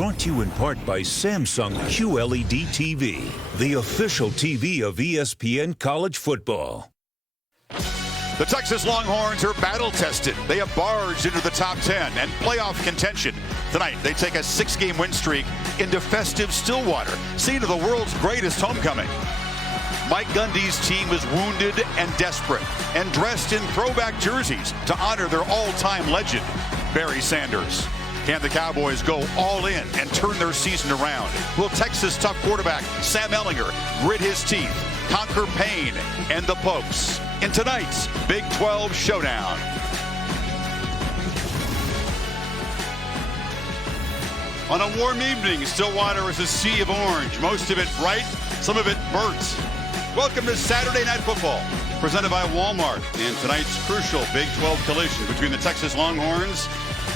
brought to you in part by Samsung QLED TV, the official TV of ESPN College Football. The Texas Longhorns are battle-tested. They have barged into the top 10 and playoff contention. Tonight, they take a 6-game win streak into festive Stillwater, scene of the world's greatest homecoming. Mike Gundy's team is wounded and desperate and dressed in throwback jerseys to honor their all-time legend, Barry Sanders. Can the Cowboys go all in and turn their season around? Will Texas tough quarterback Sam Ehlinger grit his teeth, conquer pain and the Pokes in tonight's Big 12 Showdown? On a warm evening, Stillwater is a sea of orange, most of it bright, some of it burnt. Welcome to Saturday Night Football, presented by Walmart, and tonight's crucial Big 12 collision between the Texas Longhorns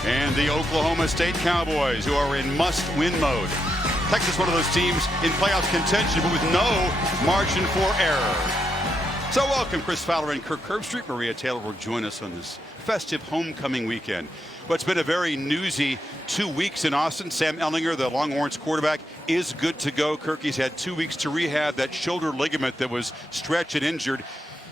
and the Oklahoma State Cowboys, who are in must-win mode. Texas, one of those teams in playoff contention, but with no margin for error. So welcome, Chris Fowler and Kirk Herbstreit. Maria Taylor will join us on this festive homecoming weekend. But it's been a very newsy 2 weeks in Austin. Sam Ehlinger, the Longhorns quarterback, is good to go. Kirk, he's had 2 weeks to rehab that shoulder ligament that was stretched and injured.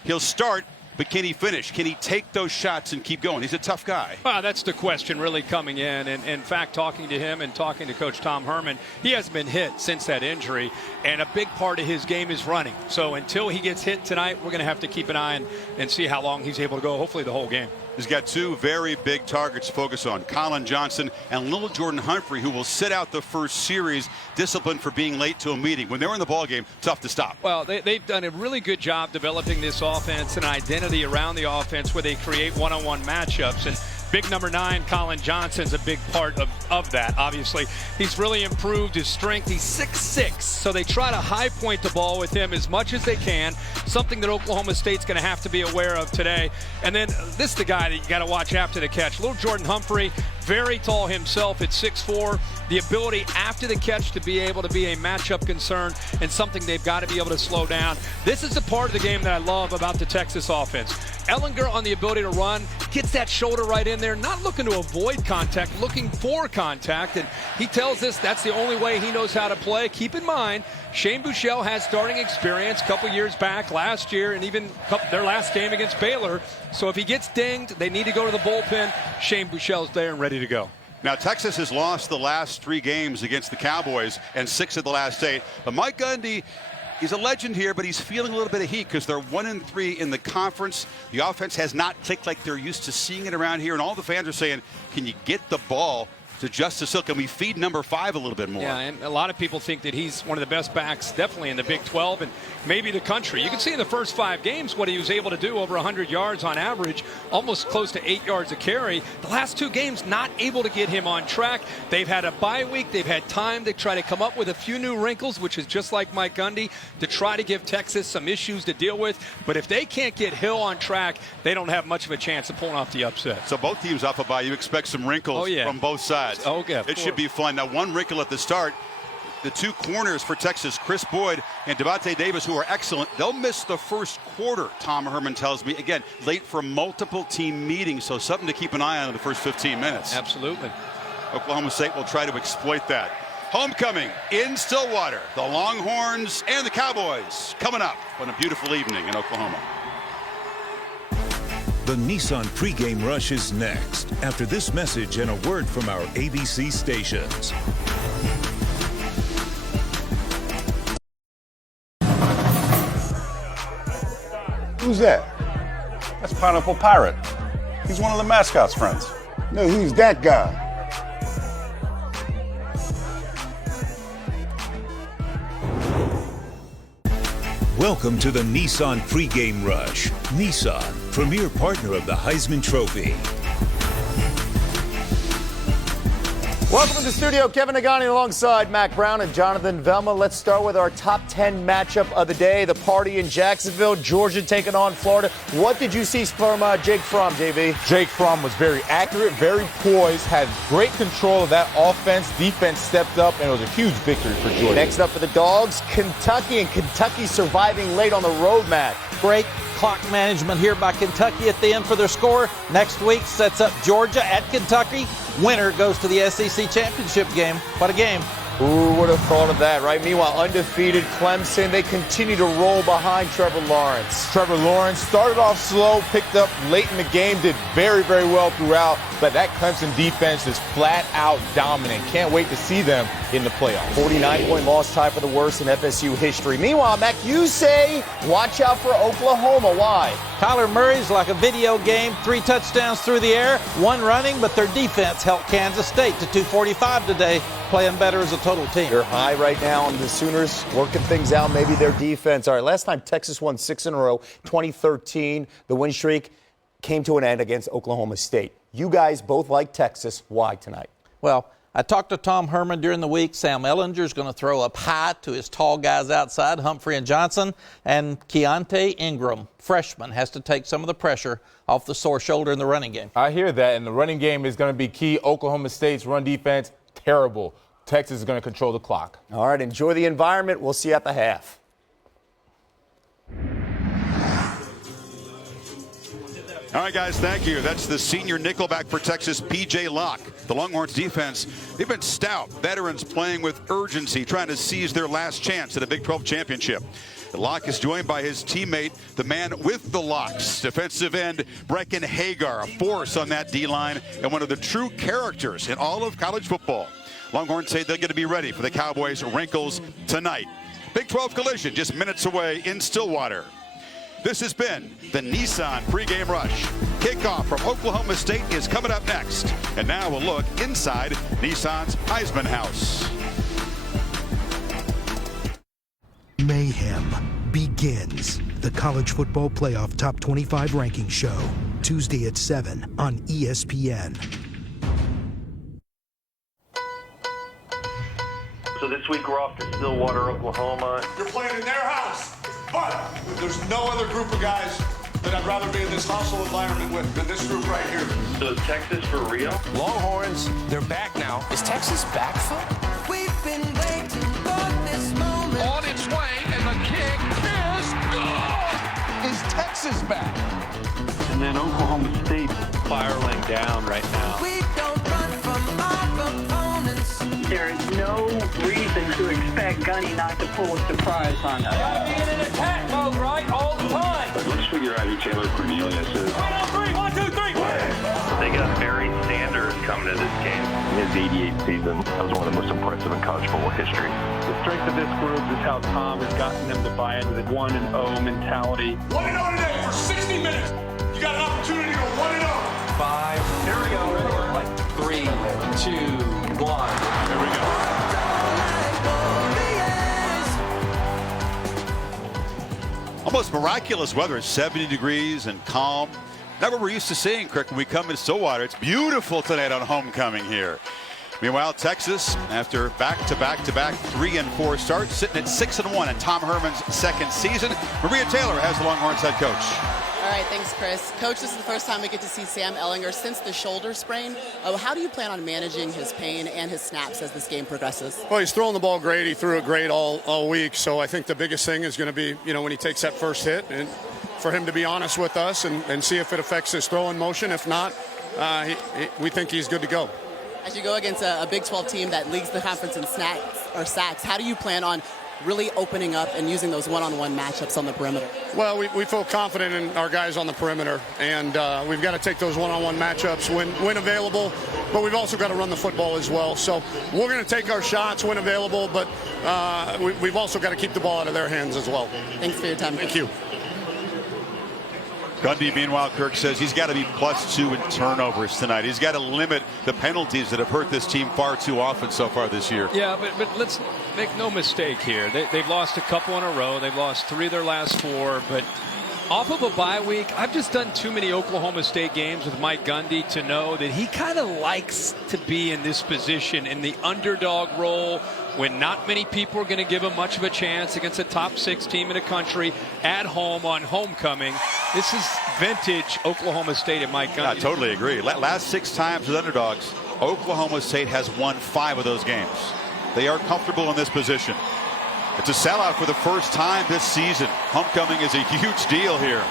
He'll start, but can he finish? Can he take those shots and keep going? He's a tough guy. Well, that's the question really coming in. And in fact, talking to him and talking to Coach Tom Herman, he hasn't been hit since that injury. And a big part of his game is running. So until he gets hit tonight, we're going to have to keep an eye and see how long he's able to go, hopefully the whole game. He's got two very big targets to focus on, Colin Johnson and little Jordan Humphrey, who will sit out the first series, disciplined for being late to a meeting. When they're in the ballgame, tough to stop. Well, they've done a really good job developing this offense and identity around the offense where they create one-on-one matchups. And big number 9, Colin Johnson's a big part of that, obviously. He's really improved his strength. He's 6'6", so they try to high point the ball with him as much as they can, something that Oklahoma State's going to have to be aware of today. And then this is the guy that you got to watch after the catch. Little Jordan Humphrey, very tall himself at 6'4", the ability after the catch to be able to be a matchup concern and something they've got to be able to slow down. This is the part of the game that I love about the Texas offense. Ehlinger on the ability to run, gets that shoulder right in there, not looking to avoid contact, looking for contact, and he tells us that's the only way he knows how to play. Keep in mind, Shane Buechele has starting experience a couple years back, last year, and even their last game against Baylor. So if he gets dinged, they need to go to the bullpen. Shane Buechele's there and ready to go. Now, Texas has lost the last 3 games against the Cowboys and 6 of the last 8. But Mike Gundy, he's a legend here, but he's feeling a little bit of heat because they're 1-3 in the conference. The offense has not clicked like they're used to seeing it around here. And all the fans are saying, can you get the ball to Justice Hill? Can we feed number 5 a little bit more? Yeah, and a lot of people think that he's one of the best backs definitely in the Big 12 and maybe the country. You can see in the first 5 games what he was able to do, over 100 yards on average, almost close to 8 yards a carry. The last 2 games not able to get him on track. They've had a bye week. They've had time to try to come up with a few new wrinkles, which is just like Mike Gundy, to try to give Texas some issues to deal with. But if they can't get Hill on track, they don't have much of a chance of pulling off the upset. So both teams off a bye. You expect some wrinkles from both sides. Oh, yeah. It should be fun. Now, one wrinkle at the start. The 2 corners for Texas, Chris Boyd and Devontae Davis, who are excellent, they'll miss the first quarter, Tom Herman tells me. Again, late for multiple team meetings, so something to keep an eye on in the first 15 minutes. Absolutely. Oklahoma State will try to exploit that. Homecoming in Stillwater. The Longhorns and the Cowboys coming up on a beautiful evening in Oklahoma. The Nissan pregame rush is next, after this message and a word from our ABC stations. Who's that? That's Pineapple Pirate. He's one of the mascot's friends. No, who's that guy? Welcome to the Nissan pregame rush. Nissan, premier partner of the Heisman Trophy. Welcome to the studio. Kevin Nagani alongside Mac Brown and Jonathan Velma. Let's start with our top 10 matchup of the day. The party in Jacksonville, Georgia taking on Florida. What did you see from Jake Fromm, JV? Jake Fromm was very accurate, very poised, had great control of that offense. Defense stepped up, and it was a huge victory for Georgia. Next up for the Dogs, Kentucky, and Kentucky surviving late on the road, Mac. Great clock management here by Kentucky at the end for their score. Next week sets up Georgia at Kentucky. Winner goes to the SEC championship game. What a game. Who would have thought of that, right? Meanwhile, undefeated Clemson, they continue to roll behind Trevor Lawrence. Trevor Lawrence started off slow, picked up late in the game, did very, very well throughout. But that Clemson defense is flat out dominant. Can't wait to see them in the playoffs. 49-point loss tie for the worst in FSU history. Meanwhile, Mac, you say watch out for Oklahoma. Why? Kyler Murray's like a video game. 3 touchdowns through the air, 1 running, but their defense helped Kansas State to 245 today, playing better as a total team. They're high right now on the Sooners, working things out, maybe their defense. All right, last time Texas won 6 in a row, 2013. The win streak came to an end against Oklahoma State. You guys both like Texas. Why tonight? Well, I talked to Tom Herman during the week. Sam Ehlinger's going to throw up high to his tall guys outside, Humphrey and Johnson. And Keontae Ingram, freshman, has to take some of the pressure off the sore shoulder in the running game. I hear that, and the running game is going to be key. Oklahoma State's run defense, terrible. Texas is going to control the clock. All right, enjoy the environment. We'll see you at the half. All right, guys, thank you. That's the senior nickelback for Texas, P.J. Locke. The Longhorns defense, they've been stout. Veterans playing with urgency, trying to seize their last chance at a Big 12 championship. Locke is joined by his teammate, the man with the locks, defensive end Brecken Hagar, a force on that D-line and one of the true characters in all of college football. Longhorns say they're going to be ready for the Cowboys' wrinkles tonight. Big 12 collision just minutes away in Stillwater. This has been the Nissan pregame rush. Kickoff from Oklahoma State is coming up next. And now we'll look inside Nissan's Heisman House. Mayhem begins. The College Football Playoff Top 25 Ranking Show. Tuesday at 7 on ESPN. So this week we're off to Stillwater, Oklahoma. You're playing in their house, but there's no other group of guys that I'd rather be in this hostile environment with than this group right here. So is Texas for real? Longhorns, they're back now. Is Texas back, Phil? We've been waiting for this moment. On its way, and the kick is good! Is Texas back? And then Oklahoma State spiraling down right now. We don't run from our opponents. There is no reason to expect Gunny not to pull a surprise on us. Gotta be in an attack mode, right? All the time. Let's figure out who Taylor Cornelius is. 1, 2, 3, 1, 2, 3. They got Barry Sanders coming to this game. His 88 season was one of the most impressive in college football history. The strength of this group is how Tom has gotten them to buy into the 1-0 mentality. 1-0 today for 60 minutes. You got an opportunity to go 1-0. 5. Here we go. 3, 2, 1. There we go. Almost miraculous weather. It's 70 degrees and calm. Not what we're used to seeing, Crick, when we come to Stillwater. It's beautiful tonight on homecoming here. Meanwhile, Texas, after back-to-back 3 and 4 starts, sitting at 6-1 in Tom Herman's second season. Maria Taylor has the Longhorns head coach. All right, thanks, Chris. Coach, this is the first time we get to see Sam Ehlinger since the shoulder sprain. How do you plan on managing his pain and his snaps as this game progresses? Well, he's throwing the ball great. He threw it great all week. So I think the biggest thing is going to be, when he takes that first hit, and for him to be honest with us and see if it affects his throwing motion. If not, we think he's good to go. As you go against a Big 12 team that leads the conference in sacks, how do you plan on really opening up and using those one-on-one matchups on the perimeter? Well, we feel confident in our guys on the perimeter, and we've got to take those one-on-one matchups when available, but we've also got to run the football as well. So we're going to take our shots when available, but we've also got to keep the ball out of their hands as well. Thanks for your time. Thank you. Gundy, meanwhile, Kirk says he's got to be +2 in turnovers tonight. He's got to limit the penalties that have hurt this team far too often so far this year. Yeah, but let's make no mistake here. They've lost a couple in a row. They've lost 3 of their last 4. But off of a bye week, I've just done too many Oklahoma State games with Mike Gundy to know that he kind of likes to be in this position, in the underdog role, when not many people are going to give him much of a chance against a top 6 team in the country at home on homecoming. This is vintage Oklahoma State and Mike Gundy. I totally agree. Last 6 times with underdogs, Oklahoma State has won 5 of those games. They are comfortable in this position. It's a sellout for the first time this season. Homecoming is a huge deal here.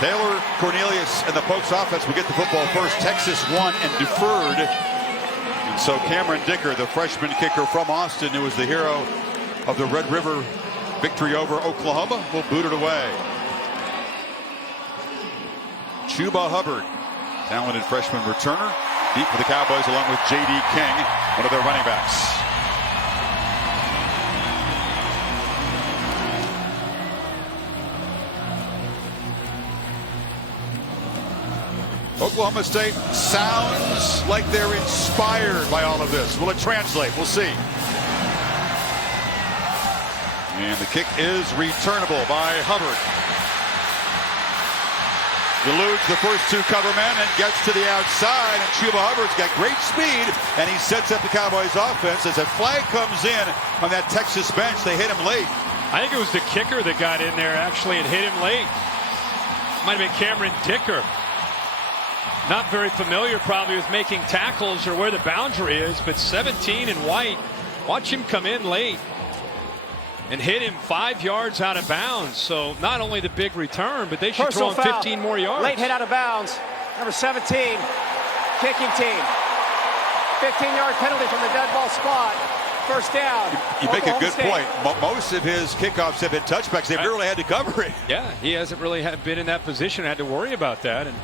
Taylor Cornelius and the Pokes offense will get the football first. Texas won and deferred. And so Cameron Dicker, the freshman kicker from Austin, who was the hero of the Red River victory over Oklahoma, will boot it away. Chuba Hubbard, talented freshman returner, deep for the Cowboys along with J.D. King, one of their running backs. Oklahoma State sounds like they're inspired by all of this. Will it translate? We'll see. And the kick is returnable by Hubbard. Eludes the first two cover men and gets to the outside. And Chuba Hubbard's got great speed, and he sets up the Cowboys offense as a flag comes in on that Texas bench. They hit him late. I think it was the kicker that got in there, actually, and hit him late. Might have been Cameron Dicker. Not very familiar probably with making tackles or where the boundary is, but 17 and white. Watch him come in late and hit him 5 yards out of bounds. So not only the big return, but they should throw him 15 more yards. Late hit out of bounds. Number 17, kicking team. 15-yard penalty from the dead ball spot. First down. You make a good point. Most of his kickoffs have been touchbacks. They've really had to cover it. Yeah, he hasn't really been in that position, had to worry about that. And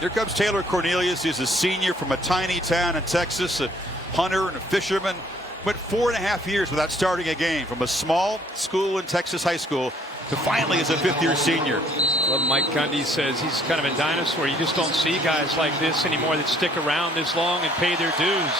here comes Taylor Cornelius. He's a senior from a tiny town in Texas, a hunter and a fisherman. Went 4.5 years without starting a game, from a small school in Texas high school to finally as a fifth-year senior. Mike Gundy says he's kind of a dinosaur. You just don't see guys like this anymore that stick around this long and pay their dues.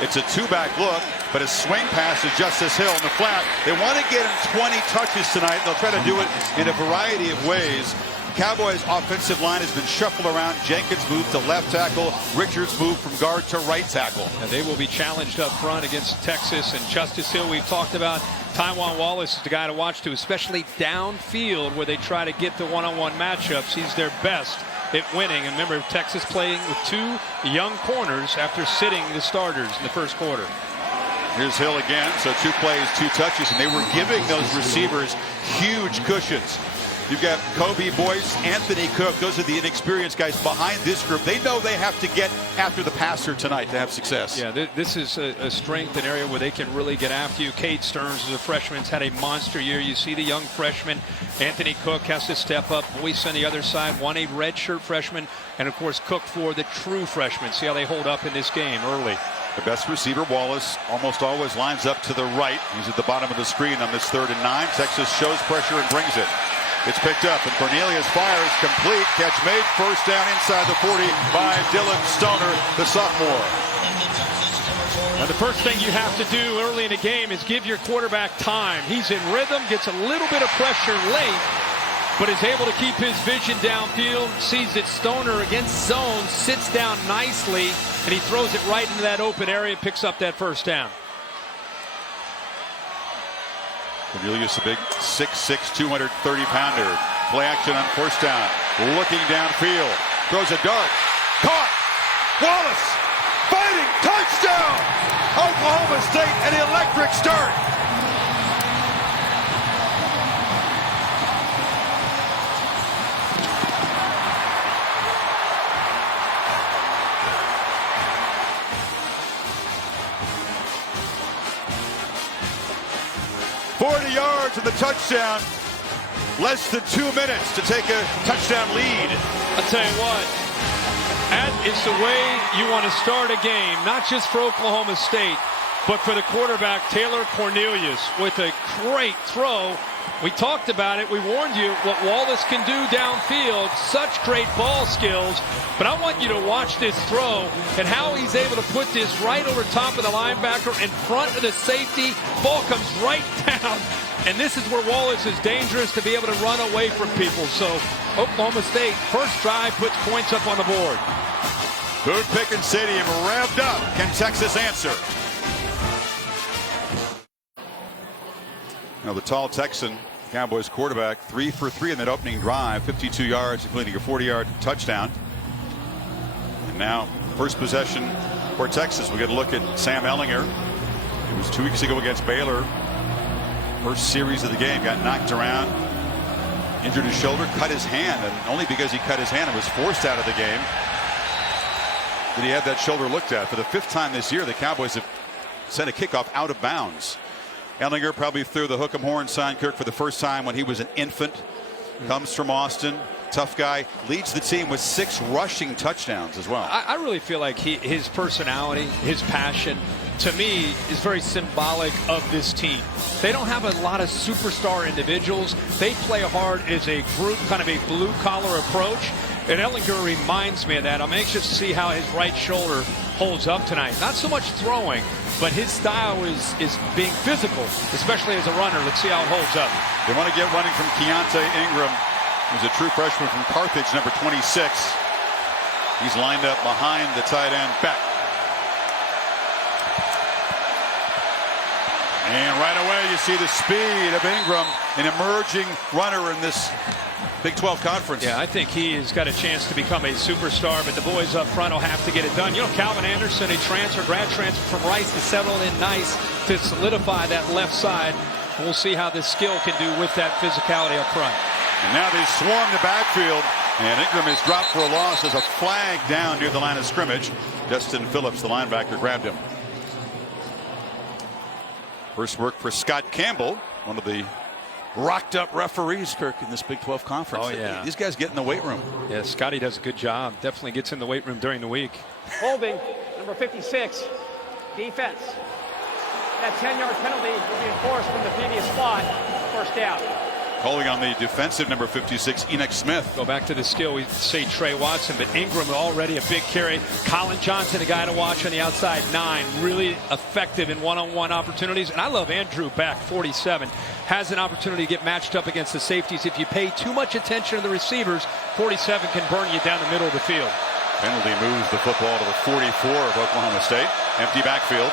It's a two-back look, but a swing pass to Justice Hill in the flat. They want to get him 20 touches tonight. They'll try to do it in a variety of ways. Cowboys' offensive line has been shuffled around. Jenkins moved to left tackle. Richards moved from guard to right tackle. And they will be challenged up front against Texas. And Justice Hill, we've talked about. Tywan Wallace is the guy to watch too, especially downfield where they try to get the one-on-one matchups. He's their best at winning. And remember, Texas playing with two young corners after sitting the starters in the first quarter. Here's Hill again. So 2 plays, 2 touches, and they were giving those receivers huge cushions. You've got Kobe Boyce, Anthony Cook. Those are the inexperienced guys behind this group. They know they have to get after the passer tonight to have success. Yeah, this is a strength, an area where they can really get after you. Cade Stearns is a freshman, has had a monster year. You see the young freshman. Anthony Cook has to step up. Boyce on the other side, one a redshirt freshman. And, of course, Cook for the true freshman. See how they hold up in this game early. The best receiver, Wallace, almost always lines up to the right. He's at the bottom of the screen on this 3rd and 9. Texas shows pressure and brings it. It's picked up, and Cornelius fires complete. Catch made. First down inside the 40 by Dylan Stoner, the sophomore. Now, the first thing you have to do early in a game is give your quarterback time. He's in rhythm, gets a little bit of pressure late, but is able to keep his vision downfield. Sees that Stoner against zone, sits down nicely, and he throws it right into that open area, picks up that first down. Cornelius, a big 6'6", 230-pounder. Play action on first down. Looking downfield. Throws a dart. Caught. Wallace. Fighting. Touchdown. Oklahoma State, an electric start. Yards of the touchdown. Less than 2 minutes to take a touchdown lead. I'll tell you what, that is the way you want to start a game, not just for Oklahoma State, but for the quarterback, Taylor Cornelius, with a great throw. We talked about it. We warned you what Wallace can do downfield. Such great ball skills. But I want you to watch this throw and how he's able to put this right over top of the linebacker in front of the safety. Ball comes right down. And this is where Wallace is dangerous, to be able to run away from people. So Oklahoma State, first drive, puts points up on the board. Boone Pickens Stadium revved up. Can Texas answer? Now the tall Texan, Cowboys quarterback, 3 for 3 in that opening drive, 52 yards, including a 40-yard touchdown. And now, first possession for Texas. We get a look at Sam Ehlinger. It was 2 weeks ago against Baylor. First series of the game, got knocked around. Injured his shoulder, cut his hand, and only because he cut his hand and was forced out of the game did he have that shoulder looked at. For the 5th time this year, the Cowboys have sent a kickoff out of bounds. Ehlinger probably threw the hook 'em horn sign, Kirk, for the first time when he was an infant. Comes from Austin. Tough guy. Leads the team with 6 rushing touchdowns as well. I really feel like his personality, his passion, to me, is very symbolic of this team. They don't have a lot of superstar individuals. They play hard as a group, kind of a blue-collar approach. And Ehlinger reminds me of that. I'm anxious to see how his right shoulder holds up tonight. Not so much throwing, but his style is being physical, especially as a runner. Let's see how it holds up. They want to get running from Keontae Ingram, who's a true freshman from Carthage, number 26. He's lined up behind the tight end Beck. And right away you see the speed of Ingram, an emerging runner in this Big 12 conference. Yeah, I think he has got a chance to become a superstar, but the boys up front will have to get it done. You know, Calvin Anderson, a grad transfer from Rice, to settle in nice to solidify that left side. And we'll see how this skill can do with that physicality up front. And now they swarm the backfield, and Ingram is dropped for a loss as a flag down near the line of scrimmage. Justin Phillips, the linebacker, grabbed him. First work for Scott Campbell, one of the rocked up referees, Kirk, in this Big 12 conference. Oh, yeah. These guys get in the weight room. Yeah, Scotty does a good job. Definitely gets in the weight room during the week. Holding, number 56, defense. That 10-yard penalty will be enforced from the previous spot. First down. Calling on the defensive number 56, Enoch Smith. Go back to the skill. We say Trey Watson, but Ingram already a big carry. Colin Johnson, a guy to watch on the outside, 9. Really effective in one-on-one opportunities. And I love Andrew Beck, 47. Has an opportunity to get matched up against the safeties. If you pay too much attention to the receivers, 47 can burn you down the middle of the field. Penalty moves the football to the 44 of Oklahoma State. Empty backfield.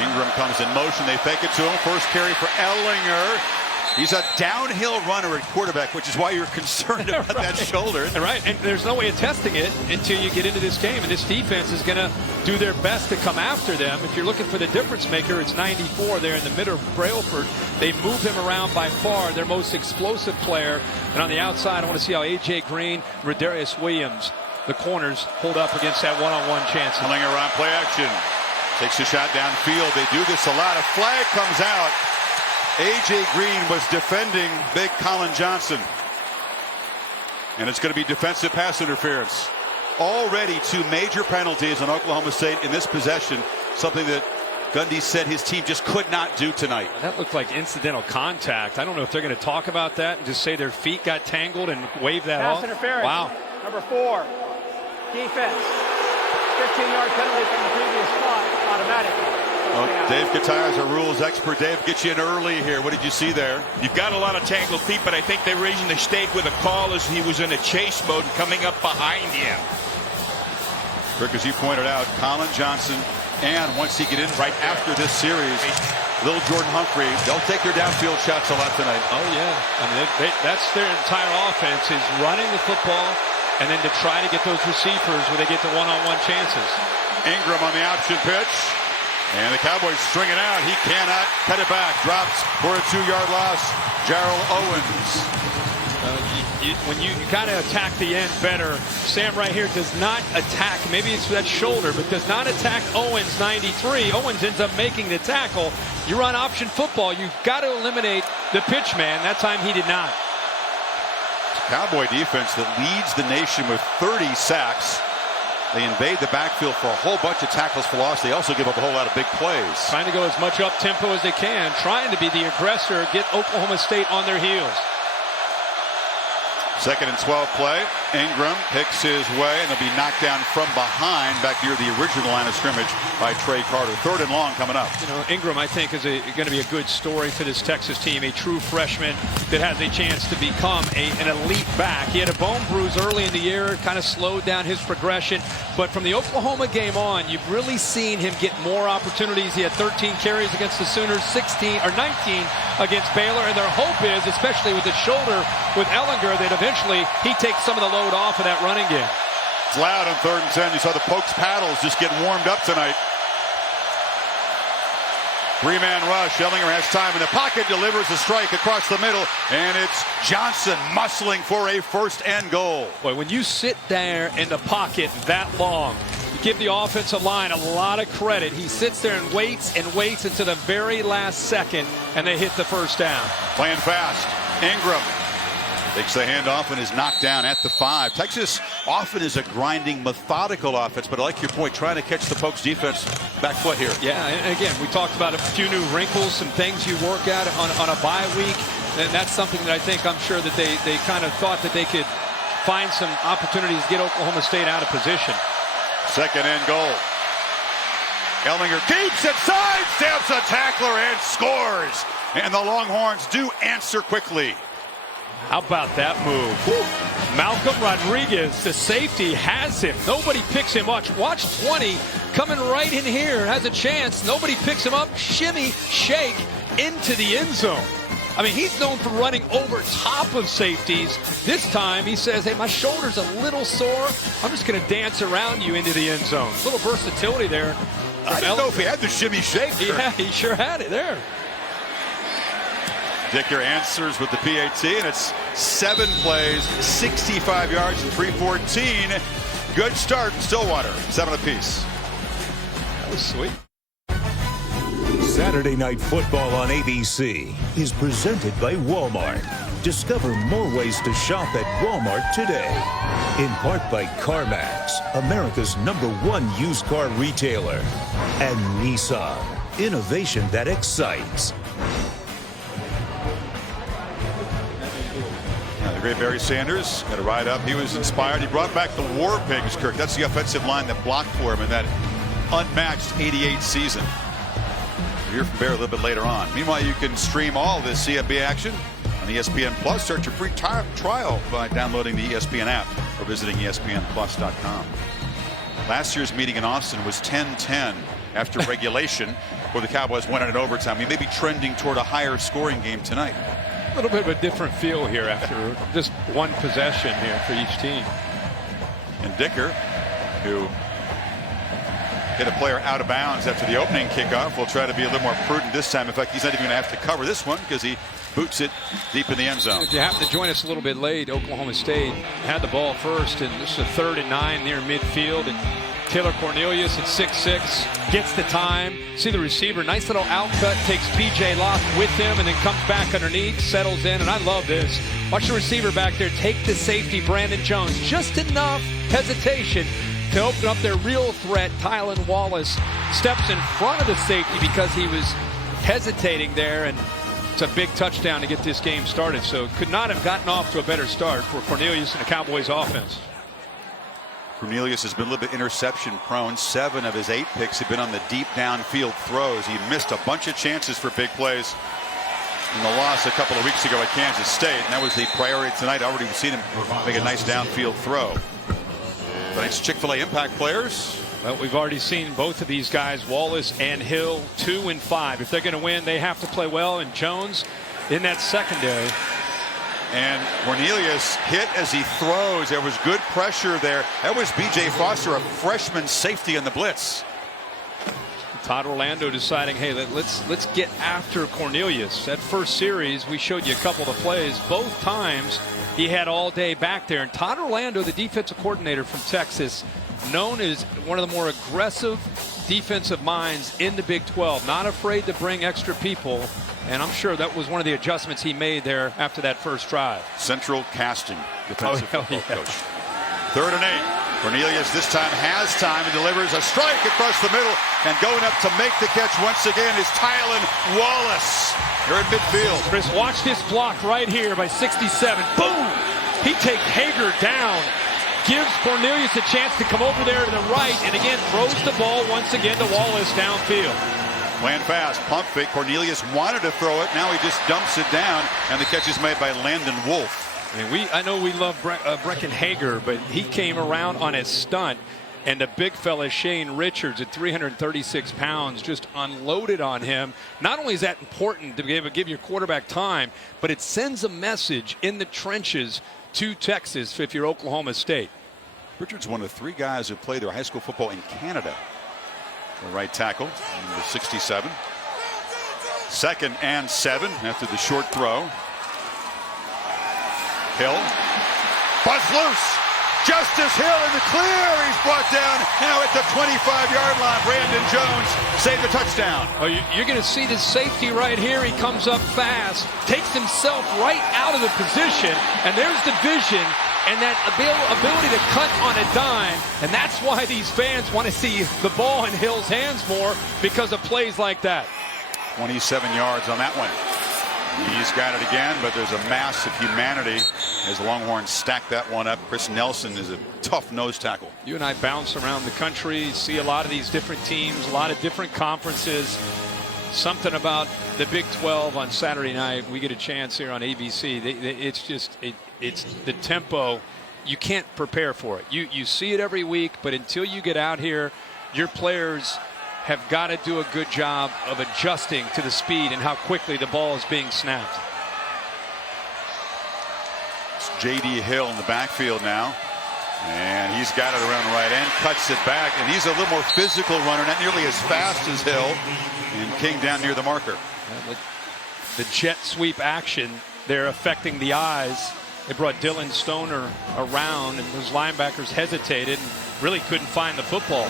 Ingram comes in motion. They fake it to him. First carry for Ehlinger. He's a downhill runner at quarterback, which is why you're concerned about right. that shoulder. Right, and there's no way of testing it until you get into this game. And this defense is going to do their best to come after them. If you're looking for the difference maker, it's 94 there in the middle of Brailford. They move him around by far, their most explosive player. And on the outside, I want to see how A.J. Green, Rodarius Williams, the corners, hold up against that one-on-one chance. Ehlinger on play action. Takes a shot downfield. They do this a lot. A flag comes out. A.J. Green was defending big Colin Johnson. And it's going to be defensive pass interference. Already 2 major penalties on Oklahoma State in this possession. Something that Gundy said his team just could not do tonight. That looked like incidental contact. I don't know if they're going to talk about that and just say their feet got tangled and wave that Pass off. Interference. Wow. Number 4, defense. 15-yard penalty from the previous spot, automatic. Oh, Dave Kataya is a rules expert. Dave, get you in early here. What did you see there? You've got a lot of tangled feet, but I think they're raising the stake with a call as he was in a chase mode coming up behind him. Rick, as you pointed out, Colin Johnson, and once he get in right after this series, little Jordan Humphrey, they'll take their downfield shots a lot tonight. Oh, yeah. I mean, that's their entire offense is running the football and then to try to get those receivers where they get the one-on-one chances. Ingram on the option pitch. And the Cowboys string it out. He cannot cut it back. Drops for a 2-yard loss. Jarrell Owens. When you kind of attack the end better, Sam right here does not attack, maybe it's that shoulder, but does not attack Owens, 93. Owens ends up making the tackle. You run option football, you've got to eliminate the pitch man. That time he did not. Cowboy defense that leads the nation with 30 sacks. They invade the backfield for a whole bunch of tackles for loss. They also give up a whole lot of big plays. Trying to go as much up-tempo as they can, trying to be the aggressor, get Oklahoma State on their heels. 2nd and 12 play. Ingram picks his way, and they'll be knocked down from behind back near the original line of scrimmage by Trey Carter. 3rd and long coming up. You know, Ingram, I think, is going to be a good story for this Texas team. A true freshman that has a chance to become an elite back. He had a bone bruise early in the year, kind of slowed down his progression. But from the Oklahoma game on, you've really seen him get more opportunities. He had 13 carries against the Sooners, 19 against Baylor. And their hope is, especially with the shoulder with Ehlinger, that eventually he takes some of the load off of that running game. It's loud on 3rd and 10. You saw the Pokes paddles just getting warmed up tonight. Three-man rush. Ellinger has time in the pocket, delivers a strike across the middle, and it's Johnson muscling for a first and goal. Boy, when you sit there in the pocket that long, you give the offensive line a lot of credit. He sits there and waits until the very last second, and they hit the first down. Playing fast. Ingram takes the handoff and is knocked down at the 5. Texas often is a grinding, methodical offense, but I like your point, trying to catch the Pokes defense back foot here. Yeah, and again, we talked about a few new wrinkles, some things you work at on a bye week, and that's something that I'm sure that they kind of thought that they could find some opportunities to get Oklahoma State out of position. Second and goal. Ellinger keeps it, sidesteps a tackler and scores. And the Longhorns do answer quickly. How about that move? Woo. Malcolm Rodriguez, the safety, has him. Nobody picks him up. Watch 20 coming right in here. Has a chance. Nobody picks him up. Shimmy, shake into the end zone. I mean, he's known for running over top of safeties. This time he says, hey, my shoulder's a little sore. I'm just going to dance around you into the end zone. A little versatility there. I don't know if he had the shimmy shake. Yeah, he sure had it there. Dicker answers with the PAT, and it's 7 plays, 65 yards, and 314. Good start in Stillwater. 7 apiece. That was sweet. Saturday Night Football on ABC is presented by Walmart. Discover more ways to shop at Walmart today. In part by CarMax, America's #1 used car retailer. And Nissan, innovation that excites. The great Barry Sanders got a ride up. He was inspired. He brought back the War Pigs, Kirk. That's the offensive line that blocked for him in that unmatched 88 season. We'll hear from Barry a little bit later on. Meanwhile, you can stream all this CFB action on ESPN Plus. Start your free trial by downloading the ESPN app or visiting ESPNplus.com. Last year's meeting in Austin was 10-10 after regulation, where the Cowboys won it in overtime. We may be trending toward a higher scoring game tonight. A little bit of a different feel here after just one possession here for each team. And Dicker, who hit a player out of bounds after the opening kickoff, will try to be a little more prudent this time. In fact, he's not even going to have to cover this one because he boots it deep in the end zone. If you happen to join us a little bit late, Oklahoma State had the ball first, and this is a 3rd and 9 near midfield. And Taylor Cornelius at 6'6", gets the time. See the receiver, nice little outcut, takes P.J. Locke with him, and then comes back underneath, settles in, and I love this. Watch the receiver back there take the safety, Brandon Jones. Just enough hesitation to open up their real threat. Tylan Wallace steps in front of the safety because he was hesitating there, and it's a big touchdown to get this game started. So could not have gotten off to a better start for Cornelius and the Cowboys offense. Cornelius has been a little bit interception prone. 7 of his 8 picks have been on the deep downfield throws. He missed a bunch of chances for big plays in the loss a couple of weeks ago at Kansas State, and that was the priority tonight. Already we've seen him make a nice downfield throw. Tonight's Chick-fil-A impact players. Well, we've already seen both of these guys, Wallace and Hill, 2 and 5. If they're going to win, they have to play well, and Jones in that secondary. And Cornelius hit as he throws. There was good pressure there. That was B.J. Foster, a freshman safety in the blitz. Todd Orlando deciding, hey, let's get after Cornelius. That first series, we showed you a couple of the plays. Both times he had all day back there. And Todd Orlando, the defensive coordinator from Texas, known as one of the more aggressive defensive minds in the Big 12. Not afraid to bring extra people. And I'm sure that was one of the adjustments he made there after that first drive. Central Casting, defensive football coach. 3rd and 8. Cornelius this time has time and delivers a strike across the middle. And going up to make the catch once again is Tylan Wallace. They're in midfield. Chris, watch this block right here by 67. Boom! He takes Hager down. Gives Cornelius a chance to come over there to the right. And again, throws the ball once again to Wallace downfield. Playing fast, pump fake. Cornelius wanted to throw it. Now he just dumps it down, and the catch is made by Landon Wolf. I mean, I know we love Brecken Hager, but he came around on his stunt, and the big fella Shane Richards at 336 pounds just unloaded on him. Not only is that important to give your quarterback time, but it sends a message in the trenches to Texas if you're Oklahoma State. Richards, one of 3 guys who played their high school football in Canada. The right tackle, number 67. 2nd and 7 after the short throw. Hill. Buzz loose. Justice Hill in the clear. He's brought down now at the 25-yard line. Brandon Jones saved the touchdown. Oh, you're going to see the safety right here. He comes up fast, takes himself right out of the position, and there's the vision and that ability to cut on a dime. And that's why these fans want to see the ball in Hill's hands more, because of plays like that. 27 yards on that one. He's got it again, but there's a mass of humanity as the Longhorns stack that one up. Chris Nelson is a tough nose tackle. You and I bounce around the country, see a lot of these different teams, a lot of different conferences. Something about the Big 12 on Saturday night. We get a chance here on ABC. It's the tempo. You can't prepare for it. You see it every week, but until you get out here, your players have got to do a good job of adjusting to the speed and how quickly the ball is being snapped. It's J.D. Hill in the backfield now. And he's got it around the right end, cuts it back, and he's a little more physical runner, not nearly as fast as Hill. And King down near the marker. The jet sweep action, they're affecting the eyes. They brought Dylan Stoner around, and those linebackers hesitated and really couldn't find the football.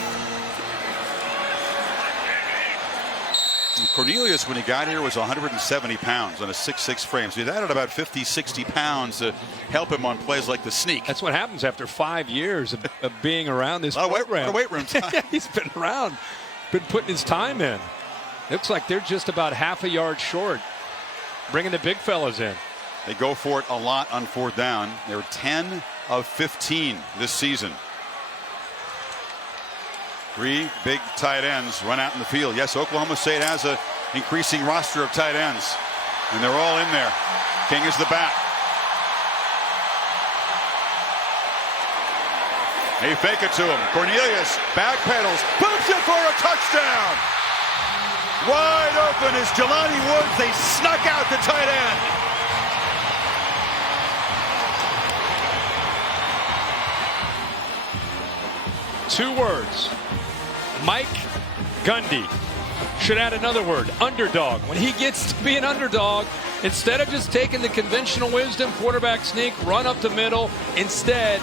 Cornelius, when he got here, was 170 pounds on a 6'6" frame. So he's added about 50, 60 pounds to help him on plays like the sneak. That's what happens after 5 years of being around this program. A lot of weight room time. He's been around, been putting his time in. Looks like they're just about half a yard short, bringing the big fellas in. They go for it a lot on 4th down. They're 10 of 15 this season. 3 big tight ends run out in the field. Yes, Oklahoma State has an increasing roster of tight ends, and they're all in there. King is the back. They fake it to him. Cornelius backpedals, boots it for a touchdown. Wide open is Jelani Woods. They snuck out the tight end. Two words. Mike Gundy should add another word, underdog. When he gets to be an underdog, instead of just taking the conventional wisdom, quarterback sneak, run up the middle, instead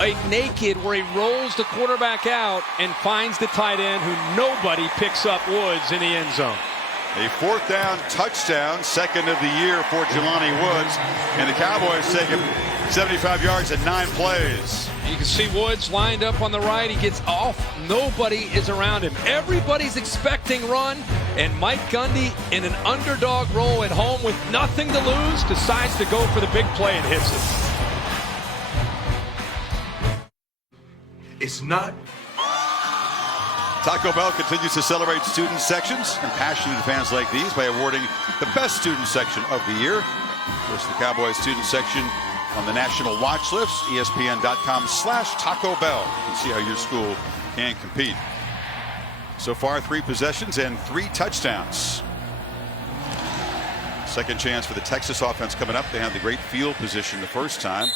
a naked where he rolls the quarterback out and finds the tight end who nobody picks up Woods in the end zone. A 4th down touchdown, 2nd of the year for Jelani Woods, and the Cowboys take him 75 yards at 9 plays. You can see Woods lined up on the right. He gets off. Nobody is around him. Everybody's expecting run, and Mike Gundy, in an underdog role at home with nothing to lose, decides to go for the big play and hits it. It's not. Taco Bell continues to celebrate student sections and passionate fans like these by awarding the best student section of the year. Of course, the Cowboys student section on the national watch list, ESPN.com/Taco Bell. You can see how your school can compete. So far, 3 possessions and 3 touchdowns. Second chance for the Texas offense coming up. They had the great field position the first time.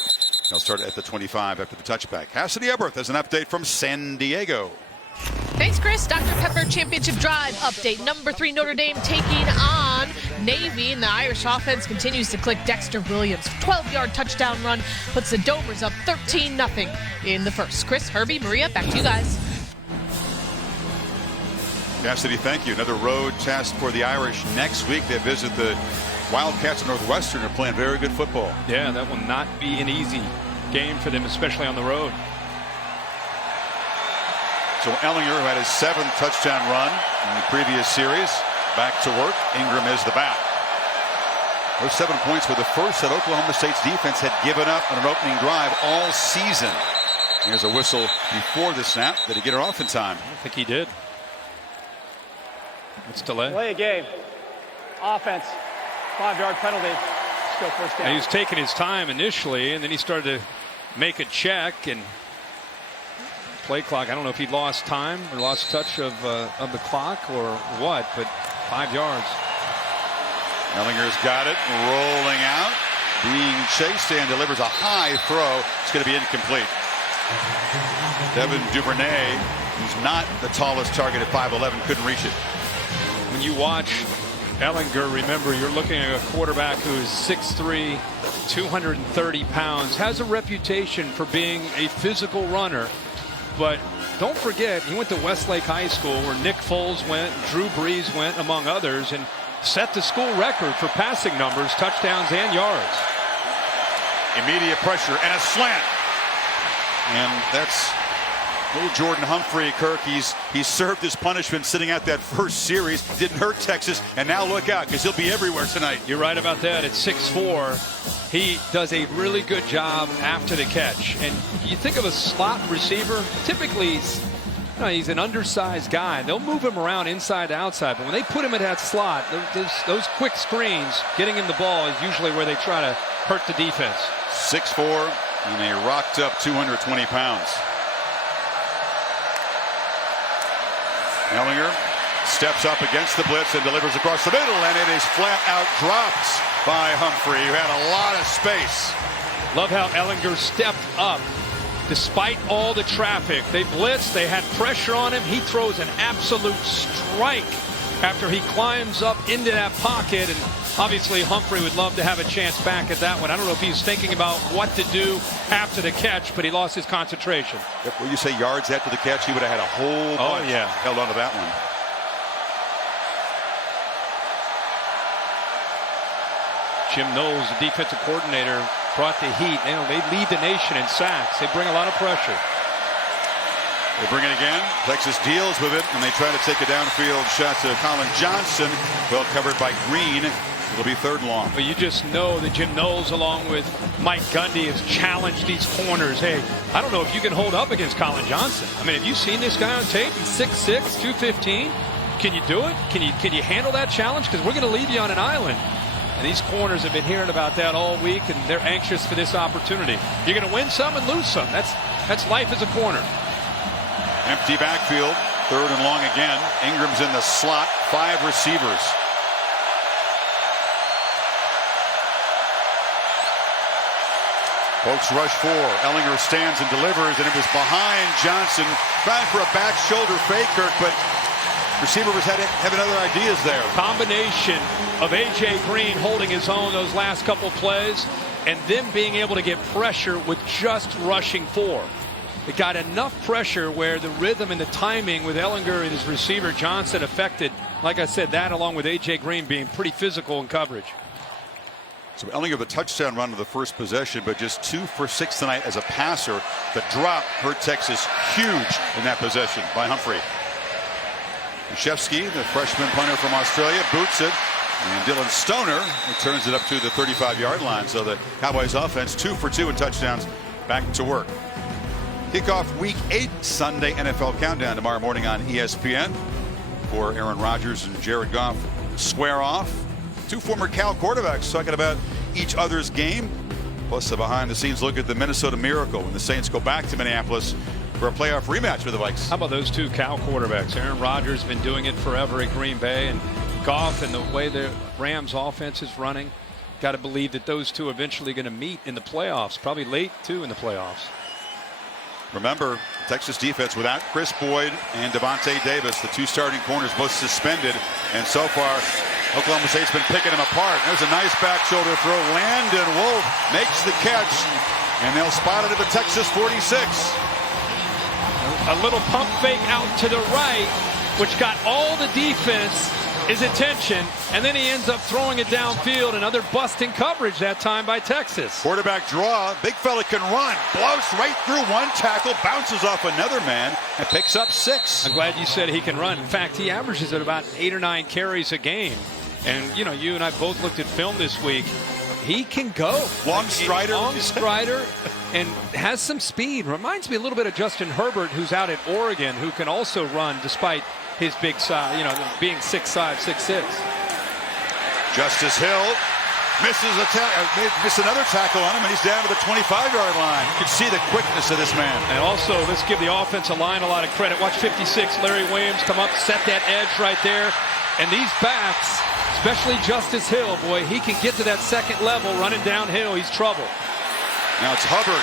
They'll start at the 25 after the touchback. Cassidy Eberth has an update from San Diego. Thanks, Chris. Dr. Pepper Championship Drive update. Number 3 Notre Dame taking on Navy, and the Irish offense continues to click. Dexter Williams, 12-yard touchdown run, puts the Domers up 13-0 in the first. Chris, Herbie, Maria, back to you guys. Cassidy, thank you. Another road test for the Irish next week. They visit the Wildcats of Northwestern. Are playing very good football. Yeah, that will not be an easy game for them, especially on the road. So Ellinger, who had his 7th touchdown run in the previous series, back to work. Ingram is the back. Those 7 points were the first that Oklahoma State's defense had given up on an opening drive all season. Here's a whistle before the snap. Did he get it off in time? I don't think he did. It's delay. Play a game. Offense. 5-yard penalty. Still first down. He was taking his time initially, and then he started to make a check and play clock. I don't know if he lost time or lost touch of the clock or what, but 5 yards. Ellinger's got it, rolling out, being chased, and delivers a high throw. It's going to be incomplete. Devin Duvernay, who's not the tallest target at 5'11", couldn't reach it. When you watch Ehlinger, remember, you're looking at a quarterback who is 6'3", 230 pounds, has a reputation for being a physical runner. But don't forget, he went to Westlake High School where Nick Foles went, Drew Brees went, among others, and set the school record for passing numbers, touchdowns, and yards. Immediate pressure and a slant. And that's little Jordan Humphrey, Kirk. He's served his punishment sitting out that first series. Didn't hurt Texas, and now look out because he'll be everywhere tonight. You're right about that. At 6'4", he does a really good job after the catch. And you think of a slot receiver, typically he's an undersized guy. They'll move him around inside to outside, but when they put him in that slot, those quick screens, getting him the ball is usually where they try to hurt the defense. 6'4", and a rocked up 220 pounds. Ehlinger steps up against the blitz and delivers across the middle, and it is flat out dropped by Humphrey, who had a lot of space. Love how Ehlinger stepped up despite all the traffic. They blitzed, they had pressure on him. He throws an absolute strike after he climbs up into that pocket, and obviously Humphrey would love to have a chance back at that one. I don't know if he's thinking about what to do after the catch, but he lost his concentration. When you say yards after the catch, he would have had a whole bunch. Oh, yeah. Held on to that one. Jim Knowles, the defensive coordinator, brought the heat. They lead the nation in sacks. They bring a lot of pressure. They bring it again. Texas deals with it, and they try to take a downfield shot to Colin Johnson. Well covered by Green. It'll be 3rd and long. But you just know that Jim Knowles, along with Mike Gundy, has challenged these corners. Hey, I don't know if you can hold up against Colin Johnson. I mean, have you seen this guy on tape? He's 6'6", 215. Can you do it? Can you handle that challenge? Because we're going to leave you on an island. And these corners have been hearing about that all week, and they're anxious for this opportunity. You're going to win some and lose some. That's life as a corner. Empty backfield, 3rd and long again. Ingram's in the slot, 5 receivers. Folks rush 4. Ehlinger stands and delivers, and it was behind Johnson. Trying for a back shoulder fake, Kirk, but receiver was having other ideas there. Combination of A.J. Green holding his own those last couple plays, and them being able to get pressure with just rushing 4. It got enough pressure where the rhythm and the timing with Ehlinger and his receiver Johnson affected, like I said, that along with A.J. Green being pretty physical in coverage. So Ehlinger, the touchdown run of the first possession, but just 2 for 6 tonight as a passer. The drop hurt Texas huge in that possession by Humphrey. Krzyzewski, the freshman punter from Australia, boots it. And Dylan Stoner turns it up to the 35-yard line. So the Cowboys offense 2 for 2 in touchdowns, back to work. Kickoff Week 8 Sunday NFL Countdown tomorrow morning on ESPN. For Aaron Rodgers and Jared Goff square off. 2 former Cal quarterbacks talking about each other's game. Plus a behind-the-scenes look at the Minnesota Miracle when the Saints go back to Minneapolis for a playoff rematch with the Vikes. How about those 2 Cal quarterbacks? Aaron Rodgers has been doing it forever at Green Bay, and Goff and the way the Rams offense is running. Got to believe that those 2 are eventually going to meet in the playoffs, probably late too in the playoffs. Remember, Texas defense without Chris Boyd and Devontae Davis, the 2 starting corners, both suspended. And so far, Oklahoma State's been picking them apart. There's a nice back shoulder throw. Landon Wolf makes the catch, and they'll spot it at the Texas 46. A little pump fake out to the right, which got all the defense his attention, and then he ends up throwing it downfield. Another busting coverage that time by Texas. Quarterback draw. Big fella can run. Blows right through 1 tackle, bounces off another man, and picks up 6. I'm glad you said he can run. In fact, he averages at about 8 or 9 carries a game. And, you know, you and I both looked at film this week. He can go. Long strider. Long strider and has some speed. Reminds me a little bit of Justin Herbert, who's out at Oregon, who can also run despite his big size, you know, being 6'5", 6'6". Justice Hill misses another tackle on him, and he's down to the 25-yard line. You can see the quickness of this man. And also, let's give the offensive line a lot of credit. Watch 56, Larry Williams come up, set that edge right there. And these backs, especially Justice Hill, boy, he can get to that second level running downhill. He's trouble. Now it's Hubbard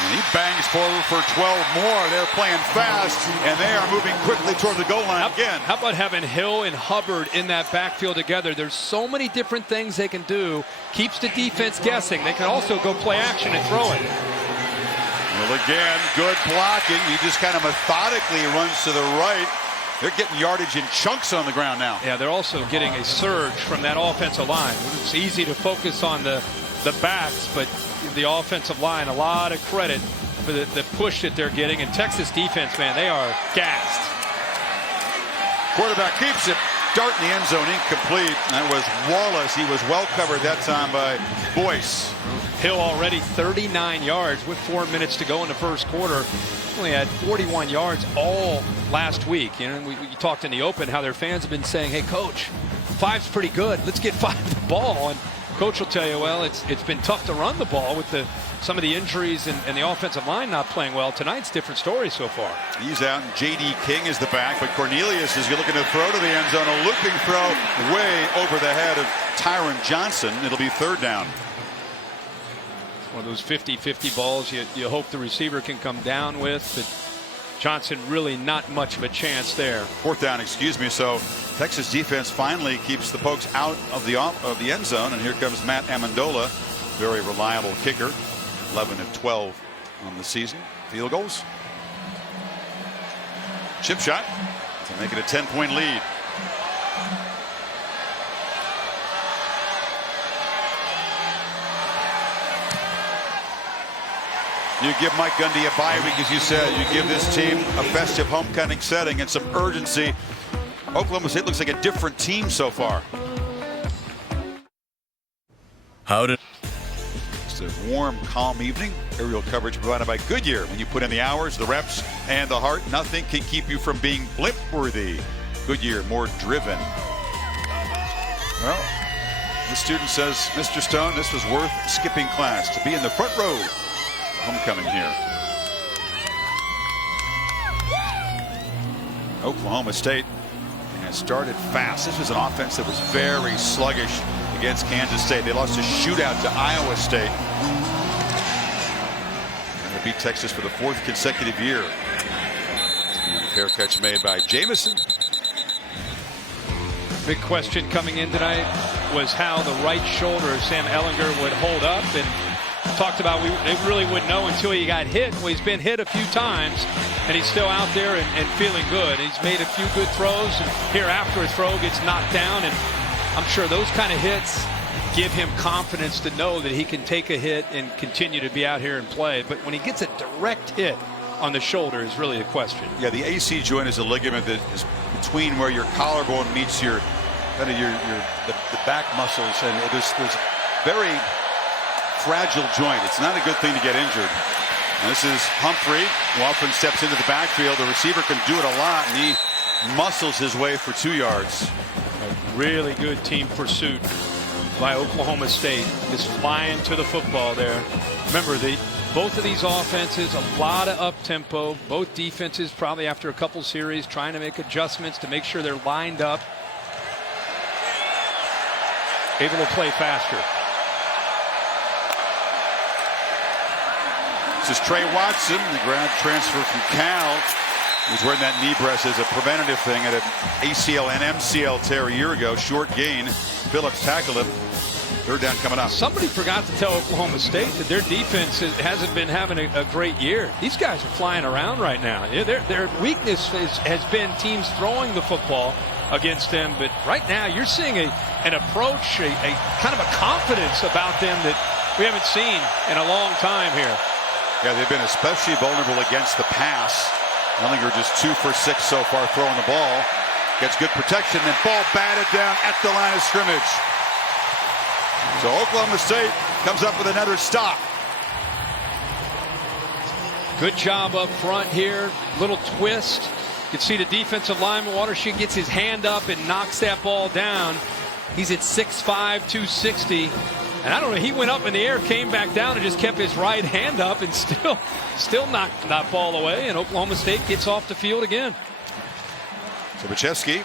And he bangs forward for 12 more. They're playing fast, and they are moving quickly toward the goal line again. How about having Hill and Hubbard in that backfield together? There's so many different things they can do. Keeps the defense guessing. They can also go play action and throw it. Well, again, good blocking. He just kind of methodically runs to the right. They're getting yardage in chunks on the ground now. Yeah, they're also getting a surge from that offensive line. It's easy to focus on the backs, but the offensive line, a lot of credit for the push that they're getting. And Texas defense, man, they are gassed. Quarterback keeps it. Dart in the end zone, incomplete. That was Wallace. He was well covered that time by Boyce. Hill already 39 yards with 4 minutes to go in the first quarter. Only had 41 yards all last week. You know, we talked in the open how their fans have been saying, hey, Coach, 5's pretty good. Let's get 5 the ball. And Coach will tell you, well, it's been tough to run the ball with some of the injuries and the offensive line not playing well. Tonight's different story so far. He's out, and J.D. King is the back, but Cornelius is looking to throw to the end zone. A looping throw way over the head of Tyron Johnson. It'll be third down. One of those 50-50 balls you hope the receiver can come down with, but Johnson really not much of a chance there. Fourth down, excuse me. So Texas defense finally keeps the Pokes out of the end zone, and here comes Matt Amendola, very reliable kicker, 11 of 12 on the season. Field goals. Chip shot to make it a 10-point lead. You give Mike Gundy a bye week, as you said. You give this team a festive homecoming setting and some urgency. Oklahoma State looks like a different team so far. It's a warm, calm evening. Aerial coverage provided by Goodyear. When you put in the hours, the reps, and the heart, nothing can keep you from being blimp-worthy. Goodyear, more driven. Well, the student says, Mr. Stone, this was worth skipping class to be in the front row. Homecoming here. Oklahoma State has started fast. This was an offense that was very sluggish against Kansas State. They lost a shootout to Iowa State. And they beat Texas for the 4th consecutive year. And a fair catch made by Jamison. Big question coming in tonight was how the right shoulder of Sam Ehlinger would hold up, and talked about they really wouldn't know until he got hit. Well, he's been hit a few times, and he's still out there and feeling good. He's made a few good throws, and here after a throw gets knocked down, and I'm sure those kind of hits give him confidence to know that he can take a hit and continue to be out here and play. But when he gets a direct hit on the shoulder is really a question. Yeah, the AC joint is a ligament that is between where your collarbone meets your kind of the back muscles, and it is very fragile joint. It's not a good thing to get injured. And this is Humphrey, who often steps into the backfield. The receiver can do it a lot, and he muscles his way for 2 yards. A really good team pursuit by Oklahoma State. Just flying to the football there. Remember, both of these offenses, a lot of up-tempo. Both defenses probably after a couple series trying to make adjustments to make sure they're lined up. Able to play faster. This is Trey Watson, the grad transfer from Cal. He was wearing that knee brace as a preventative thing at an ACL and MCL tear a year ago. Short gain. Phillips tackled him. Third down coming up. Somebody forgot to tell Oklahoma State that their defense hasn't been having a great year. These guys are flying around right now. Their weakness has been teams throwing the football against them. But right now you're seeing an approach, a kind of a confidence about them that we haven't seen in a long time here. Yeah, they've been especially vulnerable against the pass. Ehlinger just 2 for 6 so far throwing the ball. Gets good protection, and ball batted down at the line of scrimmage. So Oklahoma State comes up with another stop. Good job up front here. Little twist. You can see the defensive lineman, Watershed, gets his hand up and knocks that ball down. He's at 6'5", 260. And I don't know, he went up in the air, came back down, and just kept his right hand up and still knocked that ball away. And Oklahoma State gets off the field again. So Bachevsky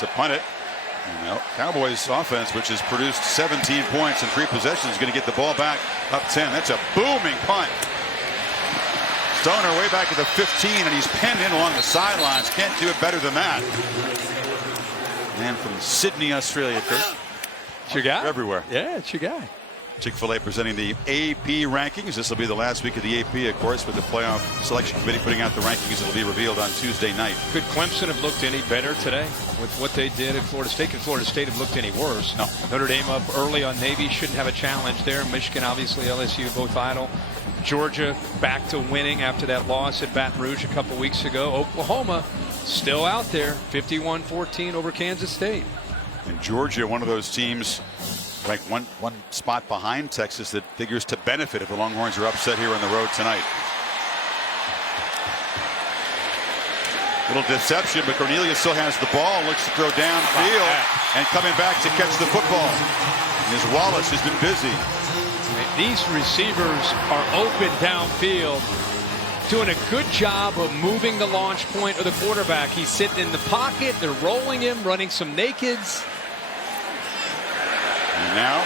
to punt it. Cowboys offense, which has produced 17 points in 3 possessions, is going to get the ball back up 10. That's a booming punt. Stoner way back at the 15, and he's penned in along the sidelines. Can't do it better than that. Man from Sydney, Australia, Kurt. It's your guy? Everywhere. Yeah, it's your guy. Chick-fil-A presenting the AP rankings. This will be the last week of the AP, of course, with the playoff selection committee putting out the rankings that will be revealed on Tuesday night. Could Clemson have looked any better today with what they did at Florida State? Could Florida State have looked any worse? No. Notre Dame up early on Navy, shouldn't have a challenge there. Michigan, obviously, LSU, both idle. Georgia back to winning after that loss at Baton Rouge a couple weeks ago. Oklahoma still out there, 51-14 over Kansas State. And Georgia, one of those teams ranked one spot behind Texas that figures to benefit if the Longhorns are upset here on the road tonight. Little deception, but Cornelius still has the ball, looks to throw downfield, and coming back to catch the football is Wallace, who's been busy. These receivers are open downfield, doing a good job of moving the launch point of the quarterback. He's sitting in the pocket, they're rolling him, running some nakeds. And now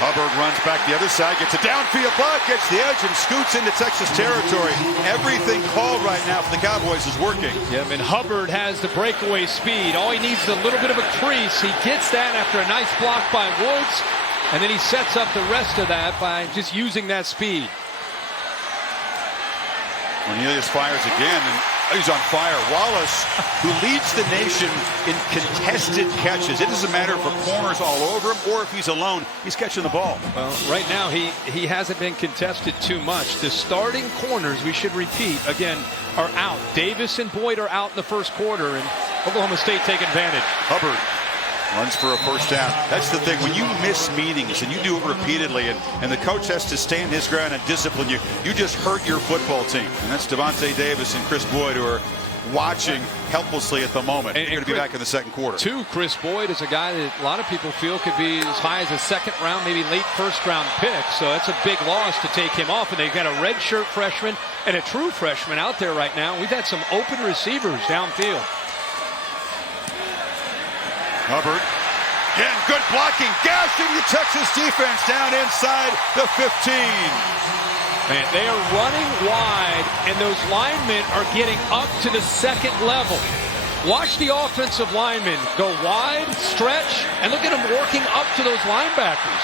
Hubbard runs back the other side, gets a downfield block, gets the edge, and scoots into Texas territory. Everything called right now for the Cowboys is working. Yeah, and Hubbard has the breakaway speed. All he needs is a little bit of a crease. He gets that after a nice block by Woods, and then he sets up the rest of that by just using that speed. Cornelius fires again, and he's on fire. Wallace, who leads the nation in contested catches. It doesn't matter if a corner's all over him or if he's alone. He's catching the ball. Well, right now he hasn't been contested too much. The starting corners, we should repeat, again, are out. Davis and Boyd are out in the first quarter, and Oklahoma State take advantage. Hubbard runs for a first down. That's the thing. When you miss meetings and you do it repeatedly, and the coach has to stand his ground and discipline you, you just hurt your football team. And that's Devontae Davis and Chris Boyd, who are watching helplessly at the moment. They're going to be back in the second quarter. Chris Boyd is a guy that a lot of people feel could be as high as a second round, maybe late first round pick. So that's a big loss to take him off. And they've got a redshirt freshman and a true freshman out there right now. We've had some open receivers downfield. Hubbard, again, good blocking, gashing the Texas defense down inside the 15. Man, they are running wide, and those linemen are getting up to the second level. Watch the offensive linemen go wide, stretch, and look at them working up to those linebackers.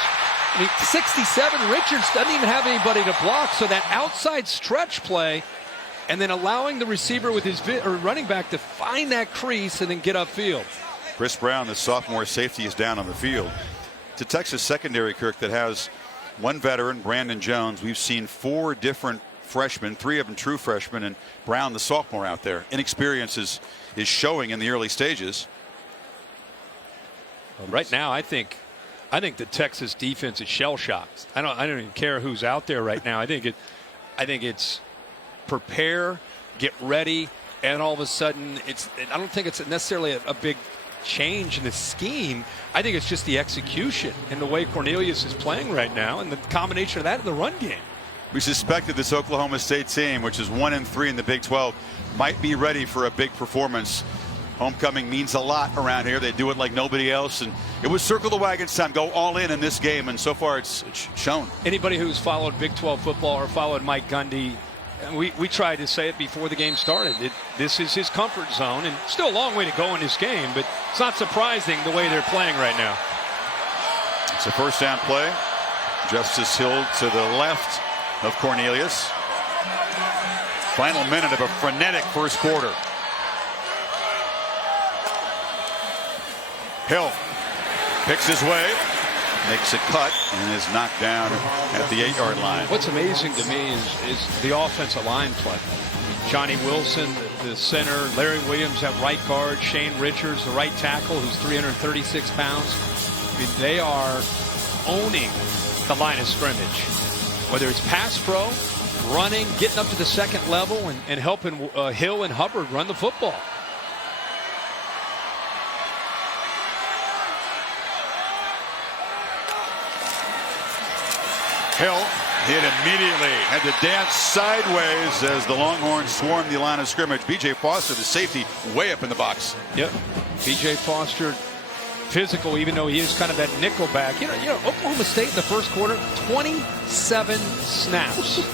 I mean, 67, Richards doesn't even have anybody to block, so that outside stretch play, and then allowing the receiver with his running back to find that crease and then get upfield. Chris Brown, the sophomore safety, is down on the field. It's a Texas secondary, Kirk, that has one veteran, Brandon Jones. We've seen 4 different freshmen, 3 of them true freshmen, and Brown, the sophomore, out there. Inexperience is showing in the early stages. Right now, I think the Texas defense is shell shocked. I don't even care who's out there right now. I think it's prepare, get ready, and all of a sudden I don't think it's necessarily a big change in the scheme. I think it's just the execution and the way Cornelius is playing right now, and the combination of that in the run game. We suspected this Oklahoma State team, which is 1-3 in the Big 12, might be ready for a big performance. Homecoming means a lot around here. They do it like nobody else, and it was circle the wagons time, go all in this game, and so far it's shown. Anybody who's followed Big 12 football or followed Mike Gundy, we tried to say it before the game started. This is his comfort zone, and still a long way to go in this game, but it's not surprising the way they're playing right now. It's a first down play. Justice Hill to the left of Cornelius. Final minute of a frenetic first quarter. Hill picks his way, makes a cut, and is knocked down at the 8-yard line. What's amazing to me is the offensive line play. Johnny Wilson, the center, Larry Williams at right guard, Shane Richards, the right tackle, who's 336 pounds. I mean, they are owning the line of scrimmage. Whether it's pass pro, running, getting up to the second level, and helping Hill and Hubbard run the football. Hill hit immediately, had to dance sideways as the Longhorns swarmed the line of scrimmage. B.J. Foster, the safety, way up in the box. Yep. B.J. Foster, physical, even though he is kind of that nickel back. You know, Oklahoma State in the first quarter, 27 snaps.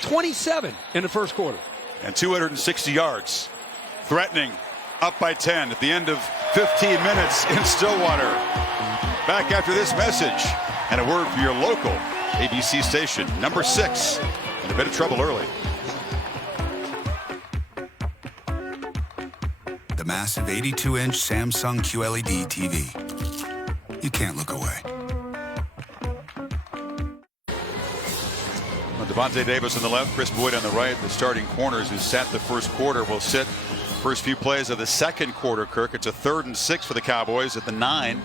27 in the first quarter. And 260 yards. Threatening. Up by 10 at the end of 15 minutes in Stillwater. Back after this message and a word for your local ABC station. Number 6. In a bit of trouble early. The massive 82-inch Samsung QLED TV. You can't look away. Devontae Davis on the left, Chris Boyd on the right. The starting corners who sat the first quarter will sit first few plays of the second quarter, Kirk. It's a 3rd and 6 for the Cowboys at the 9.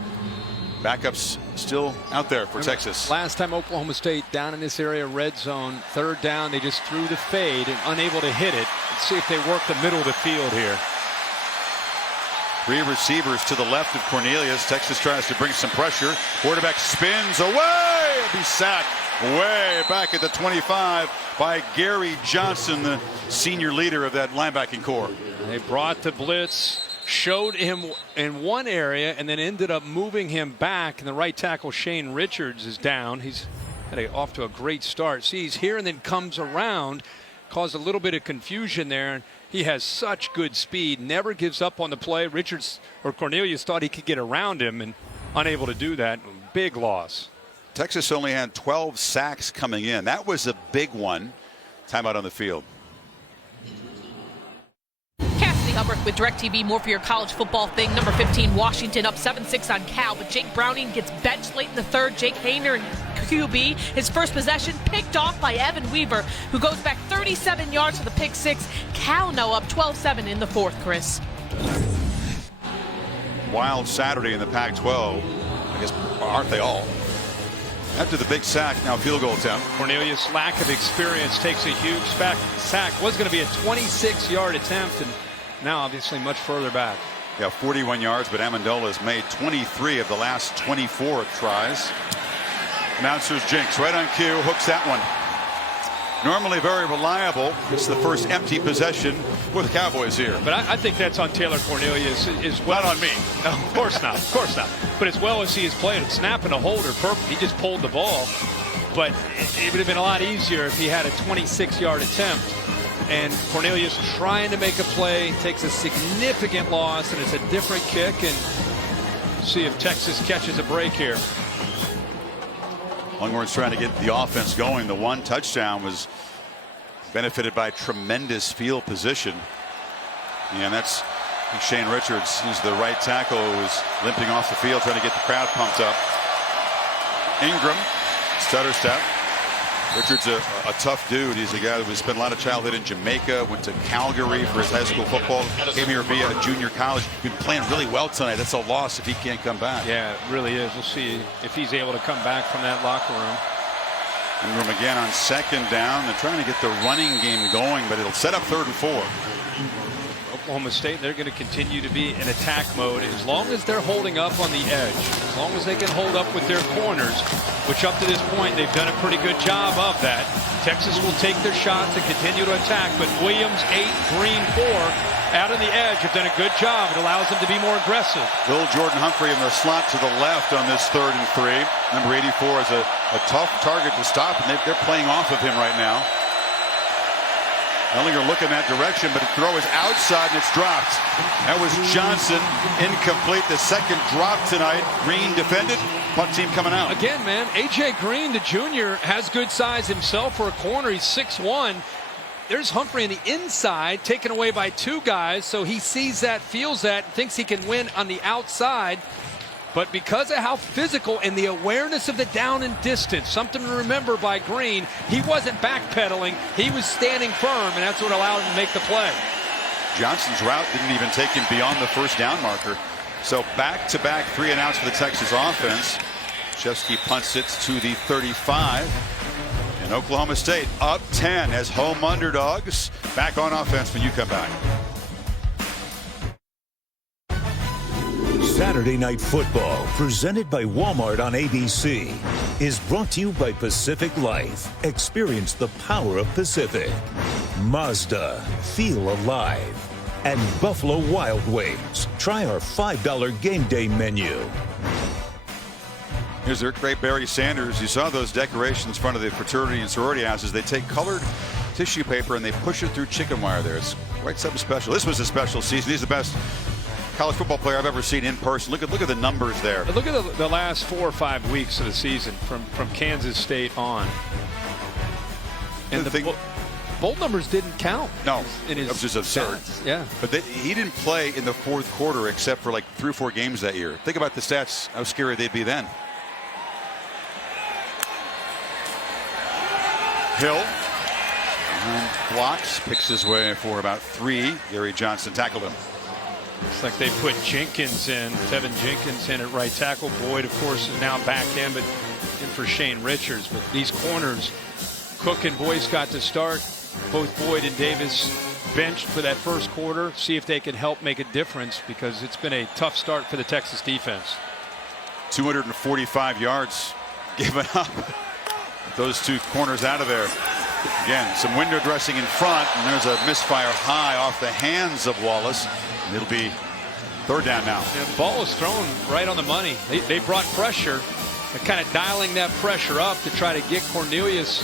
Backups still out there for Texas. Last time Oklahoma State down in this area, red zone, 3rd down, they just threw the fade and unable to hit it. Let's see if they work the middle of the field here. 3 receivers to the left of Cornelius. Texas tries to bring some pressure. Quarterback spins away. He'll be sacked way back at the 25 by Gary Johnson, the senior leader of that linebacking corps. They brought the blitz, showed him in one area, and then ended up moving him back. And the right tackle, Shane Richards, is down. He's off to a great start. See, he's here and then comes around, caused a little bit of confusion there. He has such good speed, never gives up on the play. Richards or Cornelius thought he could get around him and unable to do that. Big loss. Texas only had 12 sacks coming in. That was a big one. Timeout on the field. Cassidy Hubbard with DirecTV. More for your college football thing. Number 15, Washington up 7-6 on Cal, but Jake Browning gets benched late in the 3rd. Jake Hayner, QB, his first possession picked off by Evan Weaver, who goes back 37 yards for the pick 6. Cal now up 12-7 in the 4th, Chris. Wild Saturday in the Pac-12. I guess, aren't they all? After the big sack, now field goal attempt. Cornelius' lack of experience takes a huge sack. Was going to be a 26-yard attempt, and now obviously much further back. Yeah, 41 yards, but Amendola has made 23 of the last 24 tries. Announcer's jinx, right on cue, hooks that one. Normally very reliable. It's the first empty possession for the Cowboys here. But I think that's on Taylor Cornelius as well. Not on me. No, of course not. Of course not. But as well as he has played, snap and a holder, perfect. He just pulled the ball. But it would have been a lot easier if he had a 26-yard attempt. And Cornelius trying to make a play, takes a significant loss, and it's a different kick. And see if Texas catches a break here. Longhorns trying to get the offense going. The one touchdown was benefited by tremendous field position. And that's Shane Richards, who's the right tackle, who was limping off the field trying to get the crowd pumped up. Ingram, stutter step. Richards a tough dude. He's a guy who spent a lot of childhood in Jamaica, went to Calgary for his high school football, came here via junior college. Been playing really well tonight. That's a loss if he can't come back. Yeah, it really is. We'll see if he's able to come back from that locker room. Ingram again on 2nd down. They're trying to get the running game going, but it'll set up 3rd and 4. Oklahoma State, they're going to continue to be in attack mode as long as they're holding up on the edge, as long as they can hold up with their corners, which up to this point they've done a pretty good job of that. Texas will take their shots and continue to attack, but Williams 8, Green 4 out on the edge have done a good job. It allows them to be more aggressive. Bill Jordan Humphrey in the slot to the left on this 3rd and 3. Number 84 is a tough target to stop, and they're playing off of him right now. Ellinger looking that direction, but the throw is outside and it's dropped. That was Johnson, incomplete. The second drop tonight. Green defended. Punt team coming out. Again, man, A.J. Green, the junior, has good size himself for a corner. He's 6'1". There's Humphrey on the inside, taken away by 2 guys, so he sees that, feels that, thinks he can win on the outside. But because of how physical and the awareness of the down and distance, something to remember by Green, he wasn't backpedaling. He was standing firm, and that's what allowed him to make the play. Johnson's route didn't even take him beyond the 1st down marker. So back-to-back 3 and outs for the Texas offense. Chesky punts it to the 35. And Oklahoma State up 10 as home underdogs. Back on offense when you come back. Saturday Night Football, presented by Walmart on ABC, is brought to you by Pacific Life. Experience the power of Pacific. Mazda, feel alive. And Buffalo Wild Wings. Try our $5 game day menu. Here's their great Barry Sanders. You saw those decorations in front of the fraternity and sorority houses. They take colored tissue paper and they push it through chicken wire there. It's quite something special. This was a special season. He's the best college football player I've ever seen in person. Look at the numbers there. Look at the last 4 or 5 weeks of the season from Kansas State on. And the bowl numbers didn't count. No, it was just absurd. Stats. Yeah. But he didn't play in the fourth quarter except for like 3 or 4 games that year. Think about the stats, how scary they'd be then. Hill blocks, picks his way for about 3. Gary Johnson tackled him. Looks like they put Jenkins in, Tevin Jenkins in at right tackle. Boyd, of course, is now back in, but in for Shane Richards. But these corners, Cook and Boyce got to start. Both Boyd and Davis benched for that first quarter. See if they can help make a difference, because it's been a tough start for the Texas defense. 245 yards given up. Those 2 corners out of there. Again, some window dressing in front, and there's a misfire high off the hands of Wallace. And it'll be 3rd down now. The ball is thrown right on the money. They brought pressure. They're kind of dialing that pressure up to try to get Cornelius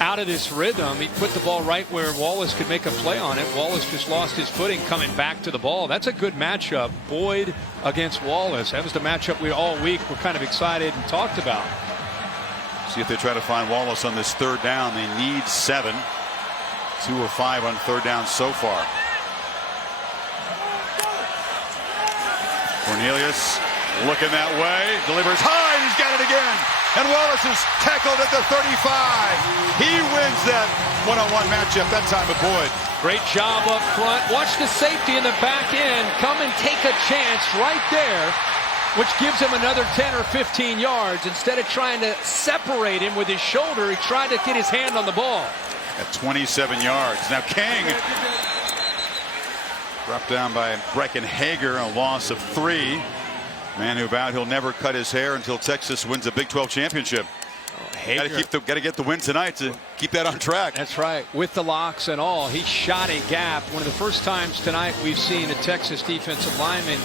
out of this rhythm. He put the ball right where Wallace could make a play on it. Wallace just lost his footing coming back to the ball. That's a good matchup. Boyd against Wallace. That was the matchup we all week were kind of excited and talked about. See if they try to find Wallace on this 3rd down. They need 7. 2 of 5 on 3rd down so far. Cornelius looking that way, delivers high, and he's got it again. And Wallace is tackled at the 35. He wins that one-on-one matchup, that time with Boyd. Great job up front. Watch the safety in the back end come and take a chance right there, which gives him another 10 or 15 yards. Instead of trying to separate him with his shoulder, he tried to get his hand on the ball. At 27 yards. Now King dropped down by Brecken Hager, a loss of 3. Man who vowed he'll never cut his hair until Texas wins a Big 12 championship. Got to get the win tonight to keep that on track. That's right. With the locks and all, he shot a gap. One of the first times tonight we've seen a Texas defensive lineman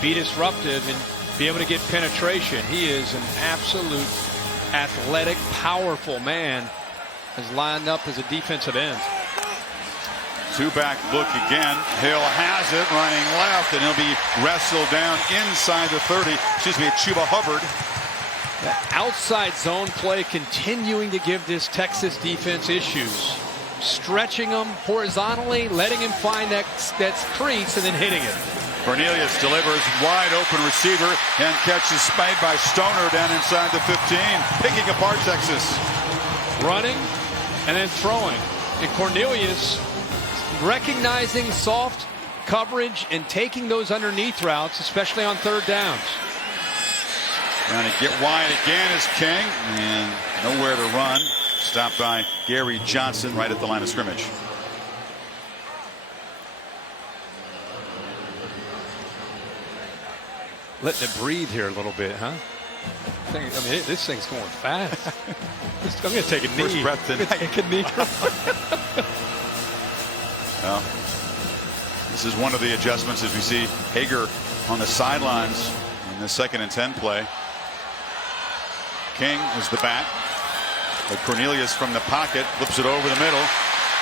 be disruptive and be able to get penetration. He is an absolute athletic, powerful man. Has lined up as a defensive end. 2-back look again. Hill has it, running left, and he'll be wrestled down inside the 30. Excuse me, Chuba Hubbard. The outside zone play continuing to give this Texas defense issues. Stretching them horizontally, letting him find that crease, and then hitting it. Cornelius delivers wide open receiver, and catch is made by Stoner down inside the 15. Picking apart Texas. Running and then throwing. And Cornelius recognizing soft coverage and taking those underneath routes, especially on 3rd downs. Trying to get wide again is King, and nowhere to run. Stopped by Gary Johnson right at the line of scrimmage. Letting it breathe here a little bit, huh? I mean, this thing's going fast. I'm going to take a knee. First breath tonight. Take a knee. Well, this is one of the adjustments as we see Hager on the sidelines in the 2nd and 10 play. King is the back, but Cornelius from the pocket flips it over the middle,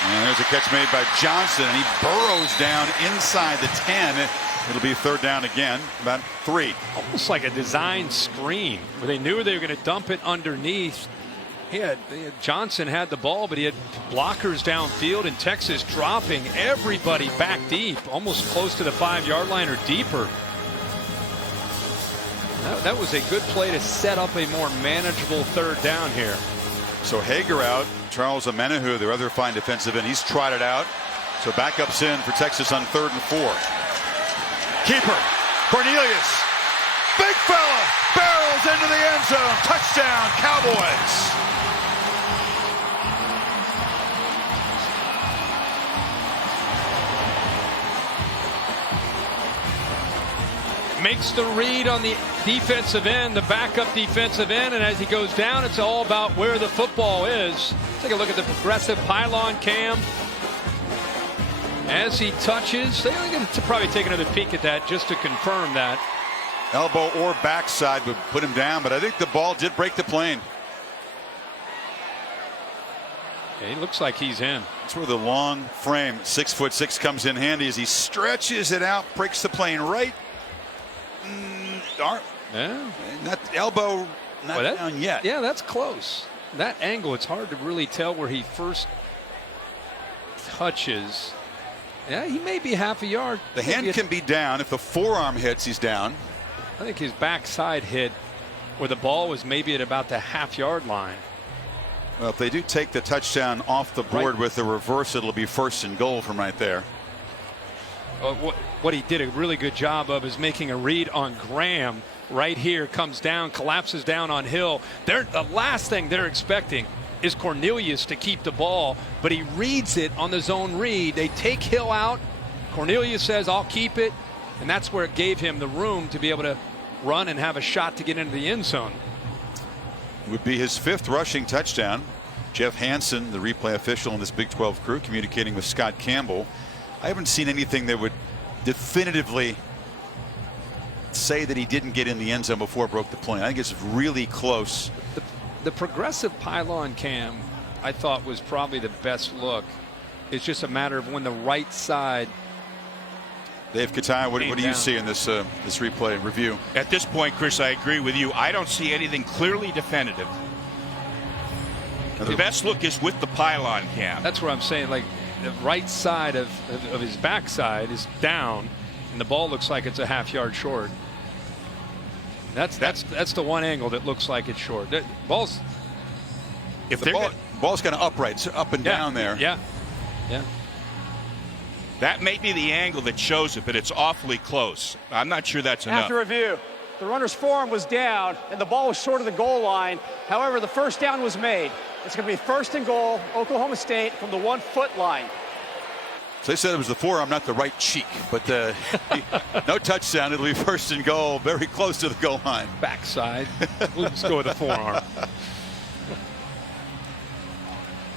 and there's a catch made by Johnson, and he burrows down inside the 10. It'll be 3rd down again, about 3. Almost like a design screen where they knew they were going to dump it underneath. Johnson had the ball, but he had blockers downfield, and Texas dropping everybody back deep, almost close to the 5-yard line or deeper. That was a good play to set up a more manageable 3rd down here. So Hager out, Charles Amenahu, their other fine defensive end, he's trotted out. So backups in for Texas on 3rd and 4. Keeper, Cornelius, big fella, barrels into the end zone, touchdown Cowboys. Makes the read on the defensive end, the backup defensive end, and as he goes down, it's all about where the football is. Take a look at the progressive pylon cam. As he touches, they're going to probably take another peek at that just to confirm that. Elbow or backside would put him down, but I think the ball did break the plane. Yeah, he looks like he's in. That's where the long frame, 6'6", comes in handy as he stretches it out, breaks the plane right. Yeah. Not elbow, not down yet. Yeah, that's close. That angle, it's hard to really tell where he first touches. Yeah, he may be half a yard. The hand can be down. If the forearm hits, he's down. I think his backside hit where the ball was maybe at about the half-yard line. Well, if they do take the touchdown off the board with the reverse, it'll be 1st and goal from right there. What he did a really good job of is making a read on Graham right here, comes down, collapses down on Hill. The last thing they're expecting is Cornelius to keep the ball, but he reads it on the zone read. They take Hill out. Cornelius says, I'll keep it, and that's where it gave him the room to be able to run and have a shot to get into the end zone. It would be his 5th rushing touchdown. Jeff Hansen, the replay official in this Big 12 crew, communicating with Scott Campbell. I haven't seen anything that would definitively say that he didn't get in the end zone before it broke the plane. I think it's really close. The progressive pylon cam, I thought, was probably the best look. It's just a matter of when the right side. Dave Kataya, what do you see in this this replay review? At this point, Chris, I agree with you. I don't see anything clearly definitive. The best look is with the pylon cam. That's what I'm saying. Like the right side of his backside is down, and the ball looks like it's a half-yard short. That's the one angle that looks like it's short. Ball's ball's kind of upright, so up and down there. Yeah. That may be the angle that shows it, but it's awfully close. I'm not sure that's enough. After review, the runner's forearm was down and the ball was short of the goal line. However, the first down was made. It's going to be 1st and goal, Oklahoma State from the 1-foot line. So they said it was the forearm, not the right cheek, but no touchdown. It'll be 1st and goal, very close to the goal line. Backside. We'll just go with the forearm.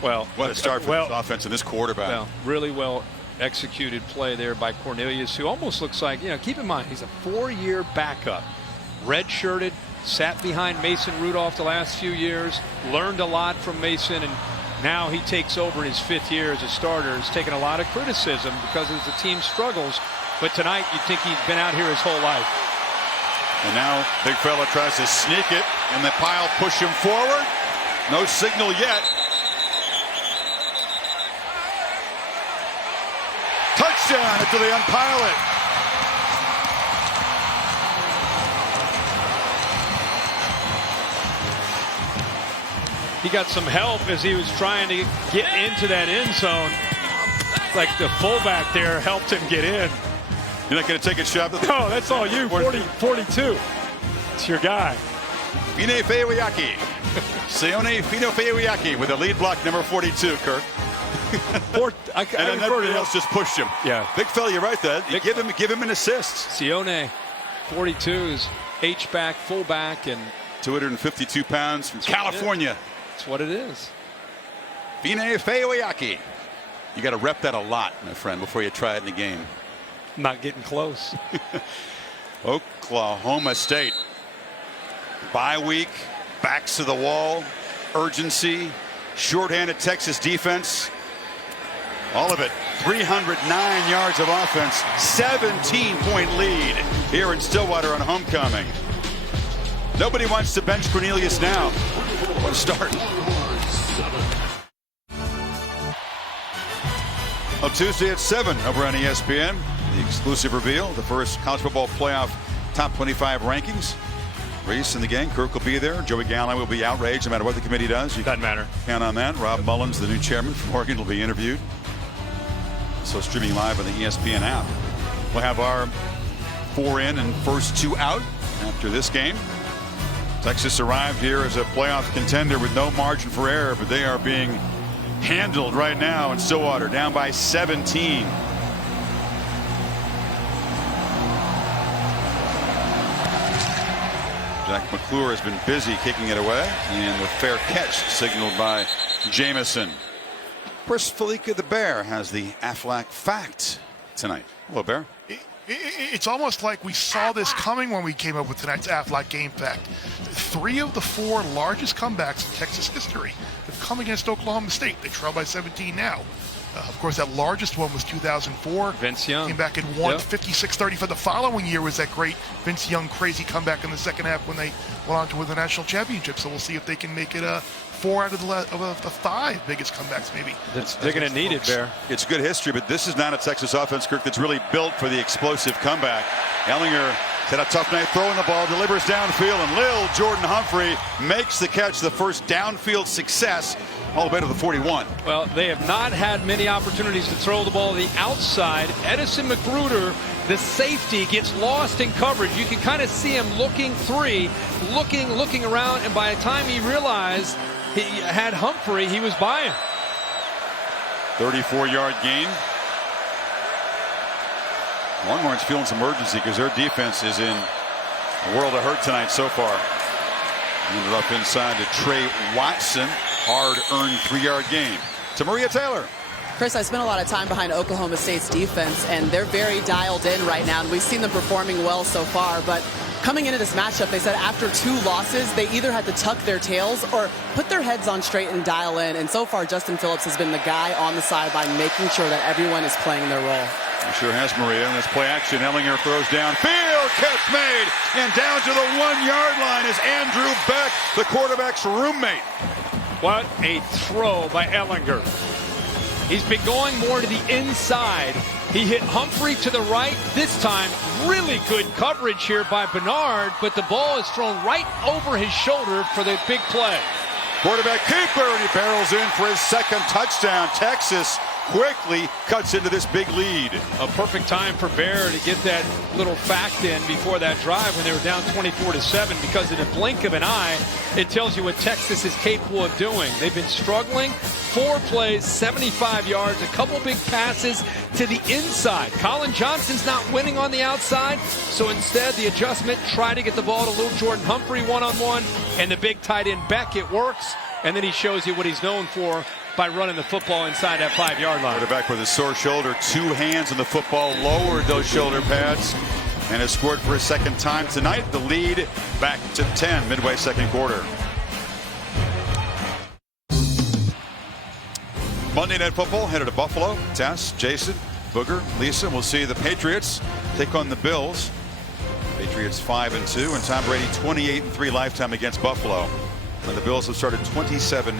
Well, what a start for this offense and this quarterback. Well, really well executed play there by Cornelius, who almost looks like, keep in mind, he's a 4-year backup, red-shirted, sat behind Mason Rudolph the last few years, learned a lot from Mason, and now he takes over in his 5th year as a starter. He's taken a lot of criticism because as the team struggles, but tonight you'd think he's been out here his whole life. And now big fella tries to sneak it, and the pile push him forward. No signal yet. Touchdown until they unpile it. He got some help as he was trying to get into that end zone. Like the fullback there helped him get in. You're not going to take a shot? No, that's all you. 42. It's your guy. Fine Feiwiaki. Sione Fino Feiwiaki with the lead block number 42, Kirk. And everybody else just pushed him. Yeah. Big fella, you're right there. Give him an assist. Sione, 42 is H-back, fullback, and 252 pounds from California. That's what it is. Fine Feiwiaki. You got to rep that a lot, my friend, before you try it in the game. Not getting close. Oklahoma State. Bye week, backs to the wall, urgency, shorthanded Texas defense. All of it. 309 yards of offense, 17-point lead here in Stillwater on homecoming. Nobody wants to bench Cornelius now. What a start. On Tuesday at 7 over on ESPN, the exclusive reveal, the first college football playoff top 25 rankings. Reese and the gang, Kirk will be there. Joey Gallen will be outraged no matter what the committee does. Doesn't matter. Count on that. Rob Mullins, the new chairman from Oregon, will be interviewed. So streaming live on the ESPN app. We'll have our 4 in and first 2 out after this game. Texas arrived here as a playoff contender with no margin for error, but they are being handled right now in Stillwater, down by 17. Jack McClure has been busy kicking it away, and the fair catch signaled by Jamison. Chris Fallica, the Bear, has the Aflac fact tonight. Hello, Bear. It's almost like we saw this coming when we came up with tonight's Aflac game fact. 3 of the 4 largest comebacks in Texas history. The come against Oklahoma State. They trail by 17 now. Of course, that largest one was 2004. Vince Young. Came back and won 56-30 for the following year. Was that great Vince Young crazy comeback in the second half when they went on to win the national championship. So we'll see if they can make it 4 out of the 5 biggest comebacks maybe. They're going to need it, Bear. It's good history, but this is not a Texas offense, Kirk, that's really built for the explosive comeback. Ehlinger had a tough night throwing the ball, delivers downfield, and Lil Jordan Humphrey makes the catch, the first downfield success all the way to the 41. Well, they have not had many opportunities to throw the ball to the outside. Edison McGruder, the safety, gets lost in coverage. You can kind of see him looking looking around, and by the time he realized he had Humphrey, he was by him. 34-yard gain. Longhorns feeling some urgency because their defense is in a world of hurt tonight so far. Ended up inside to Trey Watson. Hard-earned 3-yard gain. To Maria Taylor. Chris, I spent a lot of time behind Oklahoma State's defense, and they're very dialed in right now, and we've seen them performing well so far. But coming into this matchup, they said after 2 losses, they either had to tuck their tails or put their heads on straight and dial in. And so far, Justin Phillips has been the guy on the sideline making sure that everyone is playing their role. He sure has, Maria. And this play action, Ehlinger throws downfield, catch made, and down to the 1-yard line is Andrew Beck, the quarterback's roommate. What a throw by Ehlinger. He's been going more to the inside. He hit Humphrey to the right. This time, really good coverage here by Bernard, but the ball is thrown right over his shoulder for the big play. Quarterback keeper, and he barrels in for his second touchdown. Texas quickly cuts into this big lead. A perfect time for Bear to get that little fact in before that drive when they were down 24-7, because in a blink of an eye, it tells you what Texas is capable of doing. They've been struggling. 4 plays, 75 yards, a couple big passes to the inside. Colin Johnson's not winning on the outside, so instead the adjustment, try to get the ball to Lil Jordan Humphrey one-on-one, and the big tight end Beck, it works, and then he shows you what he's known for by running the football inside that 5-yard line. Quarterback with a sore shoulder, 2 hands on the football, lowered those shoulder pads, and has scored for a second time tonight. The lead back to 10 midway second quarter. Monday Night Football headed to Buffalo. Tess, Jason, Booger, Lisa. We'll see the Patriots take on the Bills. Patriots 5-2, and Tom Brady 28-3 lifetime against Buffalo. And the Bills have started 27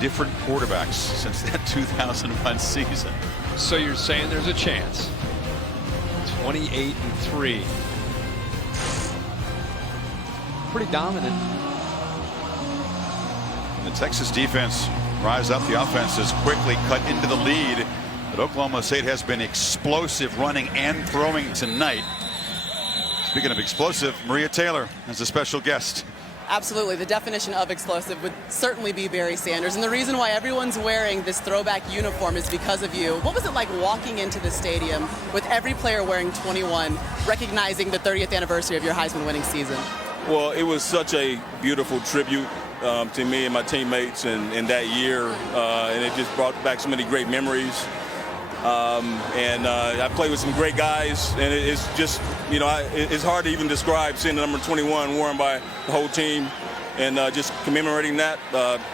different quarterbacks since that 2001 season. So you're saying there's a chance. 28-3. Pretty dominant. The Texas defense rise up. The offense has quickly cut into the lead. But Oklahoma State has been explosive running and throwing tonight. Speaking of explosive, Maria Taylor as a special guest. Absolutely. The definition of explosive would certainly be Barry Sanders. And the reason why everyone's wearing this throwback uniform is because of you. What was it like walking into the stadium with every player wearing 21, recognizing the 30th anniversary of your Heisman winning season? Well, it was such a beautiful tribute to me and my teammates in that year. And it just brought back so many great memories. And I played with some great guys, and it's just, you know, it's hard to even describe seeing the number 21 worn by the whole team, and just commemorating that.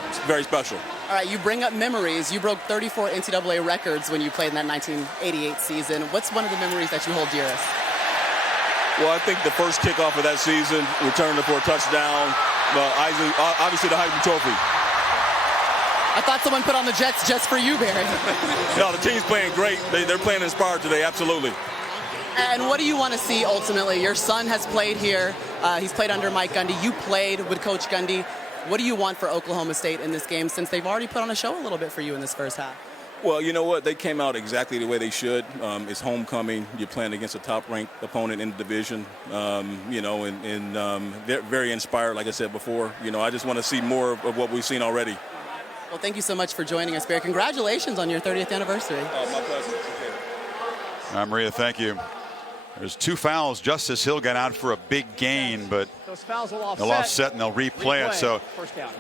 It's very special. All right, you bring up memories. You broke 34 NCAA records when you played in that 1988 season. What's one of the memories that you hold dearest? Well, I think the first kickoff of that season, returned for a touchdown, obviously the Heisman Trophy. I thought someone put on the Jets just for you, Barry. No, the team's playing great. They're playing inspired today, absolutely. And what do you want to see ultimately? Your son has played here. He's played under Mike Gundy. You played with Coach Gundy. What do you want for Oklahoma State in this game, since they've already put on a show a little bit for you in this first half? Well, you know what? They came out exactly the way they should. It's homecoming. You're playing against a top-ranked opponent in the division. You know, and they're very inspired, like I said before. You know, I just want to see more of what we've seen already. Well, thank you so much for joining us, Barry. Congratulations on your 30th anniversary. My pleasure. Maria, thank you. There's 2 fouls. Justice Hill got out for a big gain, but those fouls will they'll offset and they'll replay it. So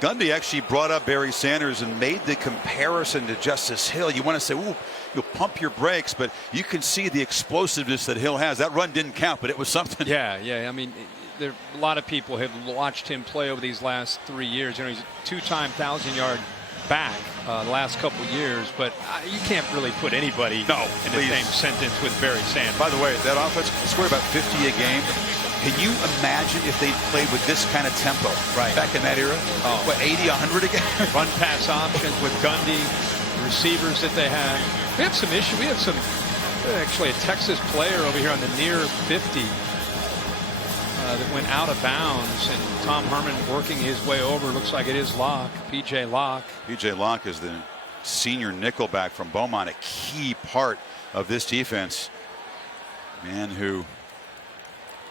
Gundy actually brought up Barry Sanders and made the comparison to Justice Hill. You want to say, ooh, you'll pump your brakes, but you can see the explosiveness that Hill has. That run didn't count, but it was something. Yeah. I mean, a lot of people have watched him play over these last 3 years. You know, he's a 2-time 1,000-yard back the last couple years, but you can't really put anybody in the same sentence with Barry Sanders. By the way, that offense scored about 50 a game. Can you imagine if they played with this kind of tempo back in that era? Oh. What, 80, 100 again? Run pass options with Gundy, receivers that they have. We have some issue. We have some, actually a Texas player over here on the near 50 that went out of bounds, and Tom Herman working his way over. Looks like it is Locke, P.J. Locke. P.J. Locke is the senior nickelback from Beaumont, a key part of this defense. Man who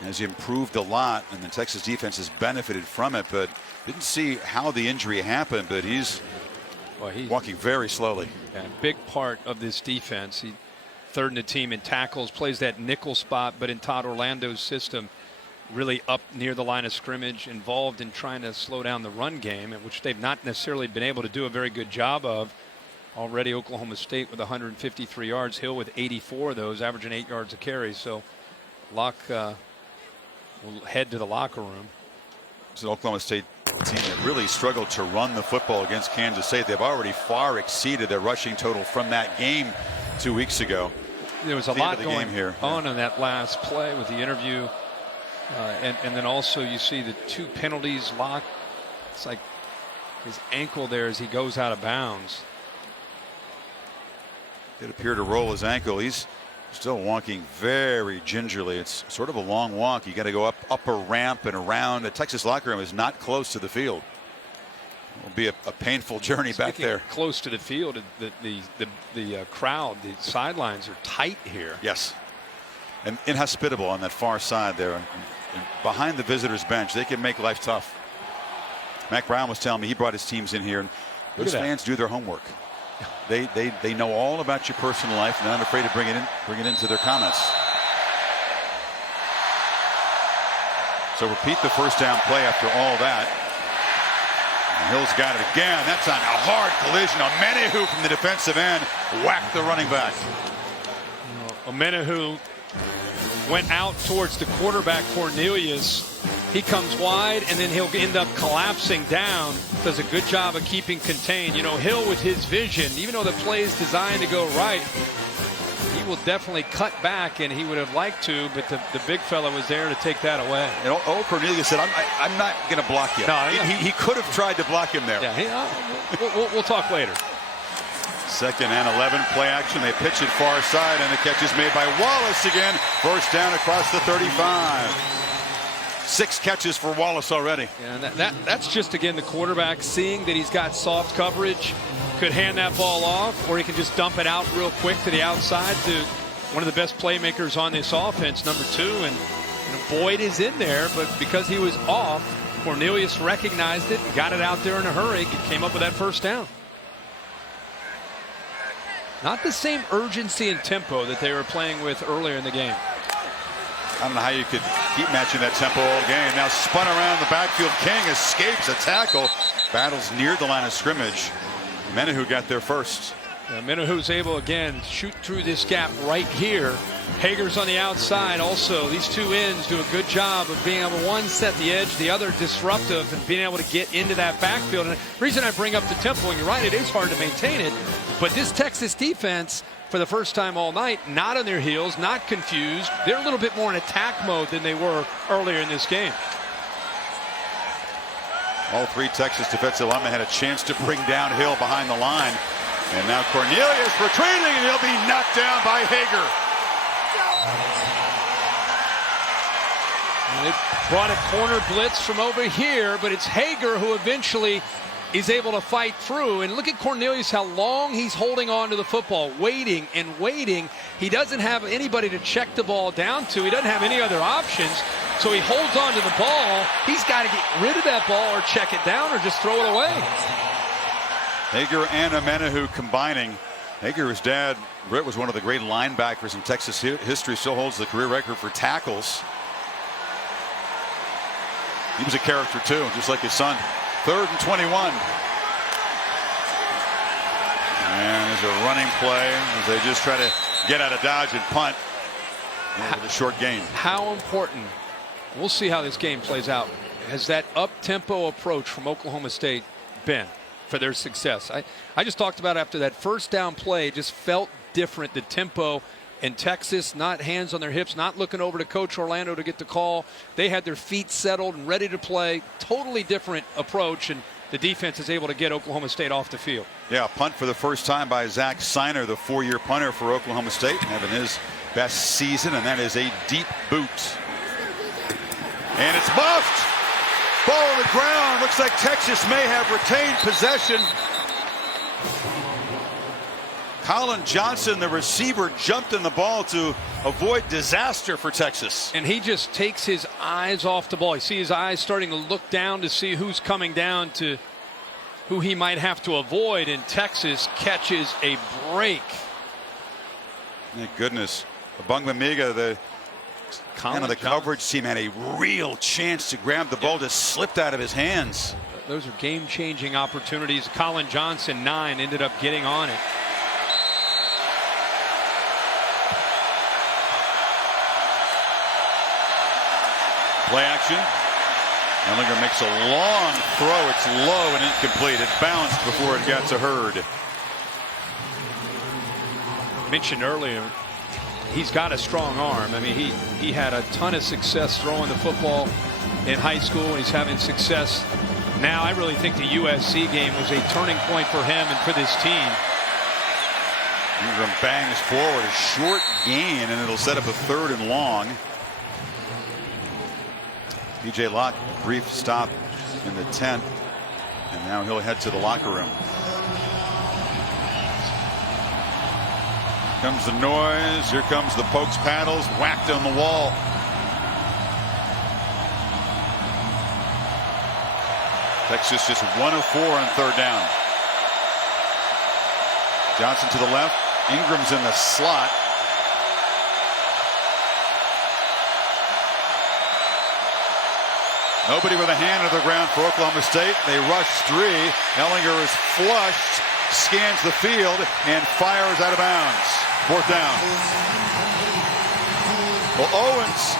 has improved a lot, and the Texas defense has benefited from it, but didn't see how the injury happened, but he's walking very slowly. Yeah, big part of this defense. He third in the team in tackles, plays that nickel spot, but in Todd Orlando's system, really up near the line of scrimmage, involved in trying to slow down the run game, which they've not necessarily been able to do a very good job of. Already Oklahoma State with 153 yards, Hill with 84 of those, averaging 8 yards a carry. So Locke will head to the locker room. It's an Oklahoma State team that really struggled to run the football against Kansas State. They've already far exceeded their rushing total from that game 2 weeks ago. There was a lot going here on that last play with the interview. And then also you see the 2 penalties. Locke, it's like his ankle there as he goes out of bounds. It appeared to roll his ankle. He's still walking very gingerly. It's sort of a long walk. You got to go up a ramp and around. The Texas locker room is not close to the field. It will be a painful journey back there. Close to the field, the crowd, the sidelines are tight here. Yes, and inhospitable on that far side there. And behind the visitors bench, they can make life tough. Mack Brown was telling me he brought his teams in here, and those fans do their homework. They know all about your personal life, and they're not afraid to bring it into their comments. So repeat the first down play after all that. And Hill's got it again. That's on a hard collision. Omenihu from the defensive end whacked the running back. Omenihu went out towards the quarterback Cornelius. He comes wide, and then he'll end up collapsing down. Does a good job of keeping contained. You know, Hill with his vision, even though the play is designed to go right, he will definitely cut back, and he would have liked to, but the big fella was there to take that away. And old Cornelius said, I'm not going to block you. No, he could have tried to block him there. Yeah, we'll talk later. 2nd and 11, play action. They pitch it far side, and the catch is made by Wallace again. First down across the 35. 6 catches for Wallace already. Yeah, and that's just, again, the quarterback seeing that he's got soft coverage, could hand that ball off, or he can just dump it out real quick to the outside to one of the best playmakers on this offense, number 2. And Boyd is in there, but because he was off, Cornelius recognized it and got it out there in a hurry. Came up with that first down. Not the same urgency and tempo that they were playing with earlier in the game. I don't know how you could keep matching that tempo all game. Now spun around the backfield. King escapes a tackle. Battles near the line of scrimmage. Omenihu got there first. Yeah, Menahu's able again shoot through this gap right here. Hager's on the outside. Also, these 2 ends do a good job of being able to, one, set the edge, the other disruptive, and being able to get into that backfield. And the reason I bring up the tempo, and you're right, it is hard to maintain it, but this Texas defense, for the first time all night, not on their heels, not confused. They're a little bit more in attack mode than they were earlier in this game. All 3 Texas defensive linemen had a chance to bring down Hill behind the line. And now Cornelius retreating, and he'll be knocked down by Hager. And they brought a corner blitz from over here, but it's Hager who eventually is able to fight through. And look at Cornelius, how long he's holding on to the football, waiting and waiting. He doesn't have anybody to check the ball down to. He doesn't have any other options. So he holds on to the ball. He's got to get rid of that ball or check it down or just throw it away. Hager and Omenihu combining. Hager, his dad, Britt, was one of the great linebackers in Texas history, still holds the career record for tackles. He was a character too, just like his son. 3rd and 21. And there's a running play as they just try to get out of dodge and punt with a short gain. How important, we'll see how this game plays out, has that up-tempo approach from Oklahoma State been? for their success. I just talked about after that first down play, it just felt different. The tempo in Texas, not hands on their hips, not looking over to Coach Orlando to get the call. They had their feet settled and ready to play. Totally different approach, and the defense is able to get Oklahoma State off the field. Yeah, punt for the first time by Zach Seiner, the 4-year punter for Oklahoma State, having his best season, and that is a deep boot. And it's muffed. Ball on the ground. Looks like Texas may have retained possession. Colin Johnson, the receiver, jumped in the ball to avoid disaster for Texas. And he just takes his eyes off the ball. You see his eyes starting to look down to see who's coming down, to who he might have to avoid, and Texas catches a break. Thank goodness. Bunglamiga, the coverage team, had a real chance to grab the ball, just slipped out of his hands. Those are game-changing opportunities. Colin Johnson, 9, ended up getting on it. Play action. Ehlinger makes a long throw. It's low and incomplete. It bounced before it got to Hurd. Mentioned earlier, he's got a strong arm. I mean, he had a ton of success throwing the football in high school. He's having success now. I really think the USC game was a turning point for him and for this team. Ingram bangs forward, a short gain, and it'll set up a 3rd and long. P.J. Locke, brief stop in the 10th, and now he'll head to the locker room. Here comes the noise. Here comes the Pokes paddles, whacked on the wall. Texas just 1 of 4 on 3rd down. Johnson to the left. Ingram's in the slot. Nobody with a hand on the ground for Oklahoma State. They rush 3. Ehlinger is flushed, scans the field, and fires out of bounds. 4th down. Well, Owens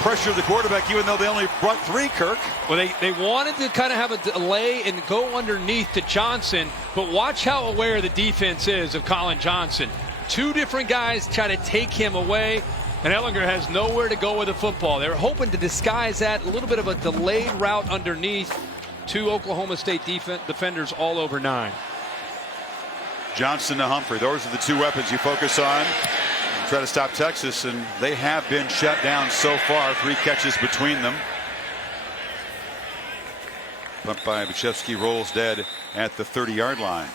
pressured the quarterback, even though they only brought 3, Kirk. Well, they wanted to kind of have a delay and go underneath to Johnson, but watch how aware the defense is of Colin Johnson. 2 different guys try to take him away, and Ehlinger has nowhere to go with the football. They're hoping to disguise that, a little bit of a delayed route underneath. 2 Oklahoma State defenders all over 9. Johnson to Humphrey. Those are the 2 weapons you focus on. Try to stop Texas, and they have been shut down so far. 3 catches between them. Punt by Buchevsky rolls dead at the 30-yard line.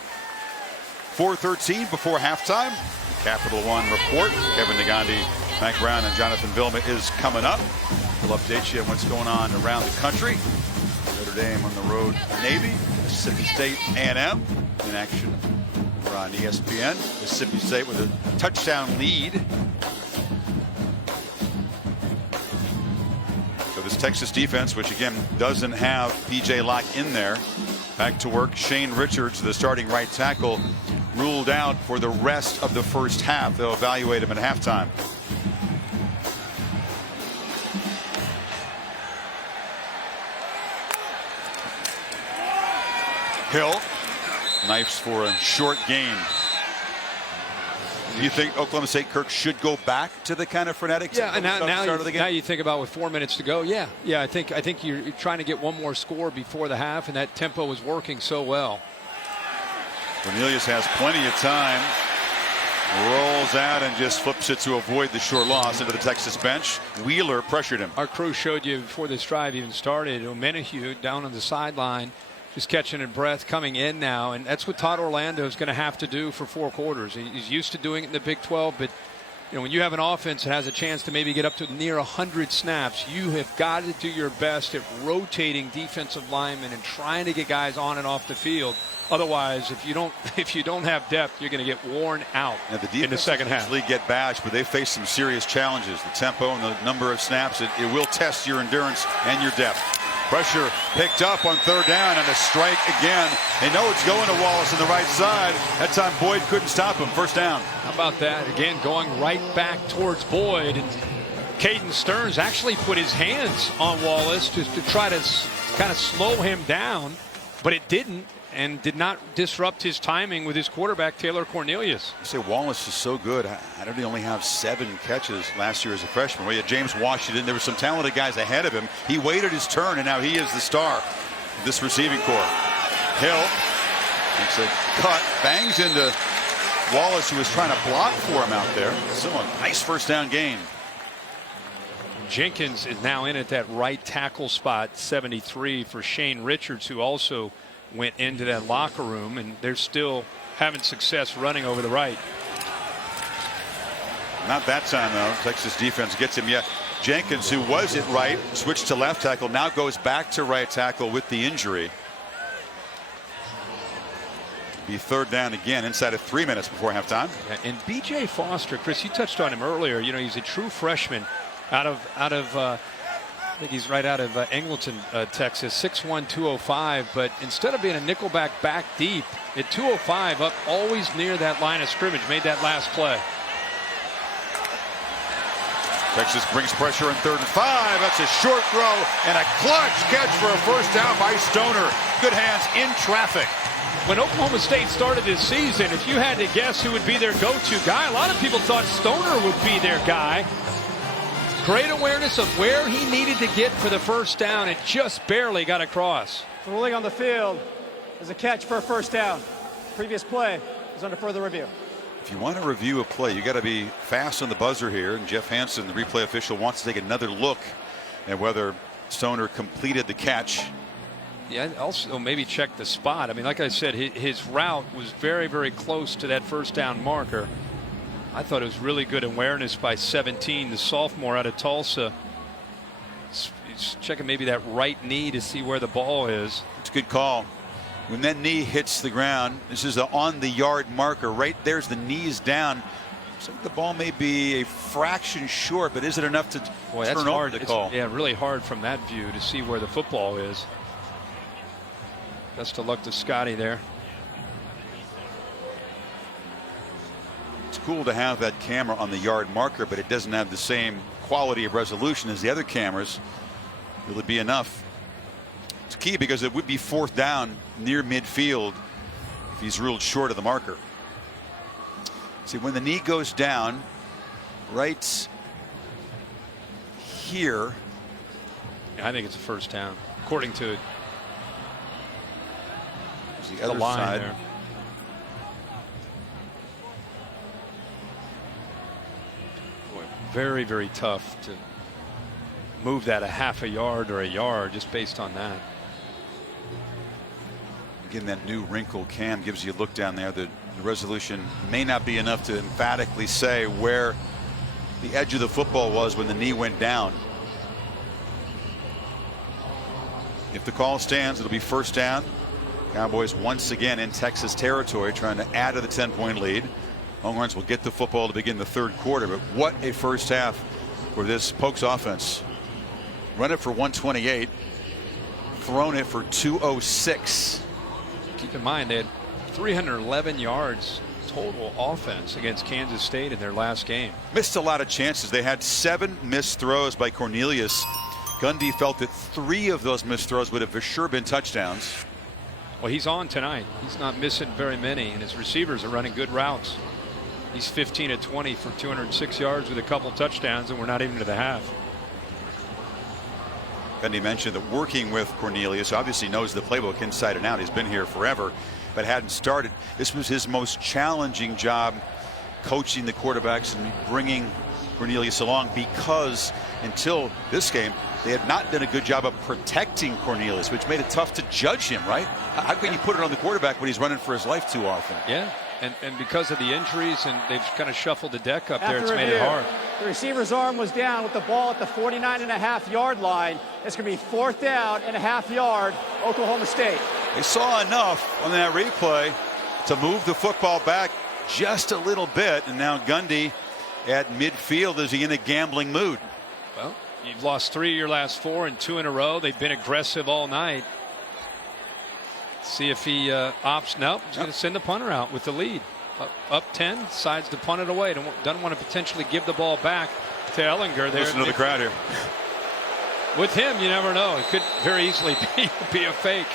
4:13 before halftime. Capital One report. Kevin Negandhi, Mack Brown, and Jonathan Vilma is coming up. We'll update you on what's going on around the country. Notre Dame on the road. Navy, Mississippi State A&M in action. We're on ESPN. Mississippi State with a touchdown lead. So this Texas defense, which again doesn't have P.J. Locke in there, back to work. Shane Richards, the starting right tackle, ruled out for the rest of the first half. They'll evaluate him at halftime. Hill knifes for a short gain. Do you think Oklahoma State, Kirk, should go back to the kind of frenetic? Yeah, and now you think about with 4 minutes to go. Yeah, I think you're trying to get one more score before the half, and that tempo is working so well. Cornelius has plenty of time. Rolls out and just flips it to avoid the short loss into the Texas bench. Wheeler pressured him. Our crew showed you before this drive even started. O'Menahue down on the sideline, just catching a breath, coming in now, and that's what Todd Orlando is going to have to do for 4 quarters. He's used to doing it in the Big 12, but when you have an offense that has a chance to maybe get up to near 100 snaps, you have got to do your best at rotating defensive linemen and trying to get guys on and off the field. Otherwise, if you don't have depth, you're going to get worn out in the second half. Usually get bashed, but they face some serious challenges. The tempo and the number of snaps, it will test your endurance and your depth. Pressure picked up on 3rd down, and a strike again. They know it's going to Wallace on the right side. That time Boyd couldn't stop him. 1st down. How about that? Again, going right back towards Boyd. And Caden Stearns actually put his hands on Wallace just to try to kind of slow him down, but it didn't. and did not disrupt his timing with his quarterback, Taylor Cornelius. You say Wallace is so good. How did he only have 7 catches last year as a freshman? Well, you had James Washington. There were some talented guys ahead of him. He waited his turn, and now he is the star of this receiving corps. Hill makes a cut, bangs into Wallace, who was trying to block for him out there. So a nice first down gain. Jenkins is now in at that right tackle spot, 73 for Shane Richards, who also went into that locker room, and they're still having success running over the right. Not that time, though. Texas defense gets him yet. Jenkins, who was at right, switched to left tackle, now goes back to right tackle with the injury. Be third down again inside of 3 minutes before halftime. Yeah, and B.J. Foster, Chris, you touched on him earlier. You know, he's a true freshman out of I think he's right out of Angleton, Texas, 6'1", 205. But instead of being a nickelback back deep at 205, up always near that line of scrimmage, made that last play. Texas brings pressure on 3rd and 5. That's a short throw and a clutch catch for a first down by Stoner. Good hands in traffic. When Oklahoma State started this season, if you had to guess who would be their go-to guy, a lot of people thought Stoner would be their guy. Great awareness of where he needed to get for the first down, and just barely got across. The ruling on the field is a catch for a first down. Previous play is under further review. If you want to review a play, you got to be fast on the buzzer here. And Jeff Hansen, the replay official, wants to take another look at whether Stoner completed the catch. Yeah, also maybe check the spot. I mean, like I said, his route was very, very close to that first down marker. I thought it was really good awareness by 17, the sophomore out of Tulsa. He's checking maybe that right knee to see where the ball is. It's a good call. When that knee hits the ground, this is the on the yard marker. Right there's the knees down. So the ball may be a fraction short, but is it enough to turn over the call? Yeah, really hard from that view to see where the football is. Best of luck to Scotty there. It's cool to have that camera on the yard marker, but it doesn't have the same quality of resolution as the other cameras. Will it be enough? It's key because it would be 4th down near midfield if he's ruled short of the marker. See, when the knee goes down right here. Yeah, I think it's a first down, according to the other side. There. Boy, very, very tough to move that a half a yard or a yard just based on that. Again, that new wrinkle cam gives you a look down there. The resolution may not be enough to emphatically say where the edge of the football was when the knee went down. If the call stands, it'll be first down. Cowboys once again in Texas territory, trying to add to the 10-point lead. Longhorns will get the football to begin the 3rd quarter, but what a first half for this Pokes offense. Run it for 128, thrown it for 206. Keep in mind they had 311 yards total offense against Kansas State in their last game. Missed a lot of chances. They had 7 missed throws by Cornelius. Gundy felt that 3 of those missed throws would have for sure been touchdowns. Well, he's on tonight. He's not missing very many, and his receivers are running good routes. He's 15 of 20 for 206 yards with a couple touchdowns, and we're not even to the half. Gundy mentioned that working with Cornelius, obviously knows the playbook inside and out. He's been here forever, but hadn't started. This was his most challenging job, coaching the quarterbacks and bringing Cornelius along, because until this game, they had not done a good job of protecting Cornelius, which made it tough to judge him, right? How can you put it on the quarterback when he's running for his life too often? Yeah, and because of the injuries, and they've kind of shuffled the deck up there, it's made it hard. The receiver's arm was down with the ball at the 49.5-yard line. It's going to be 4th down and a half yard, Oklahoma State. They saw enough on that replay to move the football back just a little bit, and now Gundy at midfield. Is he in a gambling mood? Well, you've lost 3 of your last 4 and 2 in a row. They've been aggressive all night. See if he opts. Nope, he's going to send the punter out with the lead. Up 10, decides to punt it away. Doesn't want to potentially give the ball back to Ehlinger. Listen to the crowd here. With him, you never know. It could very easily be a fake.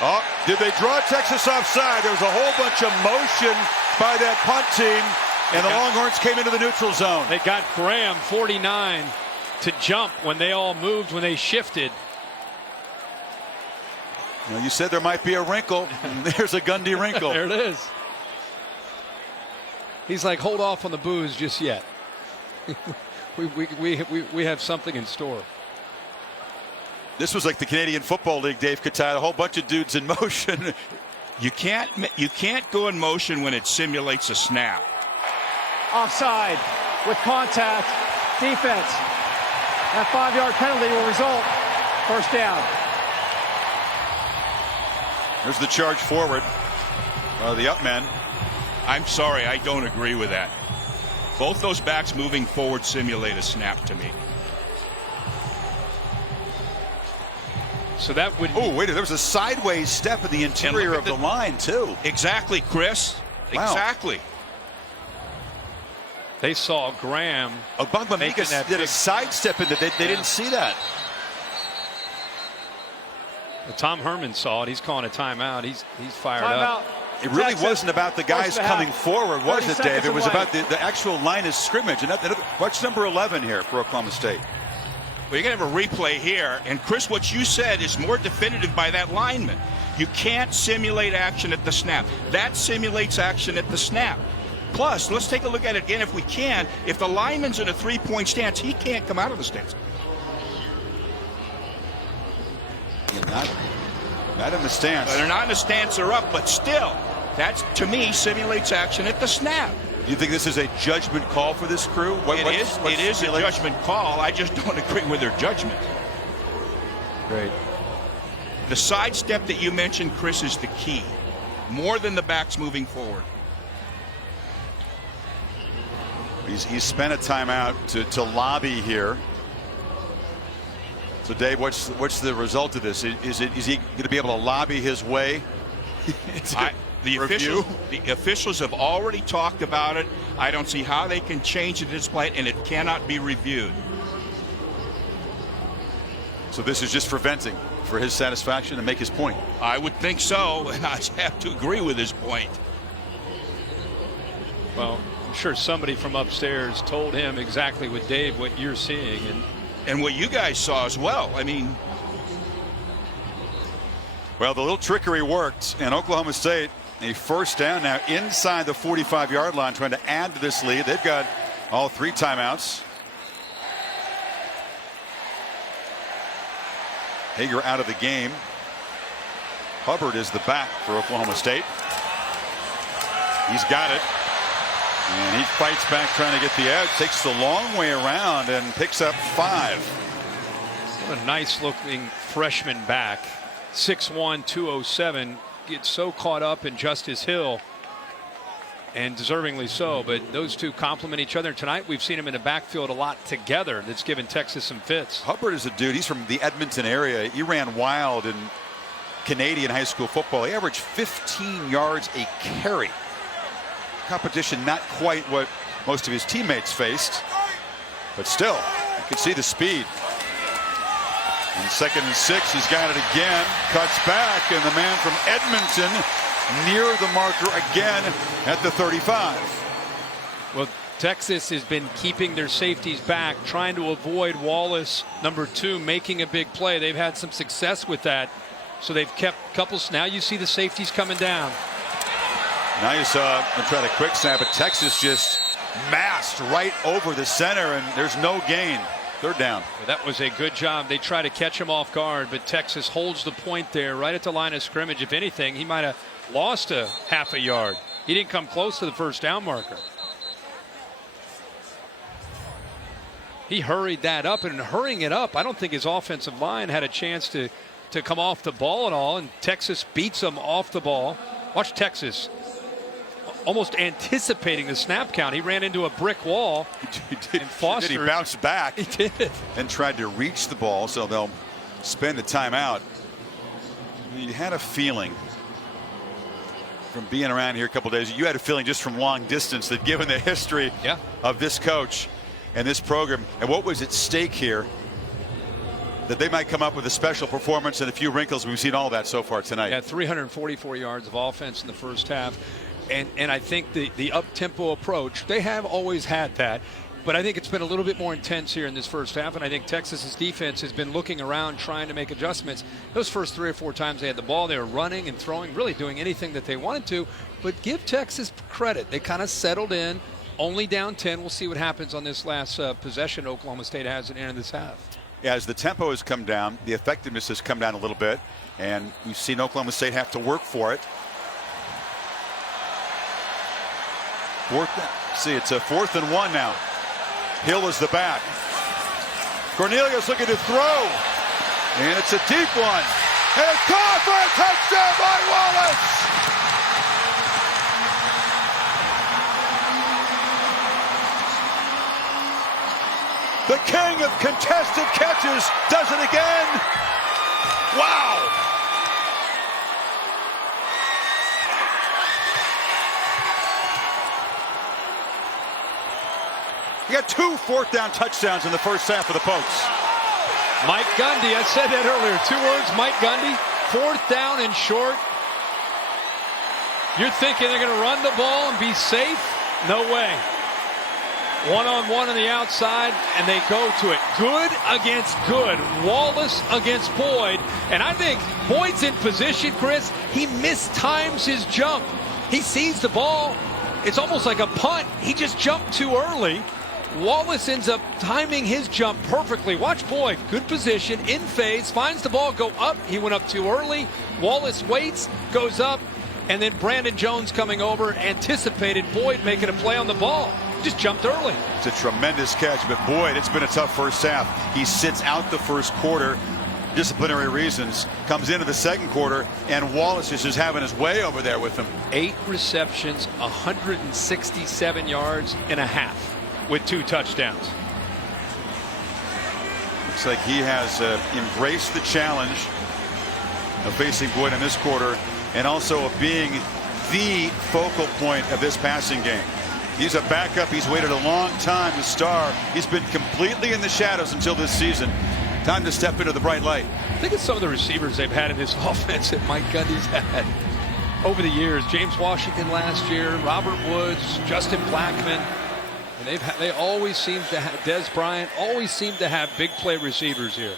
Oh, did they draw Texas offside? There was a whole bunch of motion by that punt team, and the Longhorns came into the neutral zone. They got Graham, 49, to jump when they all moved, when they shifted. Well, you said there might be a wrinkle. There's a Gundy wrinkle. There it is. He's like, hold off on the booze just yet. we have something in store. This was like the Canadian Football League, Dave Katai, a whole bunch of dudes in motion. You can't go in motion when it simulates a snap. Offside with contact. Defense. That 5-yard penalty will result. First down. There's the charge forward. The up men. I'm sorry, I don't agree with that. Both those backs moving forward simulate a snap to me. So that would. Oh, wait, there was a sideways step in the interior of the line, too. Exactly, Chris. Wow. Exactly. They saw Graham. Ogbongbemiga did a sidestep in that. They didn't see that. Well, Tom Herman saw it. He's calling a timeout. He's fired Timeout. up. It really wasn't about the guys coming forward, was it, Dave? It was away. about the actual line of scrimmage. And watch number 11 here for Oklahoma State. Well, you're going to have a replay here. And, Chris, what you said is more definitive by that lineman. You can't simulate action at the snap. That simulates action at the snap. Plus, let's take a look at it again if we can. If the lineman's in a three-point stance, he can't come out of the stance. Not in the stance. They're not in the stance, they're up, but still, that, to me, simulates action at the snap. You think this is a judgment call for this crew? It is a judgment call. I just don't agree with their judgment. Great. The sidestep that you mentioned, Chris, is the key. More than the backs moving forward. He's spent a timeout to lobby here. So, Dave, what's the result of this? Is he going to be able to lobby his way? The officials have already talked about it. I don't see how they can change the display, and it cannot be reviewed. So this is just for venting, for his satisfaction, to make his point. I would think so, and I have to agree with his point. Well, I'm sure somebody from upstairs told him exactly what you're seeing, and what you guys saw as well. I mean, well, the little trickery worked, and Oklahoma State a first down now inside the 45-yard line, trying to add to this lead. They've got all 3 timeouts. Hager out of the game. Hubbard is the back for Oklahoma State. He's got it. And he fights back trying to get the edge. Takes the long way around and picks up 5. What a nice looking freshman back. 6'1", 207. Gets so caught up in Justice Hill. And deservingly so. But those two complement each other. Tonight we've seen them in the backfield a lot together. That's given Texas some fits. Hubbard is a dude. He's from the Edmonton area. He ran wild in Canadian high school football. He averaged 15 yards a carry. Competition not quite what most of his teammates faced, but still, you can see the speed. And 2nd and 6, he's got it again, cuts back, and the man from Edmonton near the marker again at the 35. Well, Texas has been keeping their safeties back, trying to avoid Wallace, number 2, making a big play. They've had some success with that, so they've kept couples. Now you see the safeties coming down. Now you saw him try to quick snap, but Texas just masked right over the center, and there's no gain. 3rd down. Well, that was a good job. They try to catch him off guard, but Texas holds the point there right at the line of scrimmage. If anything, he might have lost a half a yard. He didn't come close to the first down marker. He hurried that up, and hurrying it up, I don't think his offensive line had a chance to come off the ball at all, and Texas beats them off the ball. Watch Texas almost anticipating the snap count. He ran into a brick wall. He did. And Foster, he bounced back. He did. And tried to reach the ball, so they'll spend the timeout. You had a feeling from being around here a couple days. You had a feeling just from long distance that given the history of this coach and this program and what was at stake here, that they might come up with a special performance and a few wrinkles. We've seen all that so far tonight. Yeah, 344 yards of offense in the first half. And I think the up-tempo approach, they have always had that. But I think it's been a little bit more intense here in this first half, and I think Texas's defense has been looking around trying to make adjustments. Those first 3 or 4 times they had the ball, they were running and throwing, really doing anything that they wanted to. But give Texas credit. They kind of settled in, only down 10. We'll see what happens on this last possession Oklahoma State has at the end of this half. Yeah, as the tempo has come down, the effectiveness has come down a little bit, and we've seen Oklahoma State have to work for it. It's a 4th and 1 now. Hill is the back. Cornelius looking to throw. And it's a deep one. And it's caught for a touchdown by Wallace. The king of contested catches does it again. Wow. You got 2 4th-down touchdowns in the first half of the Pokes. Mike Gundy, I said that earlier. 2 words, Mike Gundy. 4th down and short. You're thinking they're going to run the ball and be safe? No way. One-on-one on the outside, and they go to it. Good against good. Wallace against Boyd. And I think Boyd's in position, Chris. He mistimes his jump. He sees the ball. It's almost like a punt. He just jumped too early. Wallace ends up timing his jump perfectly. Watch Boyd, good position, in phase, finds the ball, go up. He went up too early. Wallace waits, goes up, and then Brandon Jones coming over, anticipated Boyd making a play on the ball. Just jumped early. It's a tremendous catch, but Boyd, it's been a tough first half. He sits out the first quarter, disciplinary reasons, comes into the second quarter, and Wallace is just having his way over there with him. 8 receptions, 167 yards and a half. With 2 touchdowns. Looks like he has embraced the challenge of facing Boyd in this quarter, and also of being the focal point of this passing game. He's a backup. He's waited a long time to star. He's been completely in the shadows until this season. Time to step into the bright light. Think of some of the receivers they've had in this offense that Mike Gundy's had over the years. James Washington last year, Robert Woods, Justin Blackman. And they always seem to have, Des Bryant always seem to have big play receivers here.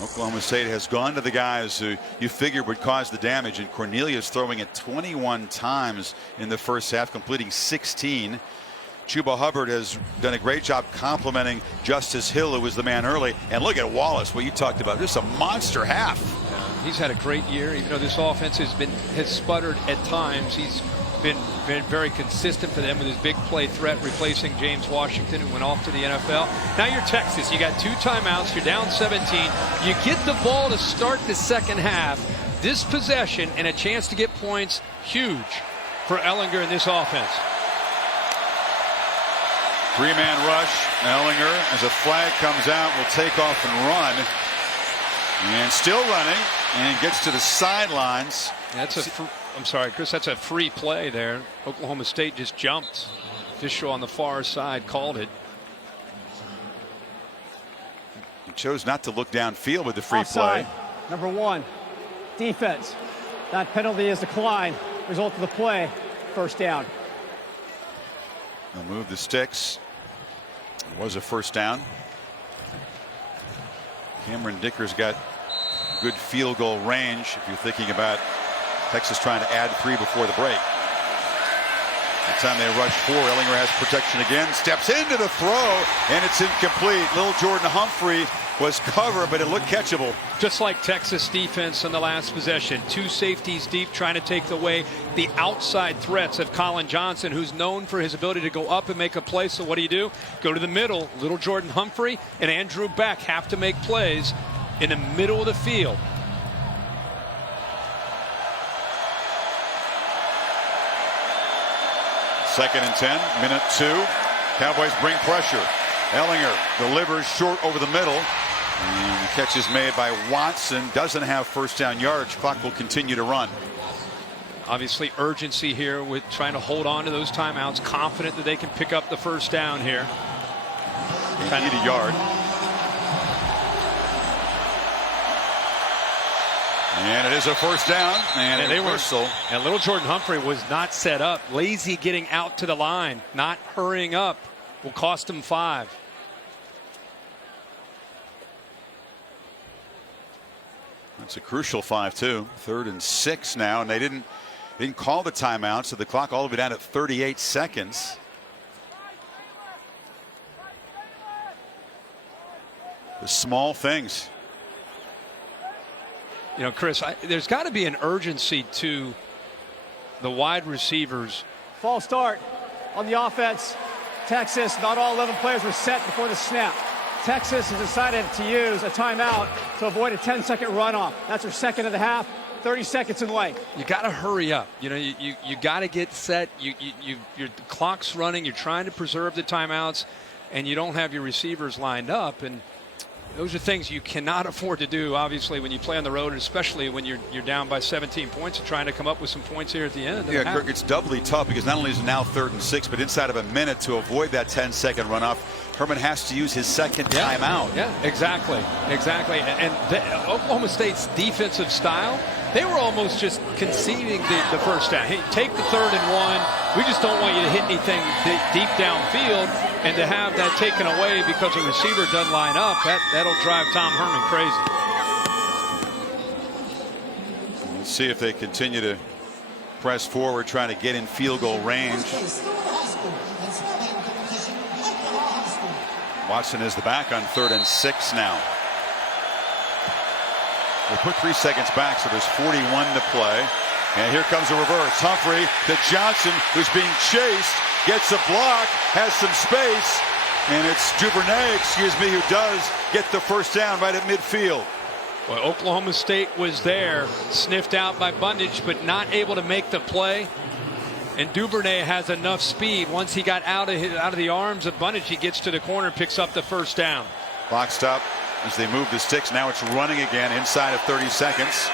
Oklahoma State has gone to the guys who you figured would cause the damage, and Cornelius throwing it 21 times in the first half, completing 16. Chuba Hubbard has done a great job complimenting Justice Hill, who was the man early. And look at Wallace, what you talked about. Just a monster half. He's had a great year, even though this offense has sputtered at times. He's been very consistent for them with his big play threat, replacing James Washington, who went off to the NFL. Now you're Texas. You got 2 timeouts. You're down 17. You get the ball to start the second half. This possession and a chance to get points, huge for Ehlinger in this offense. 3-man rush. Ehlinger, as a flag comes out, will take off and run. And still running, and gets to the sidelines. I'm sorry, Chris, that's a free play there. Oklahoma State just jumped. Official on the far side called it. He chose not to look downfield with the free Offside. play. Number 1, defense. That penalty is declined. Result of the play, 1st down. They'll move the sticks. It was a 1st down. Cameron Dicker's got good field goal range if you're thinking about Texas trying to add 3 before the break. That time they rush 4. Ehlinger has protection again, steps into the throw, and it's incomplete. Little Jordan Humphrey was covered, but it looked catchable. Just like Texas defense in the last possession. 2 safeties deep, trying to take away the outside threats of Colin Johnson, who's known for his ability to go up and make a play. So what do? Go to the middle. Little Jordan Humphrey and Andrew Beck have to make plays in the middle of the field. Second and 10, minute 2. Cowboys bring pressure. Ehlinger delivers short over the middle. And the catch is made by Watson. Doesn't have 1st down yardage. Clock will continue to run. Obviously urgency here with trying to hold on to those timeouts. Confident that they can pick up the 1st down here. They need a yard. And it is a first down. And they whistle. And little Jordan Humphrey was not set up. Lazy getting out to the line, not hurrying up, will cost him 5. That's a crucial 5 too. 3rd and 6 now, and they didn't call the timeout, so the clock all the way down at 38 seconds. The small things. You know, Chris, there's got to be an urgency to the wide receivers. False start on the offense. Texas, not all 11 players were set before the snap. Texas has decided to use a timeout to avoid a 10-second runoff. That's their second of the half, 30 seconds in length. You got to hurry up. You know, you got to get set. Your clock's running. You're trying to preserve the timeouts, and you don't have your receivers lined up. And those are things you cannot afford to do, obviously, when you play on the road, and especially when you're down by 17 points and trying to come up with some points here at the end. Yeah, Kirk, it's doubly tough because not only is it now 3rd and 6, but inside of a minute to avoid that 10-second runoff, Herman has to use his second timeout. Yeah, exactly. And Oklahoma State's defensive style, they were almost just conceding the first down. Hey, take the 3rd and 1. We just don't want you to hit anything deep downfield, and to have that taken away because a receiver doesn't line up, that'll drive Tom Herman crazy. Let's see if they continue to press forward, trying to get in field goal range. Watson is the back on 3rd and 6 now. They put 3 seconds back, so there's 41 to play. And here comes a reverse. Humphrey to Johnson, who's being chased, gets a block, has some space, and it's Duvernay, who does get the first down right at midfield. Well, Oklahoma State was there, sniffed out by Bundage, but not able to make the play. And Duvernay has enough speed. Once he got out of the arms of Bundage, he gets to the corner, picks up the first down. Clock stop as they move the sticks. Now it's running again inside of 30 seconds.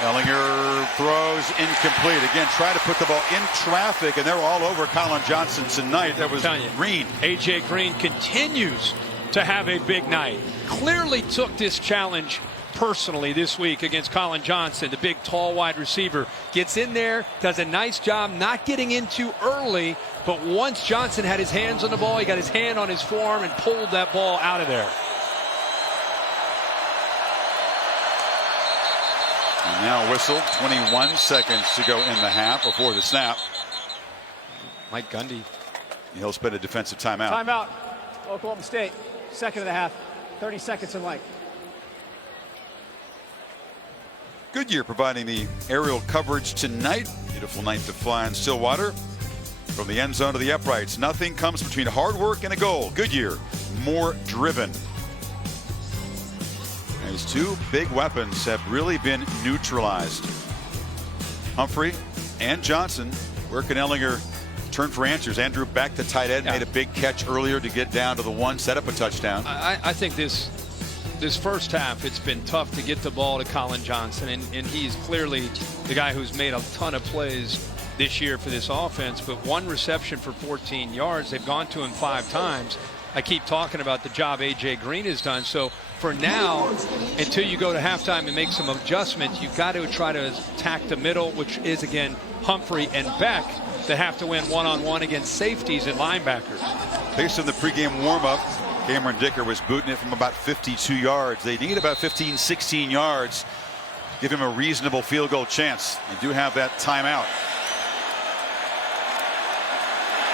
Ehlinger throws incomplete. Again, try to put the ball in traffic, and they're all over Colin Johnson tonight. That was Green. A.J. Green continues to have a big night. Clearly took this challenge personally this week against Colin Johnson, the big, tall, wide receiver. Gets in there, does a nice job not getting in too early, but once Johnson had his hands on the ball, he got his hand on his forearm and pulled that ball out of there. And now whistle, 21 seconds to go in the half before the snap. Mike Gundy. He'll spend a defensive timeout. Timeout, Oklahoma State, second of the half, 30 seconds in length. Goodyear providing the aerial coverage tonight. Beautiful night to fly in Stillwater. From the end zone to the uprights, nothing comes between hard work and a goal. Goodyear, more driven. His 2 big weapons have really been neutralized. Humphrey and Johnson. Where can Ehlinger turn for answers? Andrew back to tight end, made a big catch earlier to get down to the 1, set up a touchdown. I think this first half, it's been tough to get the ball to Colin Johnson, and he's clearly the guy who's made a ton of plays this year for this offense, but 1 reception for 14 yards. They've gone to him 5 times. I keep talking about the job A.J. Green has done. So for now, until you go to halftime and make some adjustments, you've got to try to attack the middle, which is, again, Humphrey and Beck, that have to win one-on-one against safeties and linebackers. Based on the pregame warm-up, Cameron Dicker was booting it from about 52 yards. They need about 15, 16 yards. Give him a reasonable field goal chance. They do have that timeout.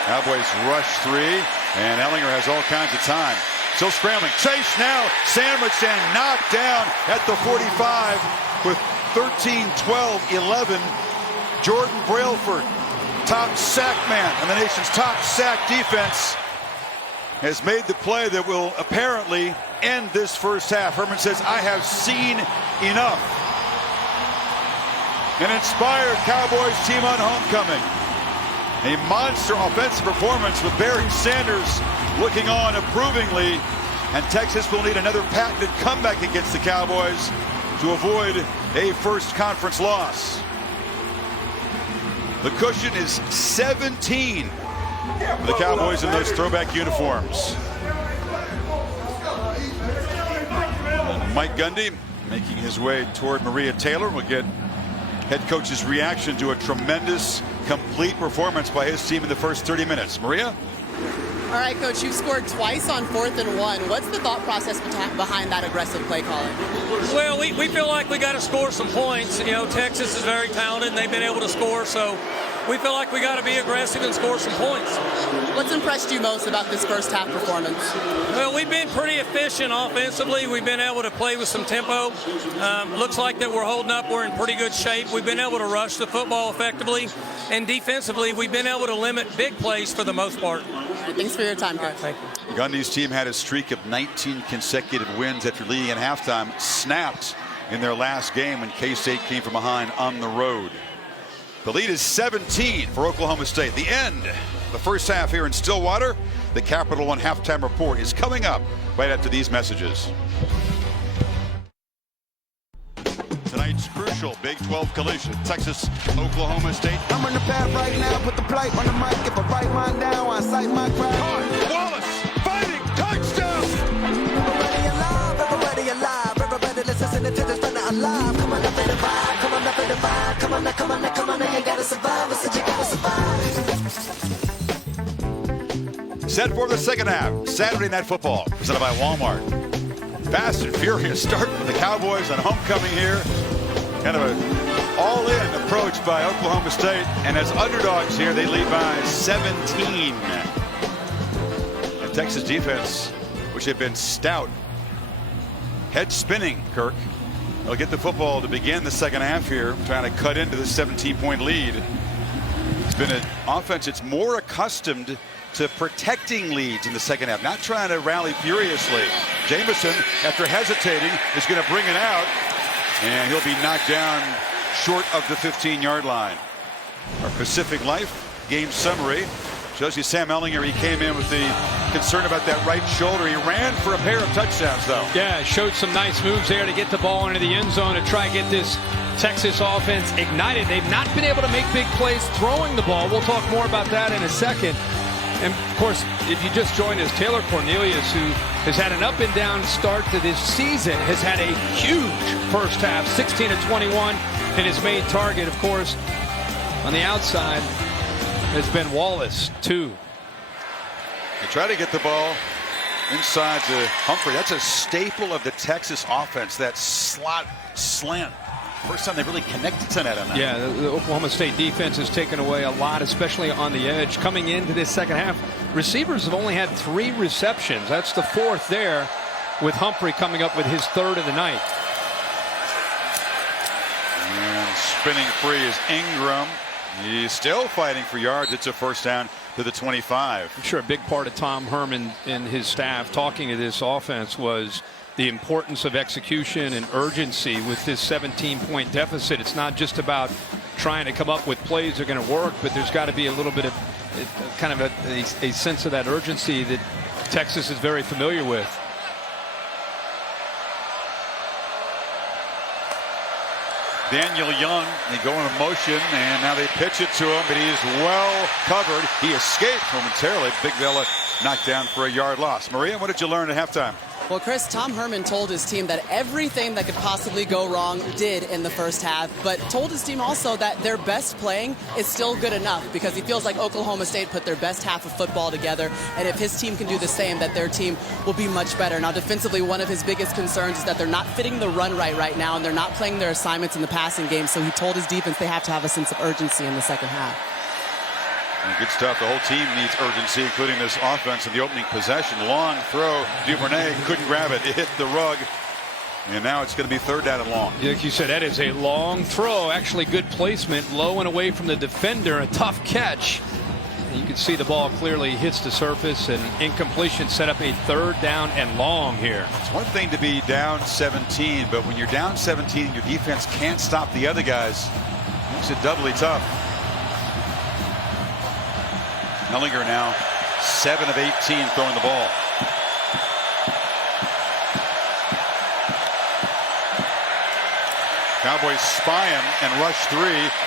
Cowboys rush 3, and Ehlinger has all kinds of time. Still scrambling. Chase now, sandwiched and knocked down at the 45 with 13, 12, 11. Jordan Brailford, top sack man, and the nation's top sack defense, has made the play that will apparently end this first half. Herman says, I have seen enough. An inspired Cowboys team on homecoming. A monster offensive performance with Barry Sanders looking on approvingly. And Texas will need another patented comeback against the Cowboys to avoid a first conference loss. The cushion is 17 for the Cowboys in those throwback uniforms. And Mike Gundy making his way toward Maria Taylor. We'll get head coach's reaction to a tremendous, complete performance by his team in the first 30 minutes. Maria? All right, Coach, you've scored twice on 4th and 1. What's the thought process behind that aggressive play calling? Well, we feel like we got to score some points. You know, Texas is very talented, and they've been able to score, so we feel like we got to be aggressive and score some points. What's impressed you most about this first half performance? Well, we've been pretty efficient offensively. We've been able to play with some tempo. Looks like that we're holding up. We're in pretty good shape. We've been able to rush the football effectively. And defensively, we've been able to limit big plays for the most part. Thanks for your time, Coach. Thank you. Gundy's team had a streak of 19 consecutive wins after leading at halftime, snapped in their last game when K-State came from behind on the road. The lead is 17 for Oklahoma State. The end of the first half here in Stillwater. The Capital One halftime report is coming up right after these messages. Tonight's crucial Big 12 collision. Texas, Oklahoma State. I'm on the path right now, put the plate on the mic. If I write mine down, I cite my crowd. Wallace fighting, touchdown! Everybody alive, everybody alive. Everybody listening to this thunder alive. Come on up in the vibe, come on up in the vibe. Come on now, come on now, come on now. You gotta survive, I said you gotta survive. Set for the second half. Saturday Night Football, presented by Walmart. Fast and furious start for the Cowboys on homecoming here. Kind of an all-in approach by Oklahoma State. And as underdogs here, they lead by 17. And Texas defense, which had been stout. Head spinning, Kirk. They'll get the football to begin the second half here, trying to cut into the 17-point lead. It's been an offense that's more accustomed to protecting leads in the second half, not trying to rally furiously. Jamison, after hesitating, is going to bring it out, and he'll be knocked down short of the 15-yard line. Our Pacific Life game summary shows you Sam Ehlinger. He came in with the concern about that right shoulder. He ran for a pair of touchdowns, though. Yeah, showed some nice moves there to get the ball into the end zone and try and get this Texas offense ignited. They've not been able to make big plays throwing the ball. We'll talk more about that in a second. And, of course, if you just joined us, Taylor Cornelius, who has had an up-and-down start to this season, has had a huge first half, 16 of 21, and his main target, of course, on the outside has been Wallace, 2. They try to get the ball inside to Humphrey. That's a staple of the Texas offense, that slot slant. First time they really connected to that on that. Yeah, the Oklahoma State defense has taken away a lot, especially on the edge. Coming into this second half, receivers have only had 3 receptions. That's the 4th there, with Humphrey coming up with his 3rd of the night. And spinning free is Ingram. He's still fighting for yards. It's a first down to the 25. I'm sure a big part of Tom Herman and his staff talking to this offense was the importance of execution and urgency with this 17-point deficit. It's not just about trying to come up with plays that are going to work, but there's got to be a little bit of kind of a sense of that urgency that Texas is very familiar with. Daniel Young, they go in motion, and now they pitch it to him, but he is well covered. He escaped momentarily. Big Vela knocked down for a yard loss. Maria, what did you learn at halftime? Well, Chris, Tom Herman told his team that everything that could possibly go wrong did in the first half, but told his team also that their best playing is still good enough because he feels like Oklahoma State put their best half of football together, and if his team can do the same, that their team will be much better. Now, defensively, one of his biggest concerns is that they're not fitting the run right now, and they're not playing their assignments in the passing game, so he told his defense they have to have a sense of urgency in the second half. Good stuff. The whole team needs urgency, including this offense in the opening possession. Long throw. Duvernay couldn't grab it. It hit the rug. And now it's going to be 3rd down and long. Like you said, that is a long throw. Actually, good placement. Low and away from the defender. A tough catch. You can see the ball clearly hits the surface, and incompletion set up a 3rd down and long here. It's one thing to be down 17, but when you're down 17 and your defense can't stop the other guys, it makes it doubly tough. Ehlinger now 7 of 18 throwing the ball. Cowboys spy him and rush 3.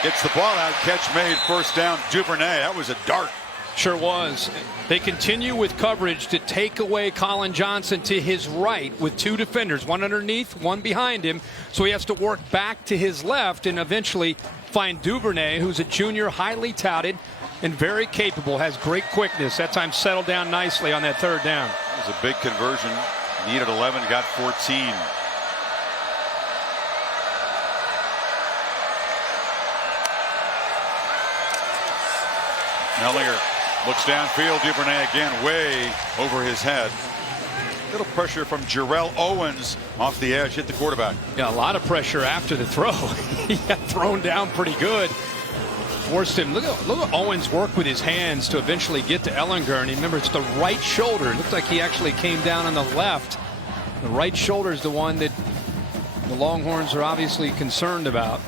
Gets the ball out. Catch made. First down. Duvernay. That was a dart. Sure was. They continue with coverage to take away Colin Johnson to his right with 2 defenders, one underneath, one behind him. So he has to work back to his left and eventually find Duvernay, who's a junior, highly touted and very capable, has great quickness. That time settled down nicely on that 3rd down. It was a big conversion. Needed 11, got 14. Ellinger looks downfield. Duvernay again way over his head. Little pressure from Jarrell Owens off the edge, hit the quarterback. Yeah, a lot of pressure after the throw. He got thrown down pretty good. Forced him. Look at Owens work with his hands to eventually get to Ellinger. And remember, it's the right shoulder. It looked like he actually came down on the left. The right shoulder is the one that the Longhorns are obviously concerned about.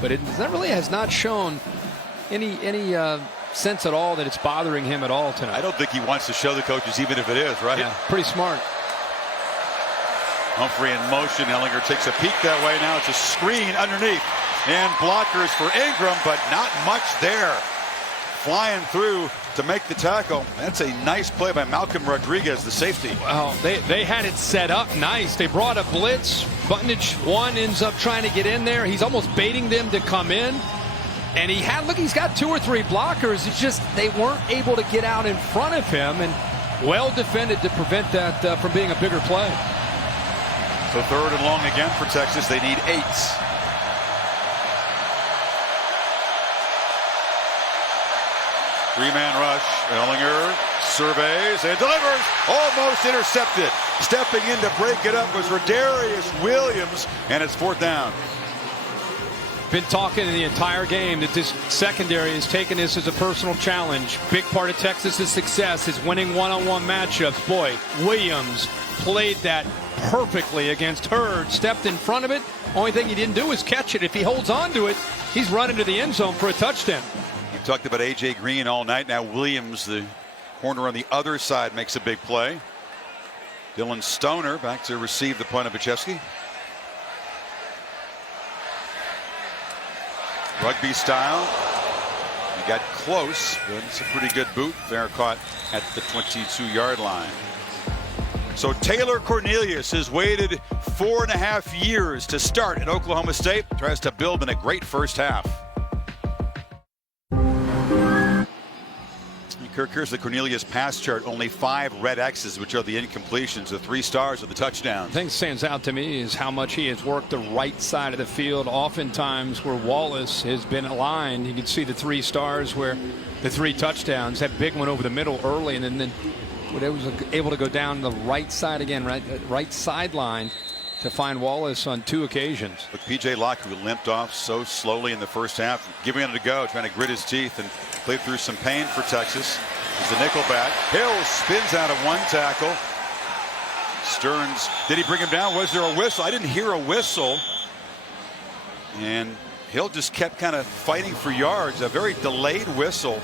But that really has not shown any sense at all that it's bothering him at all tonight. I don't think he wants to show the coaches, even if it is, right? Yeah, pretty smart. Humphrey in motion. Ellinger takes a peek that way. Now it's a screen underneath. And blockers for Ingram, but not much there. Flying through to make the tackle. That's a nice play by Malcolm Rodriguez, the safety. Well, they had it set up nice. They brought a blitz. Buttnich one ends up trying to get in there. He's almost baiting them to come in. And he's got 2 or 3 blockers. It's just they weren't able to get out in front of him, and well defended to prevent that from being a bigger play. So 3rd and long again for Texas. They need 8. Three-man rush. Ellinger surveys and delivers. Almost intercepted. Stepping in to break it up was Rodarius Williams, and it's 4th down. Been talking in the entire game that this secondary has taken this as a personal challenge. Big part of Texas's success is winning one-on-one matchups. Boy, Williams played that perfectly against Hurd. Stepped in front of it. Only thing he didn't do is catch it. If he holds on to it, he's running to the end zone for a touchdown. We talked about A.J. Green all night. Now Williams, the corner on the other side, makes a big play. Dylan Stoner back to receive the punt of Bachevsky. Rugby style. He got close, but it's a pretty good boot. Fair caught at the 22-yard line. So Taylor Cornelius has waited 4.5 years to start at Oklahoma State. Tries to build in a great first half. Kirk, here's the Cornelius pass chart. Only 5 red X's, which are the incompletions. The 3 stars are the touchdowns. The thing that stands out to me is how much he has worked the right side of the field. Oftentimes where Wallace has been aligned, you can see the 3 stars where the 3 touchdowns. That big one over the middle early, and then it was able to go down the right side again, right sideline to find Wallace on 2 occasions. With P.J. Locke, who limped off so slowly in the first half, giving it a go, trying to grit his teeth and play through some pain for Texas. He's the nickel back. Hill spins out of 1 tackle. Stearns, did he bring him down? Was there a whistle? I didn't hear a whistle. And Hill just kept kind of fighting for yards. A very delayed whistle.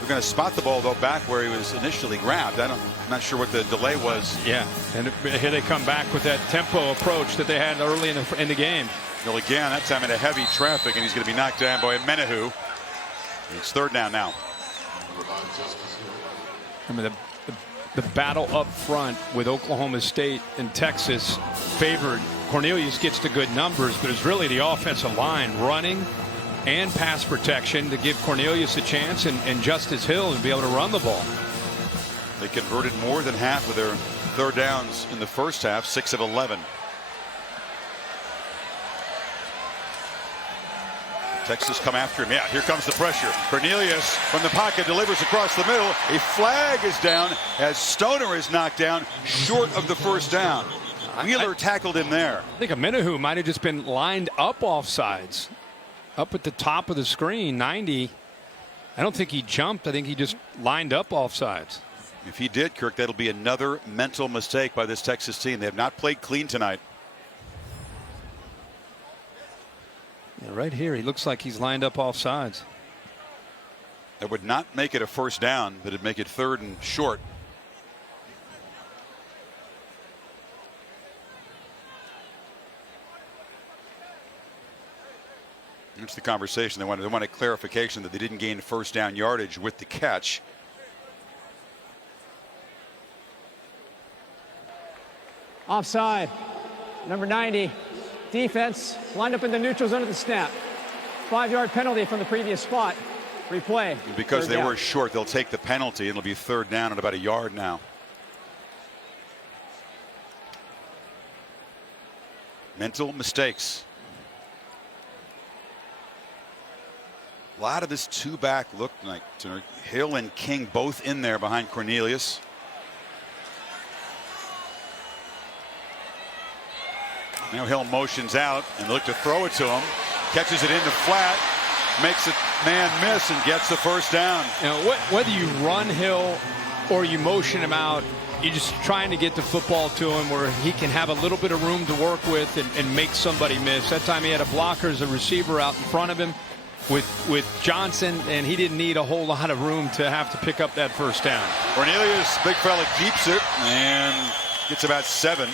We're going to spot the ball, though, back where he was initially grabbed. I'm not sure what the delay was. Yeah, and here they come back with that tempo approach that they had early in the game. Well, again, that time in a heavy traffic, and he's going to be knocked down by Menahu. It's 3rd down now. I mean, the battle up front with Oklahoma State and Texas favored. Cornelius gets the good numbers, but it's really the offensive line running and pass protection to give Cornelius a chance and Justice Hill to be able to run the ball. They converted more than half of their 3rd downs in the first half, 6 of 11. Texas come after him. Yeah, here comes the pressure. Cornelius from the pocket delivers across the middle. A flag is down as Stoner is knocked down short of the 1st down. Wheeler tackled him there. I think Menahu might have just been lined up offsides. Up at the top of the screen, 90. I don't think he jumped. I think he just lined up offsides. If he did, Kirk, that'll be another mental mistake by this Texas team. They have not played clean tonight. Yeah, right here, he looks like he's lined up offsides. That would not make it a 1st down, but it'd make it 3rd and short. It's the conversation. They wanted clarification that they didn't gain first down yardage with the catch. Offside. Number 90. Defense lined up in the neutral zone at the snap. 5-yard penalty from the previous spot. Replay. Because they were short, they'll take the penalty. It'll be third down at about a yard now. Mental mistakes. A lot of this two-back look like Hill and King both in there behind Cornelius. Now Hill motions out and look to throw it to him. Catches it in the flat, makes a man miss and gets the first down. You know, whether you run Hill or you motion him out, you're just trying to get the football to him where he can have a little bit of room to work with and make somebody miss. That time he had a blocker as a receiver out in front of him with Johnson, and he didn't need a whole lot of room to have to pick up that first down. Cornelius, big fella, keeps it and gets about 7.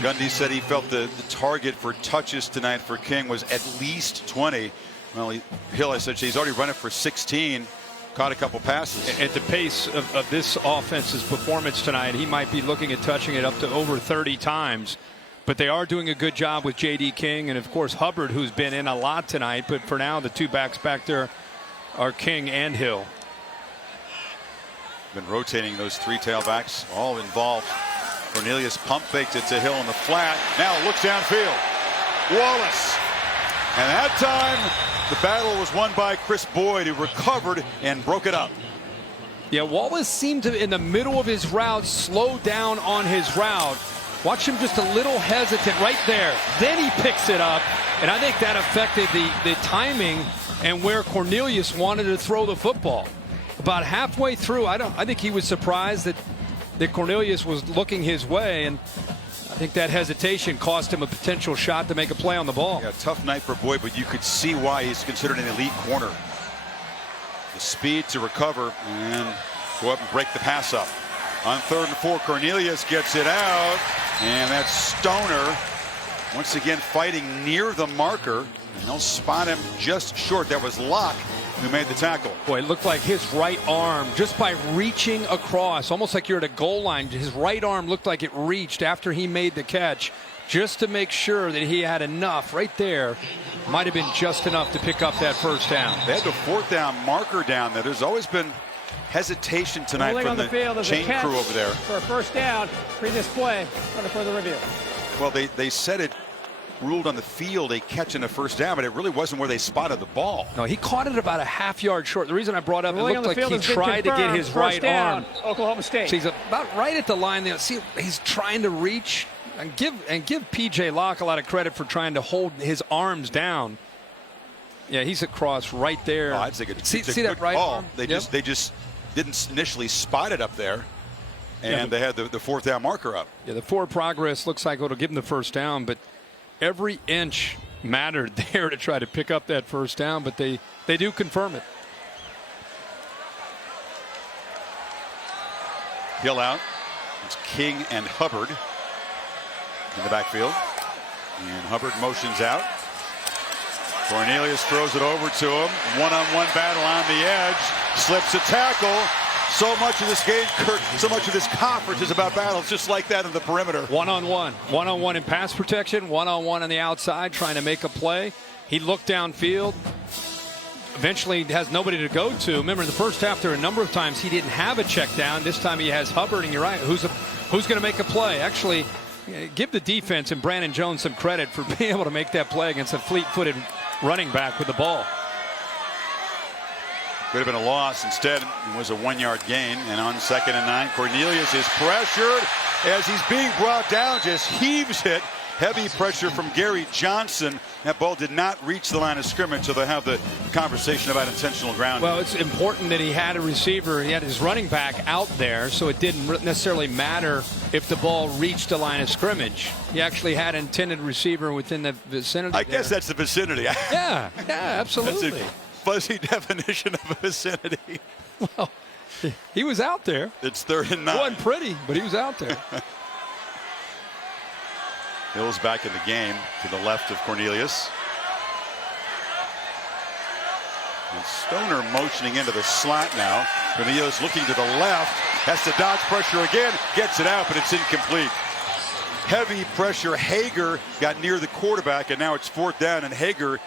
Gundy said he felt the target for touches tonight for King was at least 20. Well, Hill, I said he's already run it for 16. Caught a couple passes. At the pace of this offense's performance tonight, he might be looking at touching it up to over 30 times. But they are doing a good job with J.D. King and, of course, Hubbard, who's been in a lot tonight. But for now, the two backs back there are King and Hill. Been rotating those three tailbacks, all involved. Cornelius pump faked it to Hill in the flat. Now looks downfield. Wallace. And that time, the battle was won by Chris Boyd, who recovered and broke it up. Yeah, Wallace seemed to, in the middle of his route, slow down on his route. Watch him just a little hesitant right there. Then he picks it up, and I think that affected the timing and where Cornelius wanted to throw the football. About halfway through, I think he was surprised that Cornelius was looking his way, and I think that hesitation cost him a potential shot to make a play on the ball. Yeah, tough night for Boyd, but you could see why he's considered an elite corner. The speed to recover and go up and break the pass up. On 3rd and 4, Cornelius gets it out, and that's Stoner once again fighting near the marker, and they'll spot him just short. That was Locke who made the tackle. Boy, it looked like his right arm, just by reaching across, almost like you're at a goal line, his right arm looked like it reached after he made the catch, just to make sure that he had enough right there. Might have been just enough to pick up that first down. They had the 4th down marker down there. There's always been hesitation tonight from the chain crew over there. For a first down, previous play, under further review. Well, they said it ruled on the field a catch and a first down, but it really wasn't where they spotted the ball. No, he caught it about a half-yard short. The reason I brought up, it looked like he tried to get his right arm. Oklahoma State. So he's about right at the line there. See, he's trying to reach and give P.J. Locke a lot of credit for trying to hold his arms down. Yeah, he's across right there. Oh, I'd say see that right ball. arm? They just didn't initially spot it up there, and they had the 4th down marker up. Yeah, the forward progress looks like it'll give them the first down, but every inch mattered there to try to pick up that first down, but they do confirm it. Hill out. It's King and Hubbard in the backfield. And Hubbard motions out. Cornelius throws it over to him. One-on-one battle on the edge. Slips a tackle. So much of this game, Kurt, so much of this conference is about battles just like that in the perimeter. One-on-one. One-on-one in pass protection. One-on-one on the outside trying to make a play. He looked downfield. Eventually has nobody to go to. Remember, in the first half, there were a number of times he didn't have a check down. This time he has Hubbard, and you're right. Who's going to make a play? Actually, give the defense and Brandon Jones some credit for being able to make that play against a fleet-footed running back with the ball. Could have been a loss. Instead, it was a 1-yard gain. And on 2nd and 9, Cornelius is pressured as he's being brought down, just heaves it. Heavy pressure from Gary Johnson. That ball did not reach the line of scrimmage, so they have the conversation about intentional grounding. Well, it's important that he had a receiver. He had his running back out there, so it didn't necessarily matter if the ball reached the line of scrimmage. He actually had an intended receiver within the vicinity. I guess that's the vicinity. Yeah, absolutely. That's a fuzzy definition of a vicinity. Well, he was out there. It's 3rd and 9. It wasn't pretty, but he was out there. Hill's back in the game to the left of Cornelius. And Stoner motioning into the slot now. Cornelius looking to the left. Has to dodge pressure again. Gets it out, but it's incomplete. Heavy pressure. Hager got near the quarterback, and now it's 4th down, and Hager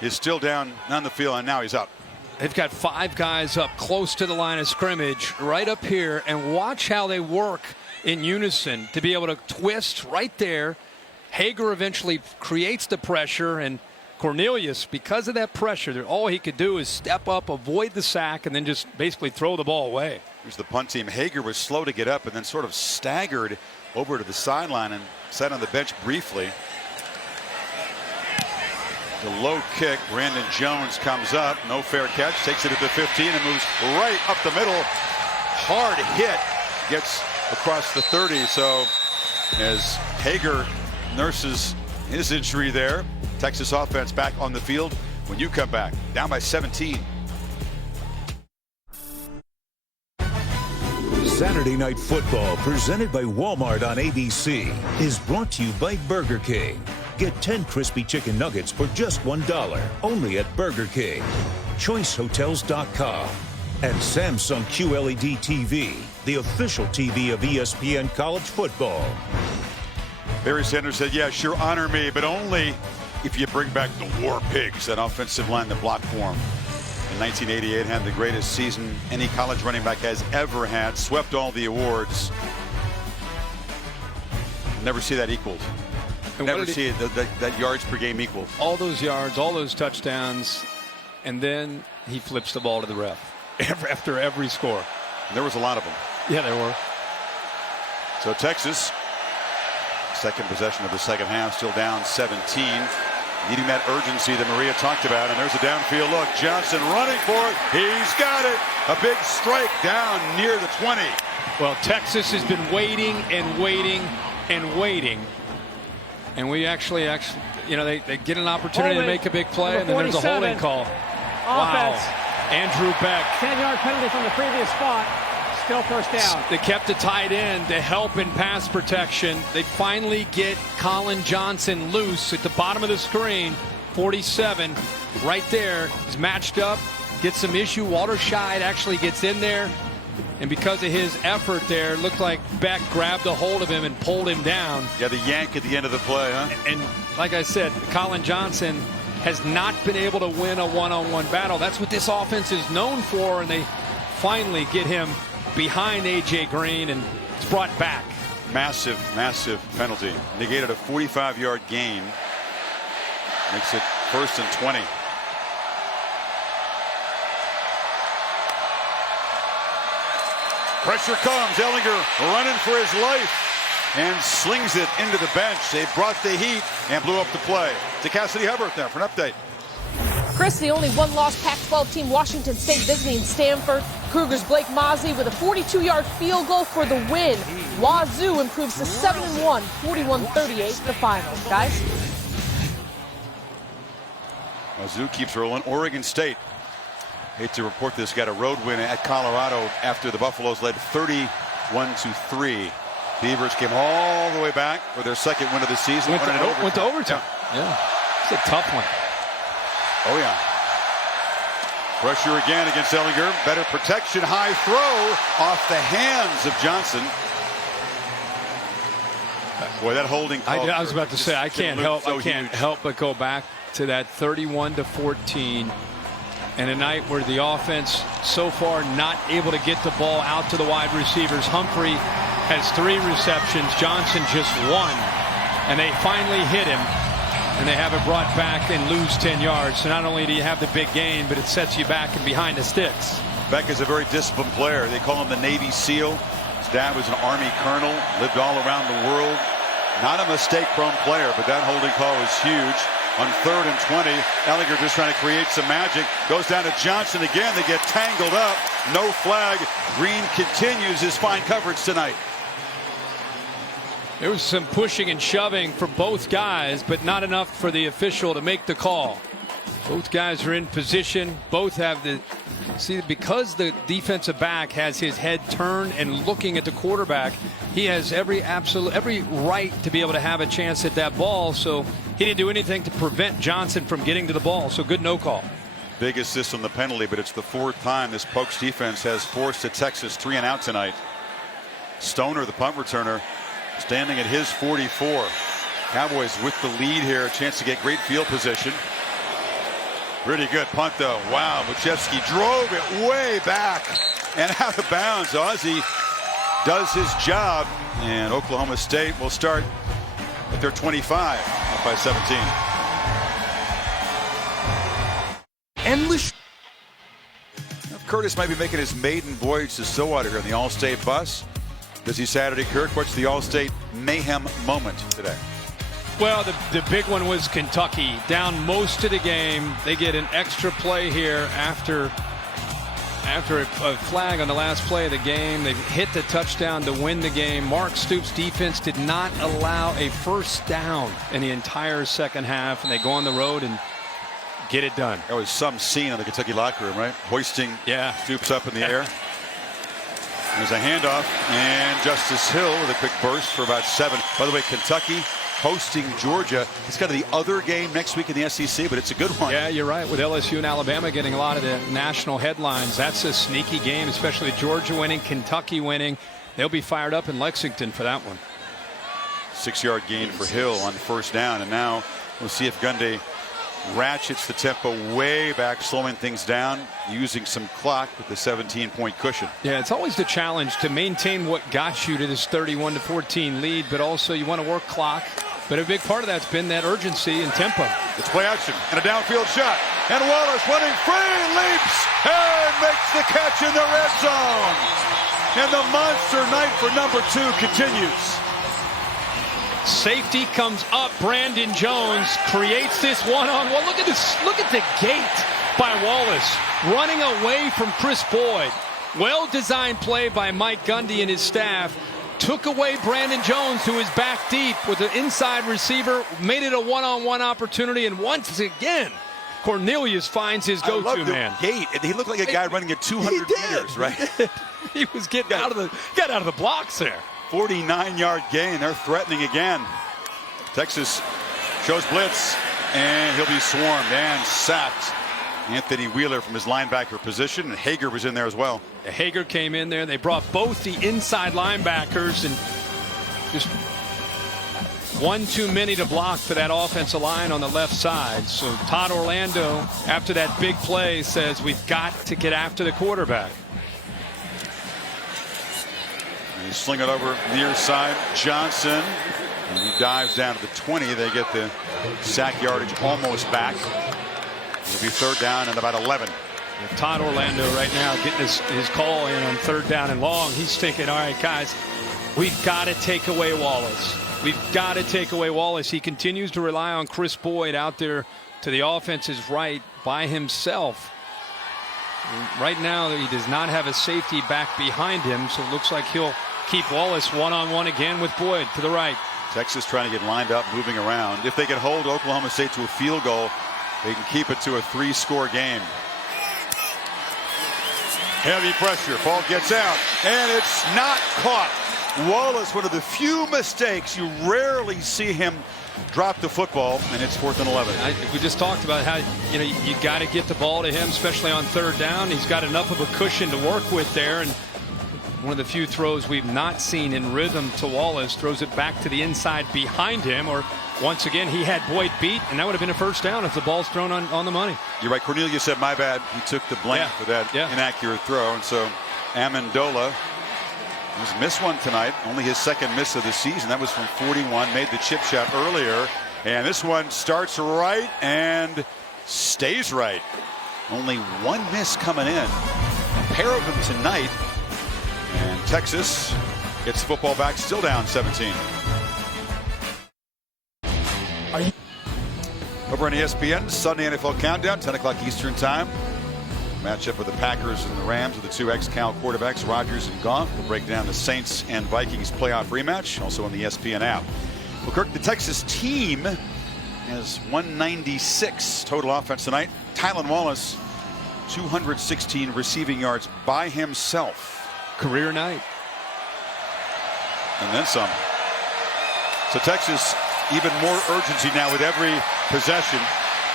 is still down on the field, and now he's up. They've got 5 guys up close to the line of scrimmage right up here, and watch how they work in unison to be able to twist right there. Hager eventually creates the pressure, and Cornelius, because of that pressure, all he could do is step up, avoid the sack, and then just basically throw the ball away. Here's the punt team. Hager was slow to get up and then sort of staggered over to the sideline and sat on the bench briefly. The low kick. Brandon Jones comes up. No fair catch. Takes it at the 15 and moves right up the middle. Hard hit. Gets across the 30. So as Hager nurses his injury there, Texas offense back on the field when you come back. Down by 17. Saturday Night Football, presented by Walmart on ABC, is brought to you by Burger King. Get 10 crispy chicken nuggets for just $1, only at Burger King. ChoiceHotels.com. And Samsung QLED TV, the official TV of ESPN College Football. Barry Sanders said, yeah, sure, honor me, but only if you bring back the War Pigs, that offensive line that blocked for him. In 1988, had the greatest season any college running back has ever had. Swept all the awards. Never see that equaled. Never see that yards per game equaled. All those yards, all those touchdowns, and then he flips the ball to the ref after every score. And there was a lot of them. Yeah, there were. So Texas, second possession of the second half, still down 17. Needing that urgency that Maria talked about, and there's a downfield look. Johnson running for it. He's got it. A big strike down near the 20. Well, Texas has been waiting and waiting and waiting. And we actually, you know, they get an opportunity to make a big play, and then there's a holding call. Offense. Wow. Andrew Beck. 10-yard penalty from the previous spot. Still first down. They kept a tight end to help in pass protection. They finally get Colin Johnson loose at the bottom of the screen. 47 right there. He's matched up. Gets some issue. Walter Scheid actually gets in there. And because of his effort there, it looked like Beck grabbed a hold of him and pulled him down. Yeah, the yank at the end of the play, huh? And like I said, Colin Johnson has not been able to win a one-on-one battle. That's what this offense is known for, and they finally get him behind A.J. Green, and it's brought back. Massive, massive penalty. Negated a 45-yard gain. Makes it 1st and 20. Pressure comes. Ehlinger running for his life and slings it into the bench. They brought the heat and blew up the play. To Cassidy Hubbard there for an update. Chris, the only one-loss Pac-12 team, Washington State, visiting Stanford. Cougars' Blake Mozzie with a 42-yard field goal for the win. Wazoo improves to 7-1, 41-38 the final. Guys? Wazoo keeps rolling. Oregon State, hate to report this, got a road win at Colorado after the Buffaloes led 31-3. Beavers came all the way back for their second win of the season. Went to overtime. Yeah, it's a tough one. Oh, yeah. Pressure again against Ehlinger. Better protection. High throw off the hands of Johnson. Boy, that holding call. I was about to say, I can't help but go back to that 31-14. And a night where the offense so far not able to get the ball out to the wide receivers. Humphrey has 3 receptions. Johnson just 1. And they finally hit him. And they have it brought back and lose 10 yards. So not only do you have the big gain, but it sets you back and behind the sticks. Beck is a very disciplined player. They call him the Navy SEAL. His dad was an Army colonel, lived all around the world. Not a mistake-prone player, but that holding call was huge. On 3rd and 20, Ehlinger just trying to create some magic. Goes down to Johnson again. They get tangled up. No flag. Green continues his fine coverage tonight. There was some pushing and shoving for both guys, but not enough for the official to make the call. Both guys are in position. Both have the... See, because the defensive back has his head turned and looking at the quarterback, he has every right to be able to have a chance at that ball. So he didn't do anything to prevent Johnson from getting to the ball. So good no call. big assist on the penalty, but it's the 4th time this Pokes defense has forced a Texas 3-and-out tonight. Stoner, the punt returner, standing at his 44. Cowboys with the lead here, a chance to get great field position. Pretty good punt though. Wow, Buchevsky drove it way back and out of bounds. Ozzie does his job, and Oklahoma State will start at their 25, up by 17. Endless. Curtis might be making his maiden voyage to Stillwater here on the All-State bus. Busy Saturday, Kirk. What's the All-State mayhem moment today? Well, the big one was Kentucky. Down most of the game. They get an extra play here after a flag on the last play of the game. They hit the touchdown to win the game. Mark Stoops' defense did not allow a first down in the entire second half, and they go on the road and get it done. That was some scene in the Kentucky locker room, right? Hoisting Stoops up in the air. There's a handoff, and Justice Hill with a quick burst for about 7. By the way, Kentucky hosting Georgia. It's kind of the other game next week in the SEC, but it's a good one. Yeah, you're right. With LSU and Alabama getting a lot of the national headlines, that's a sneaky game, especially Georgia winning, Kentucky winning. They'll be fired up in Lexington for that one. 6-yard gain for Hill on first down, and now we'll see if Gundy ratchets the tempo way back, slowing things down, using some clock with the 17-point cushion. Yeah, it's always the challenge to maintain what got you to this 31-14 lead, but also you want to work clock. But a big part of that's been that urgency and tempo. It's play action and a downfield shot. And Wallace running free, leaps, and makes the catch in the red zone. And the monster night for number 2 continues. Safety comes up. Brandon Jones creates this one-on-one. Look at this. Look at the gate by Wallace running away from Chris Boyd. Well-designed play by Mike Gundy and his staff. Took away Brandon Jones, who is back deep with an inside receiver. Made it a one-on-one opportunity, and once again, Cornelius finds his go-to man. Gate. He looked like a guy running at 200 meters, right? He was getting out of the blocks there. 49-yard gain. They're threatening again. Texas shows blitz, and he'll be swarmed and sacked. Anthony Wheeler from his linebacker position, and Hager was in there as well. Hager came in there. They brought both the inside linebackers, and just one too many to block for that offensive line on the left side. So Todd Orlando, after that big play, says we've got to get after the quarterback. They sling it over near side. Johnson. And he dives down to the 20. They get the sack yardage almost back. It'll be third down and about 11. Todd Orlando right now getting his call in on third down and long. He's thinking, all right, guys, we've got to take away Wallace. We've got to take away Wallace. He continues to rely on Chris Boyd out there to the offense's right by himself. Right now, he does not have a safety back behind him, so it looks like he'll keep Wallace one-on-one again with Boyd to the right. Texas trying to get lined up, moving around. If they can hold Oklahoma State to a field goal, they can keep it to a 3-score game. Heavy pressure. Ball gets out, and it's not caught. Wallace, one of the few mistakes. You rarely see him drop the football, and it's 4th and 11. We just talked about how you got to get the ball to him, especially on third down. He's got enough of a cushion to work with there, and one of the few throws we've not seen in rhythm to Wallace. Throws it back to the inside behind him, or once again he had Boyd beat, and that would have been a first down if the ball's thrown on the money. You're right. Cornelius said, my bad. He took the blame for that inaccurate throw, and so Amendola has missed one tonight. Only his second miss of the season. That was from 41. Made the chip shot earlier, and this one starts right and stays right. Only one miss coming in. A pair of them tonight. And Texas gets the football back, still down 17. Over on ESPN, Sunday NFL Countdown, 10 o'clock Eastern Time. Matchup with the Packers and the Rams with the 2 ex-Cal quarterbacks, Rodgers and Goff. We'll break down the Saints and Vikings playoff rematch, also on the ESPN app. Well, Kirk, the Texas team has 196 total offense tonight. Tylan Wallace, 216 receiving yards by himself. Career night. And then some. So Texas, even more urgency now with every possession.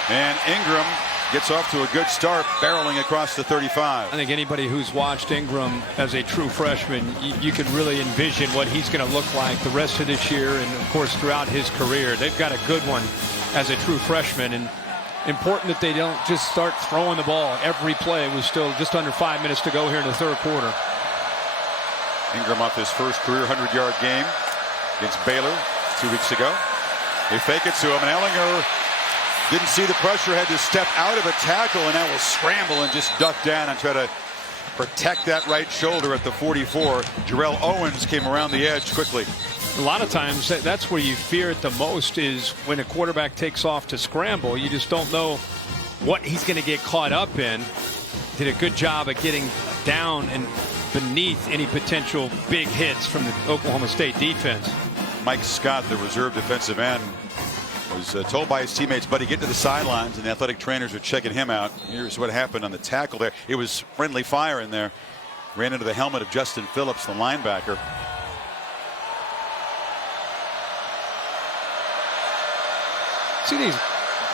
And Ingram gets off to a good start, barreling across the 35. I think anybody who's watched Ingram as a true freshman, you could really envision what he's going to look like the rest of this year and, of course, throughout his career. They've got a good one as a true freshman, and important that they don't just start throwing the ball every play. It was still just under 5 minutes to go here in the third quarter. Ingram off his first career 100-yard game against Baylor 2 weeks ago. They fake it to him, and Ehlinger didn't see the pressure, had to step out of a tackle, and now will scramble and just duck down and try to protect that right shoulder at the 44. Jarrell Owens came around the edge quickly. A lot of times that's where you fear it the most, is when a quarterback takes off to scramble. You just don't know what he's going to get caught up in. Did a good job of getting down and beneath any potential big hits from the Oklahoma State defense. Mike Scott, the reserve defensive end, was told by his teammates, buddy, get to the sidelines, and the athletic trainers are checking him out. Here's what happened on the tackle there. It was friendly fire in there. Ran into the helmet of Justin Phillips, the linebacker. See these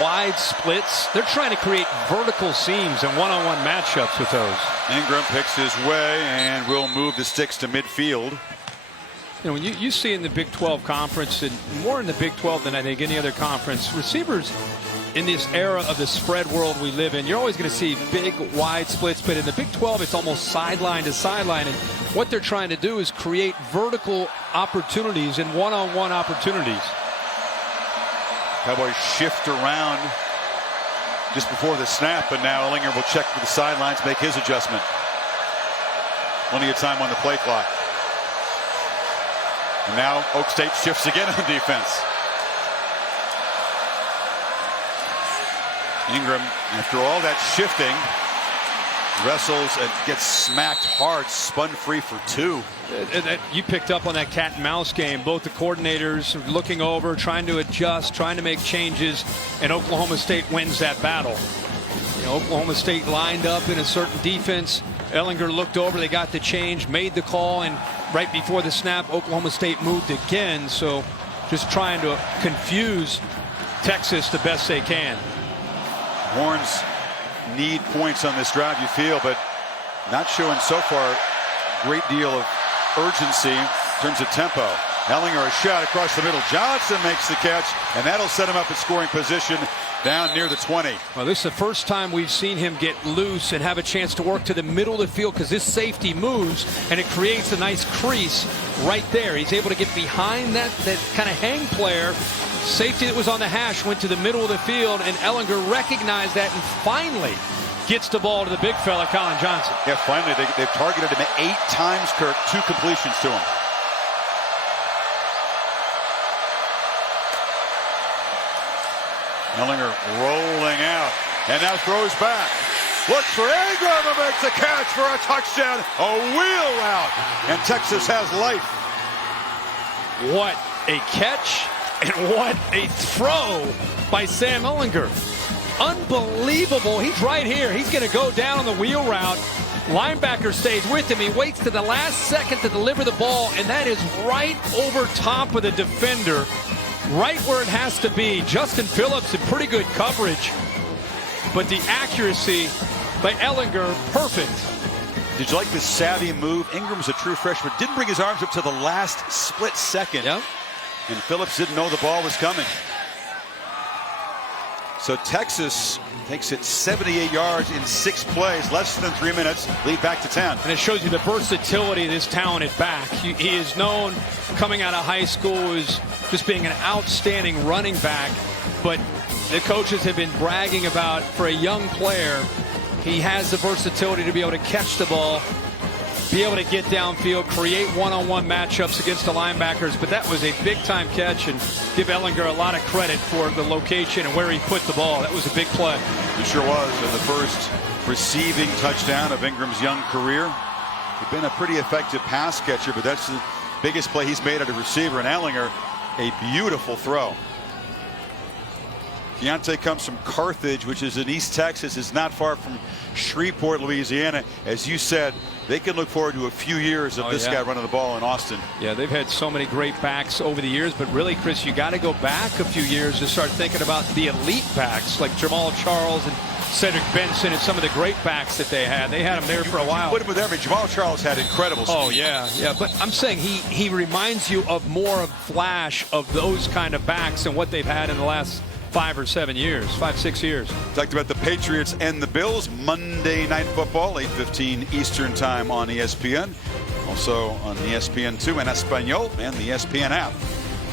wide splits? They're trying to create vertical seams and one-on-one matchups with those. Ingram picks his way and will move the sticks to midfield. You know, when you see in the Big 12 conference, and more in the Big 12 than I think any other conference, receivers in this era of the spread world we live in, you're always going to see big, wide splits. But in the Big 12, it's almost sideline to sideline. And what they're trying to do is create vertical opportunities and one-on-one opportunities. Cowboys shift around just before the snap, and now Ehlinger will check for the sidelines, make his adjustment. Plenty of time on the play clock. And now Oak State shifts again on defense. Ingram, after all that shifting, wrestles and gets smacked hard, spun free for 2. You picked up on that cat and mouse game. Both the coordinators looking over, trying to adjust, trying to make changes, and Oklahoma State wins that battle. You know, Oklahoma State lined up in a certain defense. Ehlinger looked over, they got the change, made the call, and right before the snap, Oklahoma State moved again. So just trying to confuse Texas the best they can. Horns need points on this drive, you feel, but not showing so far a great deal of urgency in terms of tempo. Ehlinger, a shot across the middle. Johnson makes the catch, and that'll set him up in scoring position down near the 20. Well, this is the first time we've seen him get loose and have a chance to work to the middle of the field, because this safety moves and it creates a nice crease right there. He's able to get behind that kind of hang player. Safety that was on the hash went to the middle of the field, and Ehlinger recognized that and finally gets the ball to the big fella, Colin Johnson. Yeah, finally they've targeted him 8 times, Kirk. 2 completions to him. Ehlinger rolling out, and now throws back. Looks for Ingram and makes the catch for a touchdown. A wheel route, and Texas has life. What a catch, and what a throw by Sam Ehlinger. Unbelievable. He's right here. He's going to go down on the wheel route. Linebacker stays with him. He waits to the last second to deliver the ball, and that is right over top of the defender. Right where it has to be. Justin Phillips in pretty good coverage, but the accuracy by Ehlinger, perfect. Did you like the savvy move? Ingram's a true freshman. Didn't bring his arms up to the last split second. Yep. And Phillips didn't know the ball was coming. So Texas takes it 78 yards in 6 plays, less than 3 minutes, lead back to 10. And it shows you the versatility of this talented back. He is known coming out of high school as just being an outstanding running back, but the coaches have been bragging about, for a young player, he has the versatility to be able to catch the ball, be able to get downfield, create one-on-one matchups against the linebackers. But that was a big-time catch, and give Ehlinger a lot of credit for the location and where he put the ball. That was a big play. It sure was. And the first receiving touchdown of Ingram's young career. He's been a pretty effective pass catcher, but that's the biggest play he's made at a receiver. And Ehlinger, a beautiful throw. Keontae comes from Carthage, which is in East Texas. It's not far from Shreveport, Louisiana. As you said, they can look forward to a few years of this guy running the ball in Austin. Yeah, they've had so many great backs over the years, but really, Chris, you got to go back a few years to start thinking about the elite backs like Jamal Charles and Cedric Benson and some of the great backs that they had. They had him there for a while. Put him with every. Jamal Charles had incredible speed. Oh, yeah. But I'm saying he reminds you of more of flash of those kind of backs than what they've had in the last 5 or 7 years, 5, 6 years. Talked about the Patriots and the Bills. Monday Night Football, 8:15 Eastern Time on ESPN. Also on ESPN2 and Espanol and the ESPN app.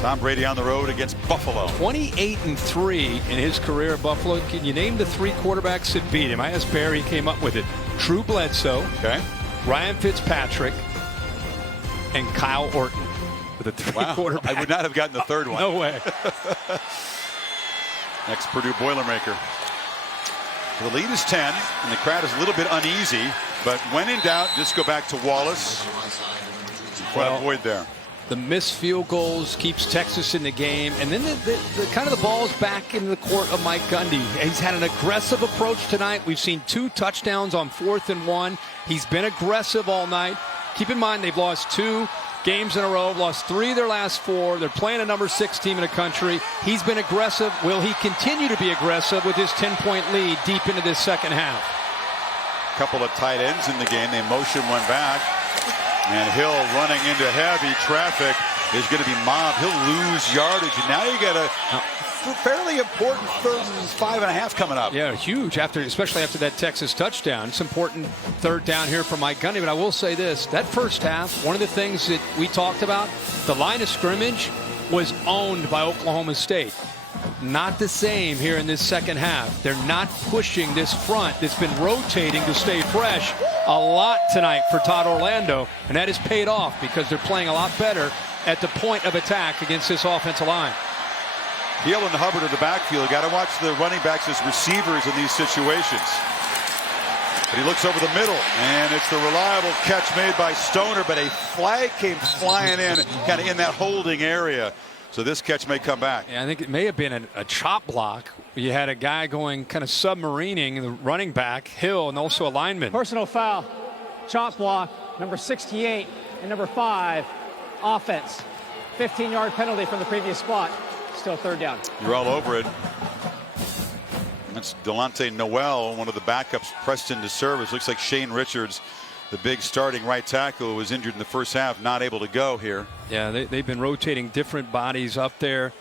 Tom Brady on the road against Buffalo. 28-3 in his career at Buffalo. Can you name the 3 quarterbacks that beat him? I asked Barry, he came up with it. Drew Bledsoe, Ryan Fitzpatrick, and Kyle Orton with the 3 quarterbacks. I would not have gotten the third one. No way. Next Purdue Boilermaker. The lead is 10, and the crowd is a little bit uneasy, but when in doubt, just go back to Wallace. Avoid there. The missed field goals keeps Texas in the game, and then the kind of the ball's back in the court of Mike Gundy. He's had an aggressive approach tonight. We've seen 2 touchdowns on 4th and 1. He's been aggressive all night. Keep in mind they've lost 2 games in a row, lost 3 of their last 4. They're playing a number 6 team in the country. He's been aggressive. Will he continue to be aggressive with his 10-point lead deep into this second half? Couple of tight ends in the game. They motion one back. And Hill running into heavy traffic is going to be mobbed. He'll lose yardage. And now you got a fairly important 3rd and 5.5 coming up. Yeah, huge, especially after that Texas touchdown. It's important 3rd down here for Mike Gundy. But I will say this, that first half, one of the things that we talked about, the line of scrimmage was owned by Oklahoma State. Not the same here in this second half. They're not pushing this front that's been rotating to stay fresh a lot tonight for Todd Orlando, and that has paid off because they're playing a lot better at the point of attack against this offensive line. Hill and Hubbard in the backfield. Got to watch the running backs as receivers in these situations. But he looks over the middle, and it's the reliable catch made by Stoner, but a flag came flying in, kind of in that holding area. So this catch may come back. Yeah, I think it may have been a chop block. You had a guy going kind of submarining, the running back, Hill, and also a lineman. Personal foul, chop block, number 68 and number 5, offense. 15-yard penalty from the previous spot. Still 3rd down. You're all over it. That's Delonte Noel, one of the backups pressed into service. Looks like Shane Richards, the big starting right tackle, was injured in the first half, not able to go here. Yeah, they've been rotating different bodies up there.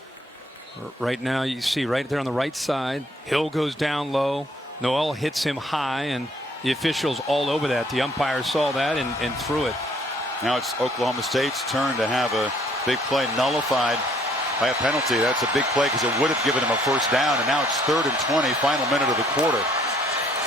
Right now, you see right there on the right side, Hill goes down low. Noel hits him high, and the officials all over that. The umpire saw that and threw it. Now it's Oklahoma State's turn to have a big play nullified by a penalty. That's a big play because it would have given him a first down, and now it's 3rd and 20, final minute of the quarter.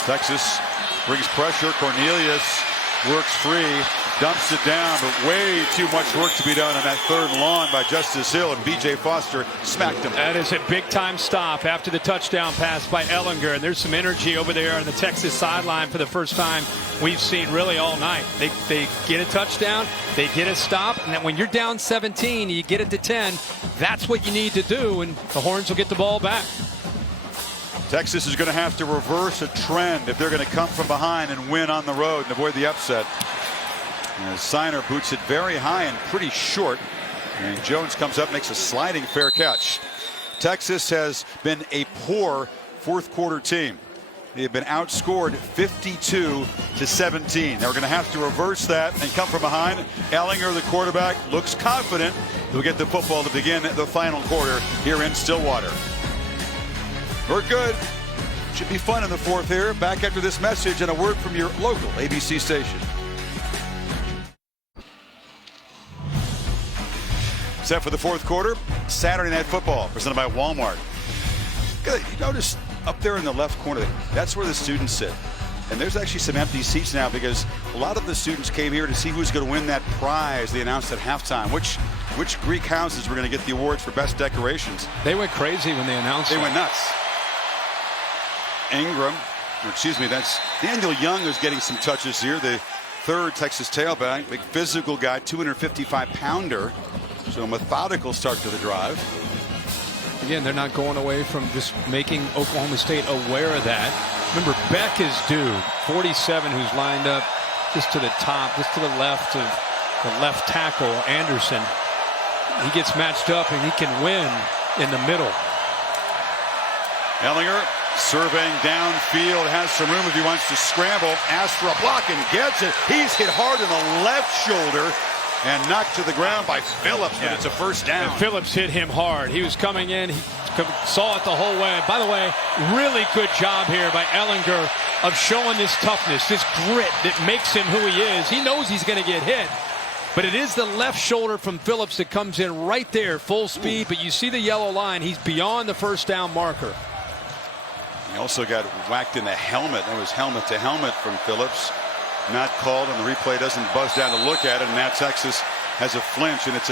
Texas brings pressure. Cornelius works free, dumps it down, but way too much work to be done on that 3rd and long by Justice Hill, and B.J. Foster smacked him. That is a big-time stop after the touchdown pass by Ellinger, and there's some energy over there on the Texas sideline for the first time we've seen really all night. They get a touchdown, they get a stop, and then when you're down 17 and you get it to 10, that's what you need to do, and the Horns will get the ball back. Texas is going to have to reverse a trend if they're going to come from behind and win on the road and avoid the upset. And Signer boots it very high and pretty short, and Jones comes up, makes a sliding fair catch. Texas has been a poor 4th quarter team. They have been outscored 52-17. They're going to have to reverse that and come from behind. Ellinger, the quarterback, looks confident he'll get the football to begin the final quarter here in Stillwater. We're good. Should be fun in the 4th here. Back after this message and a word from your local ABC station. Set for the 4th quarter, Saturday Night Football, presented by Walmart. Good. You notice up there in the left corner, that's where the students sit. And there's actually some empty seats now because a lot of the students came here to see who's going to win that prize they announced at halftime. Which Greek houses were going to get the awards for best decorations. They went crazy when they announced it. They went nuts. Ingram, that's Daniel Young, who's getting some touches here. The 3rd Texas tailback, big physical guy, 255-pounder. So a methodical start to the drive. Again, they're not going away from just making Oklahoma State aware of that. Remember, Beck is due, 47, who's lined up just to the top, just to the left of the left tackle, Anderson. He gets matched up, and he can win in the middle. Ellinger Surveying downfield, has some room if he wants to scramble. Asks for a block and gets it. He's hit hard in the left shoulder and knocked to the ground by Phillips, but it's a first down. And Phillips hit him hard. He was coming in. He saw it the whole way. By the way, really good job here by Ehlinger of showing this toughness, this grit that makes him who he is. He knows he's going to get hit, but it is the left shoulder from Phillips that comes in right there, full speed. But you see the yellow line. He's beyond the first down marker. He also got whacked in the helmet. That was helmet to helmet from Phillips. Not called, and the replay doesn't buzz down to look at it. And now Texas has a flinch, and it's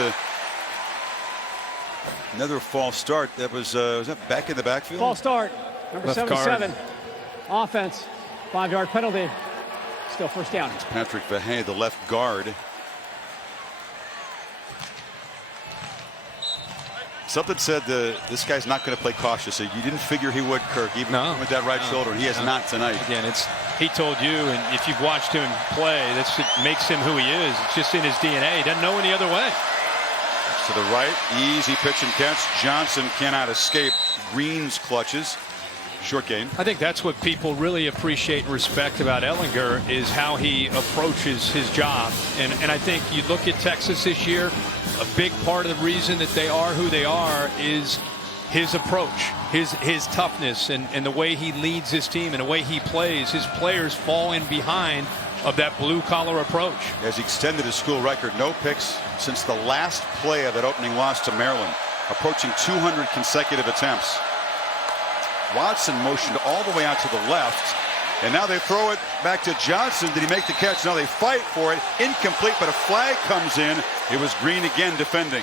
another false start. That was that back in the backfield? False start. Number Left 77. guard. Offense. 5-yard penalty. Still first down. It's Patrick Vahey, the left guard. Something said this guy's not going to play cautiously. You didn't figure he would, Kirk, even with that right shoulder, and he has not tonight. Again, he told you, and if you've watched him play, that's what makes him who he is. It's just in his DNA. He doesn't know any other way. To the right, easy pitch and catch. Johnson cannot escape Green's clutches. Short gain. I think that's what people really appreciate and respect about Ehlinger is how he approaches his job. And I think you look at Texas this year, a big part of the reason that they are who they are is his approach, his toughness, and the way he leads his team and the way he plays. His players fall in behind of that blue-collar approach. As he extended his school record, no picks since the last play of that opening loss to Maryland, approaching 200 consecutive attempts. Watson motioned all the way out to the left, and now they throw it back to Johnson. Did he make the catch? Now they fight for it. Incomplete, but a flag comes in. It was Green again defending.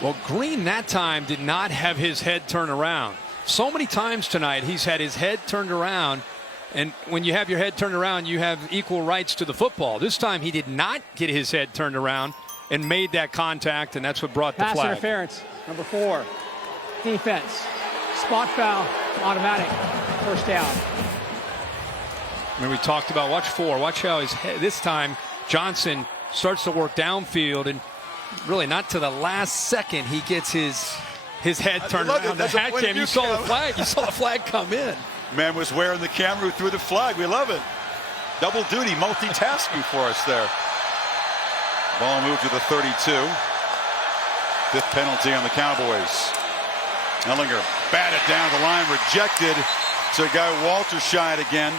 Well, Green that time did not have his head turned around. So many times tonight he's had his head turned around, and when you have your head turned around, you have equal rights to the football. This time he did not get his head turned around and made that contact, and that's what brought the flag. Pass interference. Number 4. Defense. Spot foul, automatic, first down. I mean, we talked about watch 4. Watch how his head, this time Johnson starts to work downfield, and really not to the last second he gets his head turned around. The hat cam, you saw the flag. You saw the flag come in. Man was wearing the camera who threw the flag. We love it. Double duty, multitasking for us there. Ball moved to the 32. 5th penalty on the Cowboys. Ehlinger batted down the line, rejected. So a guy Walter Scheid again.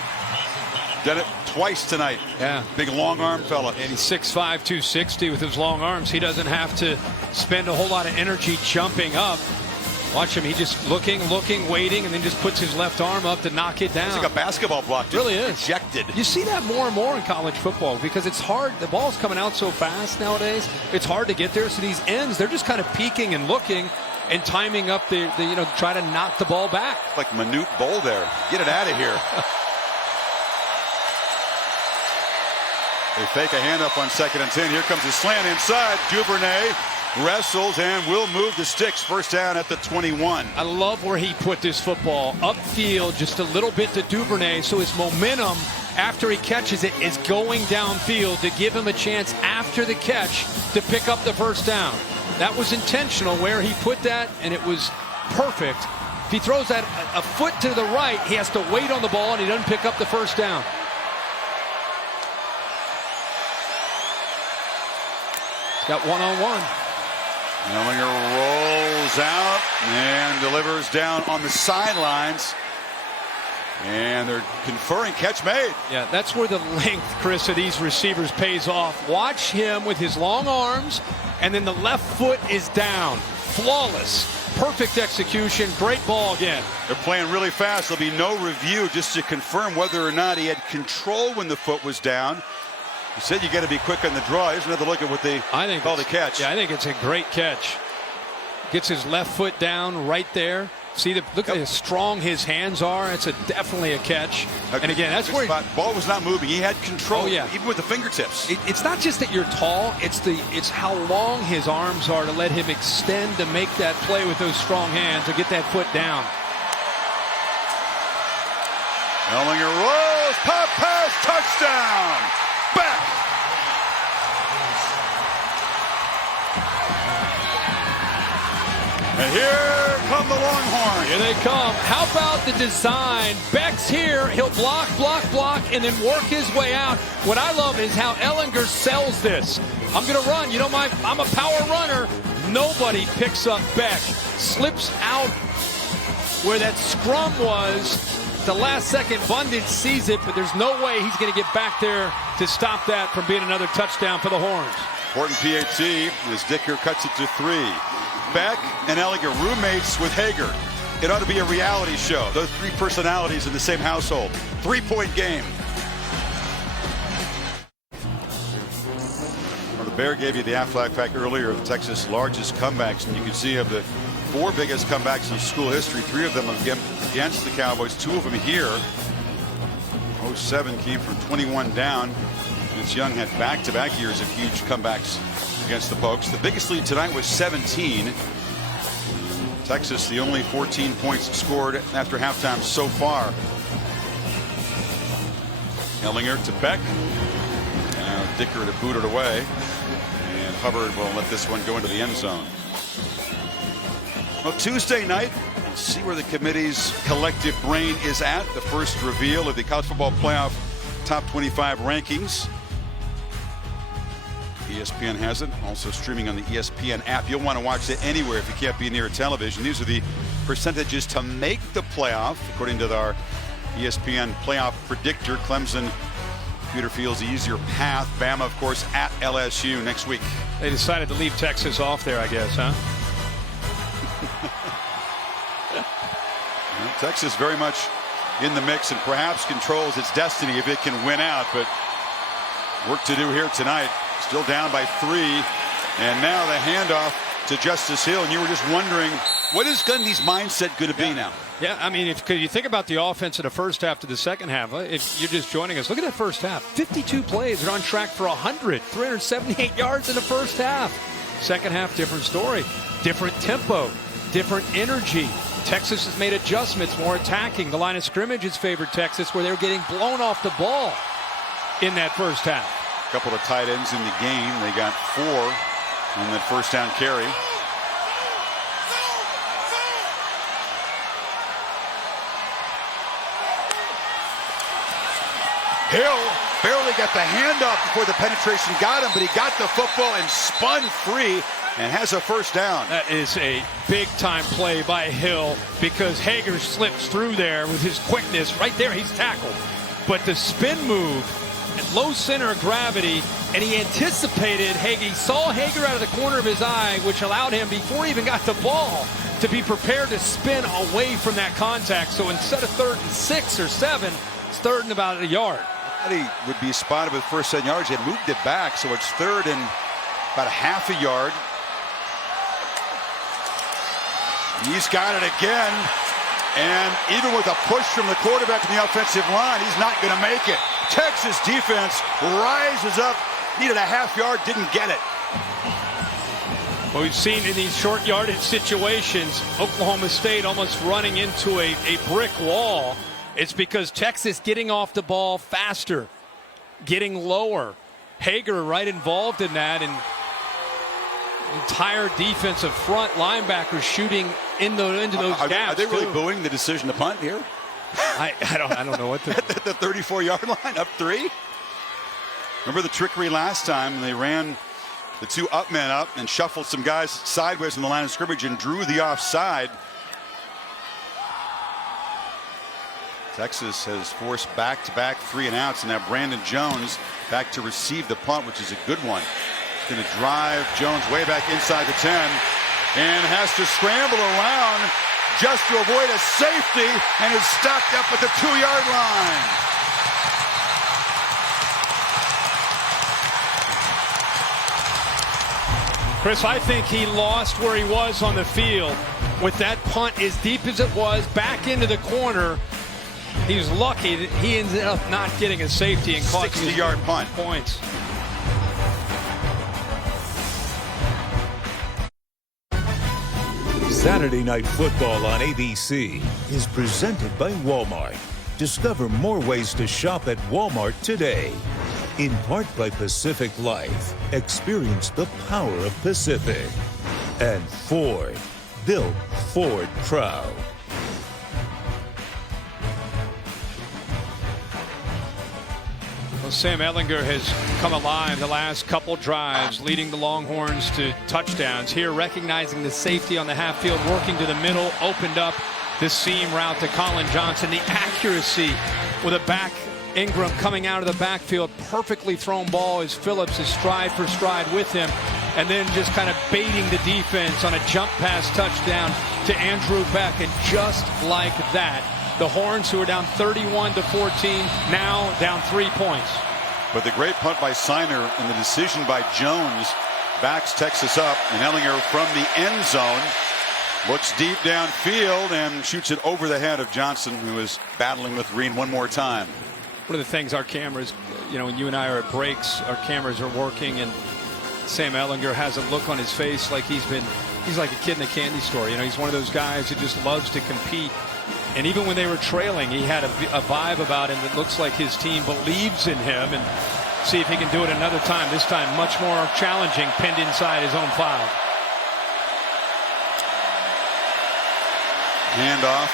Did it twice tonight. Yeah. Big long arm fella. And he's 6'5", 260 with his long arms. He doesn't have to spend a whole lot of energy jumping up. Watch him. He just looking, waiting, and then just puts his left arm up to knock it down. It's like a basketball block. Just really is. Rejected. You see that more and more in college football because it's hard. The ball's coming out so fast nowadays. It's hard to get there. So these ends, they're just kind of peeking and looking and timing up the try to knock the ball back. Like Manute Bol there. Get it out of here. They fake a handoff on 2nd and 10. Here comes a slant inside. Duvernay wrestles and will move the sticks. First down at the 21. I love where he put this football upfield just a little bit to Duvernay, so his momentum after he catches it is going downfield to give him a chance after the catch to pick up the first down. That was intentional where he put that, and it was perfect. If he throws that a foot to the right, he has to wait on the ball, and he doesn't pick up the first down. He's got one-on-one. Ehlinger rolls out and delivers down on the sidelines. And they're conferring, catch made. Yeah, that's where the length, Chris, of these receivers pays off. Watch him with his long arms, and then the left foot is down. Flawless. Perfect execution. Great ball again. They're playing really fast. There'll be no review just to confirm whether or not he had control when the foot was down. You said you got to be quick on the draw. Here's another look at what they call the catch. Yeah, I think it's a great catch. Gets his left foot down right there. See, look at how strong his hands are. It's definitely a catch. And again, that's where ball was not moving. He had control, yeah, even with the fingertips. It's not just that you're tall. It's how long his arms are to let him extend to make that play with those strong hands to get that foot down. Ehlinger rolls, pop pass, touchdown. Back. And here come the Longhorns. Here they come. How about the design? Beck's here. He'll block, and then work his way out. What I love is how Ehlinger sells this. I'm going to run. You know, I'm a power runner. Nobody picks up Beck. Slips out where that scrum was. The last second, Bundage sees it, but there's no way he's going to get back there to stop that from being another touchdown for the Horns. Important PAT as Dicker cuts it to 3. Beck and Ehlinger, roommates with Hager. It ought to be a reality show. Those 3 personalities in the same household. 3-point game. Well, the Bear gave you the Aflac fact earlier of the Texas' largest comebacks, and you can see of the 4 biggest comebacks in school history, 3 of them against the Cowboys, 2 of them here. 07 came from 21 down. Vince Young had back-to-back years of huge comebacks against the Pokes. The biggest lead tonight was 17. Texas, the only 14 points scored after halftime so far. Ehlinger to Beck. Now Dicker to boot it away. And Hubbard will let this one go into the end zone. Well, Tuesday night, we'll see where the committee's collective brain is at. The first reveal of the College Football Playoff Top 25 rankings. ESPN has it, also streaming on the ESPN app. You'll want to watch it anywhere if you can't be near a television. These are the percentages to make the playoff, according to our ESPN playoff predictor. Clemson, Peter feels the easier path. Bama, of course, at LSU next week. They decided to leave Texas off there, I guess, huh? Well, Texas very much in the mix and perhaps controls its destiny if it can win out, but work to do here tonight. Still down by 3, and now the handoff to Justice Hill. And you were just wondering, what is Gundy's mindset going to be now? Yeah, I mean, if you think about the offense in the first half to the second half, if you're just joining us, look at that first half. 52 plays. They're on track for 100, 378 yards in the first half. Second half, different story. Different tempo, different energy. Texas has made adjustments, more attacking. The line of scrimmage has favored Texas, where they were getting blown off the ball in that first half. A couple of tight ends in the game. They got 4 on that first down carry. Hill barely got the handoff before the penetration got him, but he got the football and spun free and has a first down. That is a big-time play by Hill because Hager slips through there with his quickness. Right there, he's tackled. But the spin move at low center of gravity, and he anticipated Hager. He saw Hager out of the corner of his eye, which allowed him, before he even got the ball, to be prepared to spin away from that contact. So instead of 3rd and 6 or 7, it's 3rd and about a yard. I thought he would be spotted with first 10 yards. He had moved it back, so it's 3rd and about a half a yard. He's got it again, and even with a push from the quarterback in the offensive line, he's not going to make it. Texas defense rises up, needed a half yard, didn't get it. Well, we've seen in these short yardage situations, Oklahoma State almost running into a brick wall. It's because Texas getting off the ball faster, getting lower. Hager right involved in that, and entire defensive front linebackers shooting into those gaps. Are they really too. booing the decision to punt here? I don't know what to. The 34-yard line, up 3. Remember the trickery last time? They ran the 2 up men up and shuffled some guys sideways in the line of scrimmage and drew the offside. Texas has forced back-to-back 3-and-outs, and now Brandon Jones back to receive the punt, which is a good one. He's going to drive Jones way back inside the 10 and has to scramble around just to avoid a safety, and is stopped up at the 2-yard line. Chris, I think he lost where he was on the field with that punt as deep as it was back into the corner. He was lucky that he ended up not getting a safety and costing 60-yard punt points. Saturday Night Football on ABC is presented by Walmart. Discover more ways to shop at Walmart today. In part by Pacific Life. Experience the power of Pacific. And Ford. built Ford proud. Well, Sam Ehlinger has come alive the last couple drives, leading the Longhorns to touchdowns. Here, recognizing the safety on the half field, working to the middle, opened up this seam route to Colin Johnson. The accuracy with a back Ingram coming out of the backfield, perfectly thrown ball as Phillips is stride for stride with him, and then just kind of baiting the defense on a jump pass touchdown to Andrew Beck. And just like that, the Horns, who are down 31-14, now down 3 points. But the great punt by Seiner and the decision by Jones backs Texas up, and Ehlinger from the end zone looks deep downfield and shoots it over the head of Johnson, who is battling with Green one more time. One of the things our cameras, when you and I are at breaks, our cameras are working, and Sam Ehlinger has a look on his face like he's like a kid in a candy store. He's one of those guys who just loves to compete. And even when they were trailing, he had a vibe about him that looks like his team believes in him, and see if he can do it another time. This time much more challenging, pinned inside his own 5. Handoff.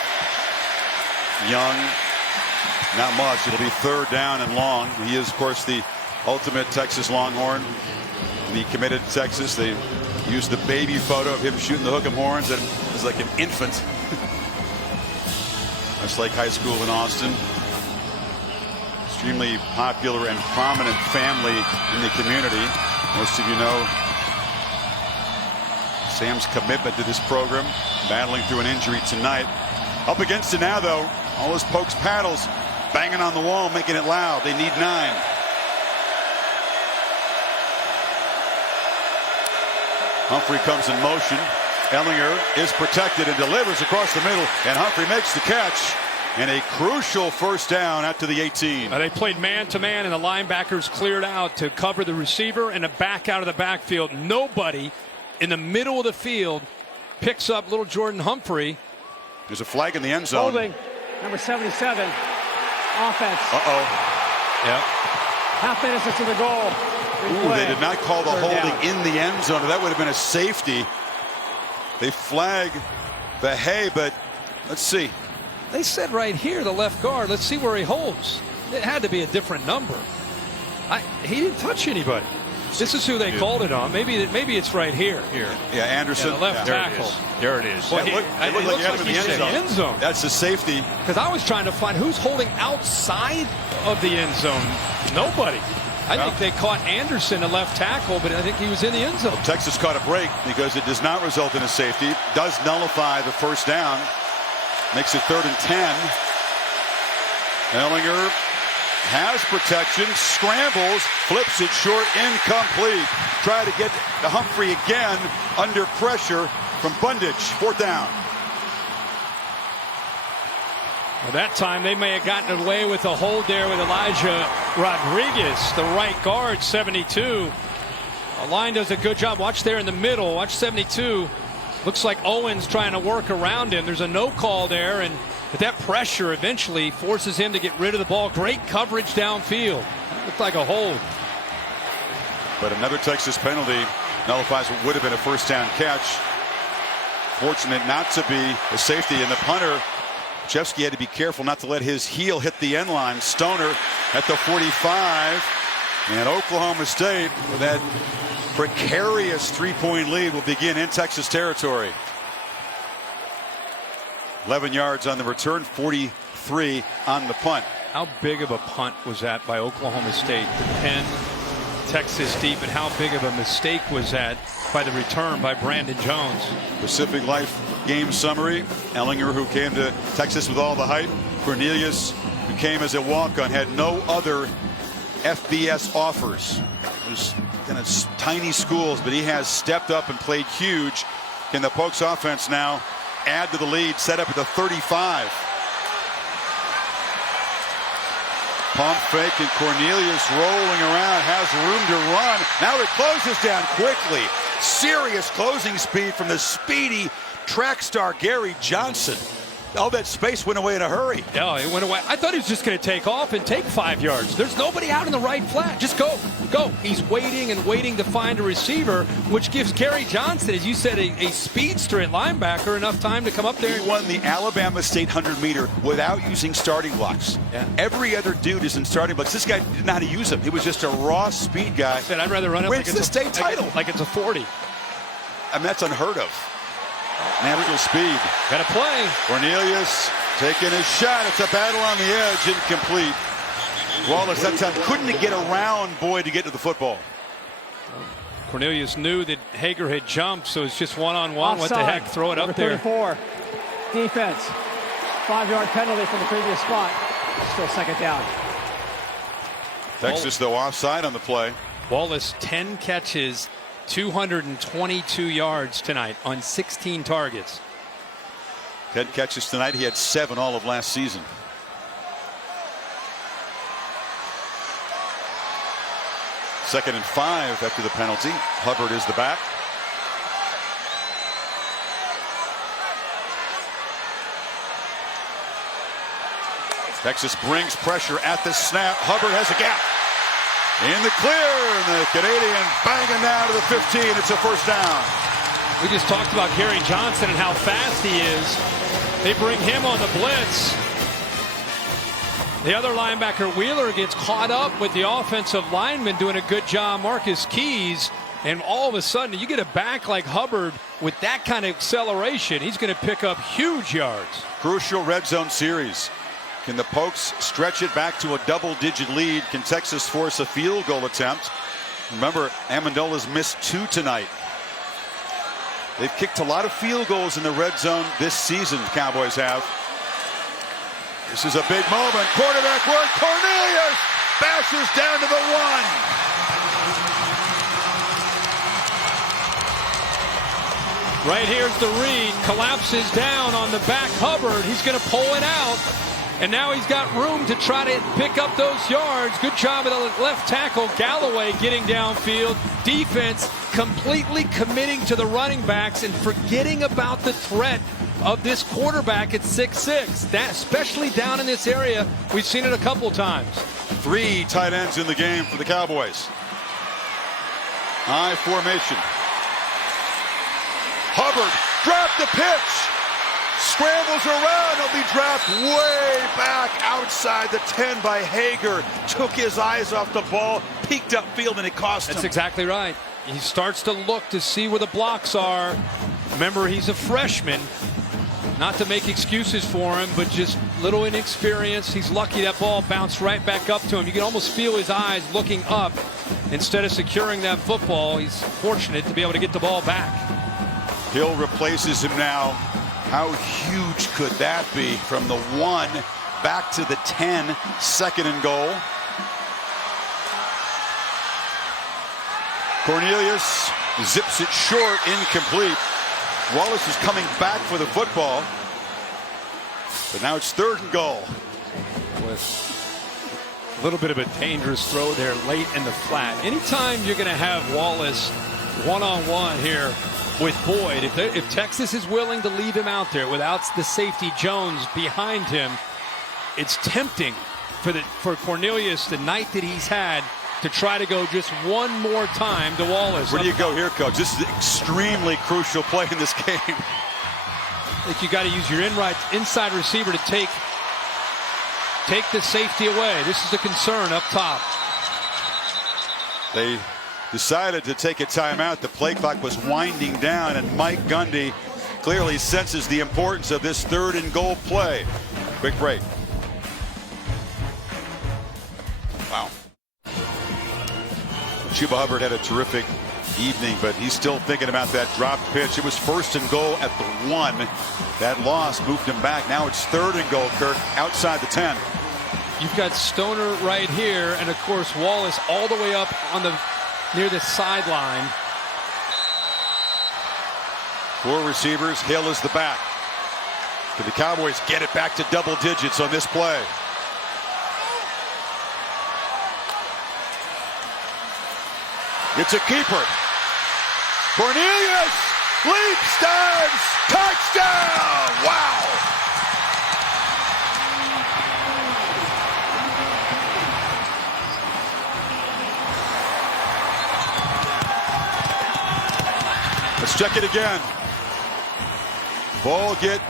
Young. Not much. It'll be 3rd down and long. He is, of course, the ultimate Texas Longhorn. When he committed to Texas, they used the baby photo of him shooting the hook 'em horns, and it was like an infant. Westlake High School in Austin. Extremely popular and prominent family in the community. Most of you know Sam's commitment to this program, battling through an injury tonight. Up against it now, though. All those Pokes paddles banging on the wall, making it loud. They need 9. Humphrey comes in motion. Ehlinger is protected and delivers across the middle, and Humphrey makes the catch. And a crucial 1st down out to the 18. They played man-to-man, and the linebackers cleared out to cover the receiver and a back out of the backfield. Nobody in the middle of the field picks up little Jordan Humphrey. There's a flag in the end zone. Holding, number 77, offense. Yep. Half minutes to the goal. They did not call the holding in the end zone. That would have been a safety. They flag the hay, but let's see. They said right here, the left guard. Let's see where he holds. It had to be a different number. He didn't touch anybody. This is who they called it on. Maybe it's right here. Yeah, Anderson. The left tackle. There it is. Well, it looked like you had him in the end zone. That's the safety. Because I was trying to find who's holding outside of the end zone. Nobody. I think they caught Anderson, a left tackle, but I think he was in the end zone. Well, Texas caught a break because it does not result in a safety. Does nullify the 1st down. Makes it 3rd and 10. Ehlinger has protection, scrambles, flips it short, incomplete. Try to get to Humphrey again under pressure from Bundage. 4th down. Well, that time they may have gotten away with a hold there with Elijah Rodriguez, the right guard, 72. The line does a good job. Watch there in the middle. Watch 72. Looks like Owens trying to work around him. There's a no call there, but that pressure eventually forces him to get rid of the ball. Great coverage downfield. Looked like a hold. But another Texas penalty nullifies what would have been a 1st down catch. Fortunate not to be a safety, and the punter, Chevsky, had to be careful not to let his heel hit the end line. Stoner at the 45, and Oklahoma State, with that precarious 3-point lead, will begin in Texas territory. 11 yards on the return, 43 on the punt. How big of a punt was that by Oklahoma State to pin Texas deep, and how big of a mistake was that by the return by Brandon Jones? Pacific Life game summary. Ehlinger, who came to Texas with all the hype. Cornelius, who came as a walk-on, had no other FBS offers. It was kind of tiny schools, but he has stepped up and played huge. Can the Pokes offense now add to the lead, set up at the 35? Pump fake, and Cornelius rolling around, has room to run. Now it closes down quickly. Serious closing speed from the speedy track star Gary Johnson. all that space went away in a hurry. No, it went away. I thought he was just going to take off and take 5 yards. There's nobody out in the right flat. Just go. He's waiting and waiting to find a receiver, which gives Gary Johnson, as you said, a speedster at linebacker, enough time to come up there. He won the Alabama State 100-meter without using starting blocks. Yeah. Every other dude is in starting blocks. This guy didn't know how to use them. He was just a raw speed guy. I said, I'd rather run it Wins like the it's state title. Like it's a 40. I mean, that's unheard of. Natural speed. Got to play. Cornelius taking his shot. It's a battle on the edge. Incomplete. Wallace that time couldn't get around Boyd to get to the football. Cornelius knew that Hager had jumped, so it's just one-on-one. What the heck? Throw it up there. 34. Defense. 5-yard penalty from the previous spot. Still second down. Texas, though, offside on the play. Wallace, 10 catches, 222 yards tonight on 16 targets. 10 catches tonight. He had 7 all of last season. Second and 5 after the penalty. Hubbard is the back. Texas brings pressure at the snap. Hubbard has a gap. In the clear, and the Canadian banging down to the 15. It's a first down. We just talked about Gary Johnson and how fast he is. They bring him on the blitz. The other linebacker, Wheeler, gets caught up with the offensive lineman doing a good job, Marcus Keys. And all of a sudden, you get a back like Hubbard with that kind of acceleration, he's going to pick up huge yards. Crucial red zone series. Can the Pokes stretch it back to a double-digit lead? Can Texas force a field goal attempt? Remember, Amendola's missed 2 tonight. They've kicked a lot of field goals in the red zone this season, the Cowboys have. This is a big moment. Quarterback work. Cornelius bashes down to the 1. Right here's the read. Collapses down on the back. Hubbard. He's going to pull it out. And now he's got room to try to pick up those yards. Good job of the left tackle, Galloway, getting downfield. Defense completely committing to the running backs and forgetting about the threat of this quarterback at 6'6". That, especially down in this area, we've seen it a couple times. 3 tight ends in the game for the Cowboys. High formation. Hubbard dropped the pitch. Scrambles around. He'll be dropped way back outside the 10 by Hager. Took his eyes off the ball, peeked upfield, and it cost him. That's exactly right. He starts to look to see where the blocks are. Remember, he's a freshman. Not to make excuses for him, but just little inexperience. He's lucky that ball bounced right back up to him. You can almost feel his eyes looking up instead of securing that football. He's fortunate to be able to get the ball back. Hill replaces him now. How huge could that be? From the 1 back to the 10, second and goal. Cornelius zips it short, incomplete. Wallace is coming back for the football. But now it's third and goal. With a little bit of a dangerous throw there late in the flat. Anytime you're going to have Wallace one-on-one here with Boyd, if Texas is willing to leave him out there without the safety Jones behind him, it's tempting for Cornelius, the night that he's had, to try to go just one more time to Wallace. Where do you go here, Coach? This is an extremely crucial play in this game. I think you got to use your inside receiver to take the safety away. This is a concern up top. They decided to take a timeout. The play clock was winding down, and Mike Gundy clearly senses the importance of this third and goal play. Quick break. Wow. Chuba Hubbard had a terrific evening, but he's still thinking about that drop pitch. It was first and goal at the 1. That loss moved him back. Now it's third and goal, Kirk, outside the 10. You've got Stoner right here, and of course Wallace all the way up on near the sideline. 4 receivers. Hill is the back. Can the Cowboys get it back to double digits on this play? It's a keeper. Cornelius leaps, dives, touchdown! Wow! check it again. Ball get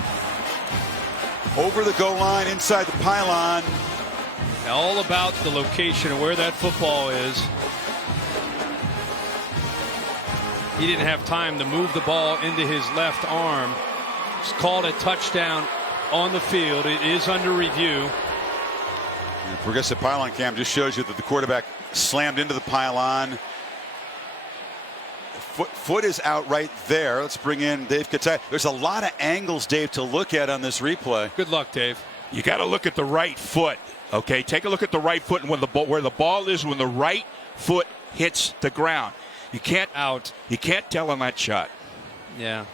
over the goal line, inside the pylon. All about the location of where that football is. He didn't have time to move the ball into his left arm. It's called a touchdown on the field. It is under review. The progressive pylon cam just shows you that the quarterback slammed into the pylon. Foot is out right there. Let's bring in Dave Katay. There's a lot of angles, Dave, to look at on this replay. Good luck, Dave. You got to look at the right foot. Okay, take a look at the right foot and where the ball is when the right foot hits the ground. You can't tell on that shot. Yeah.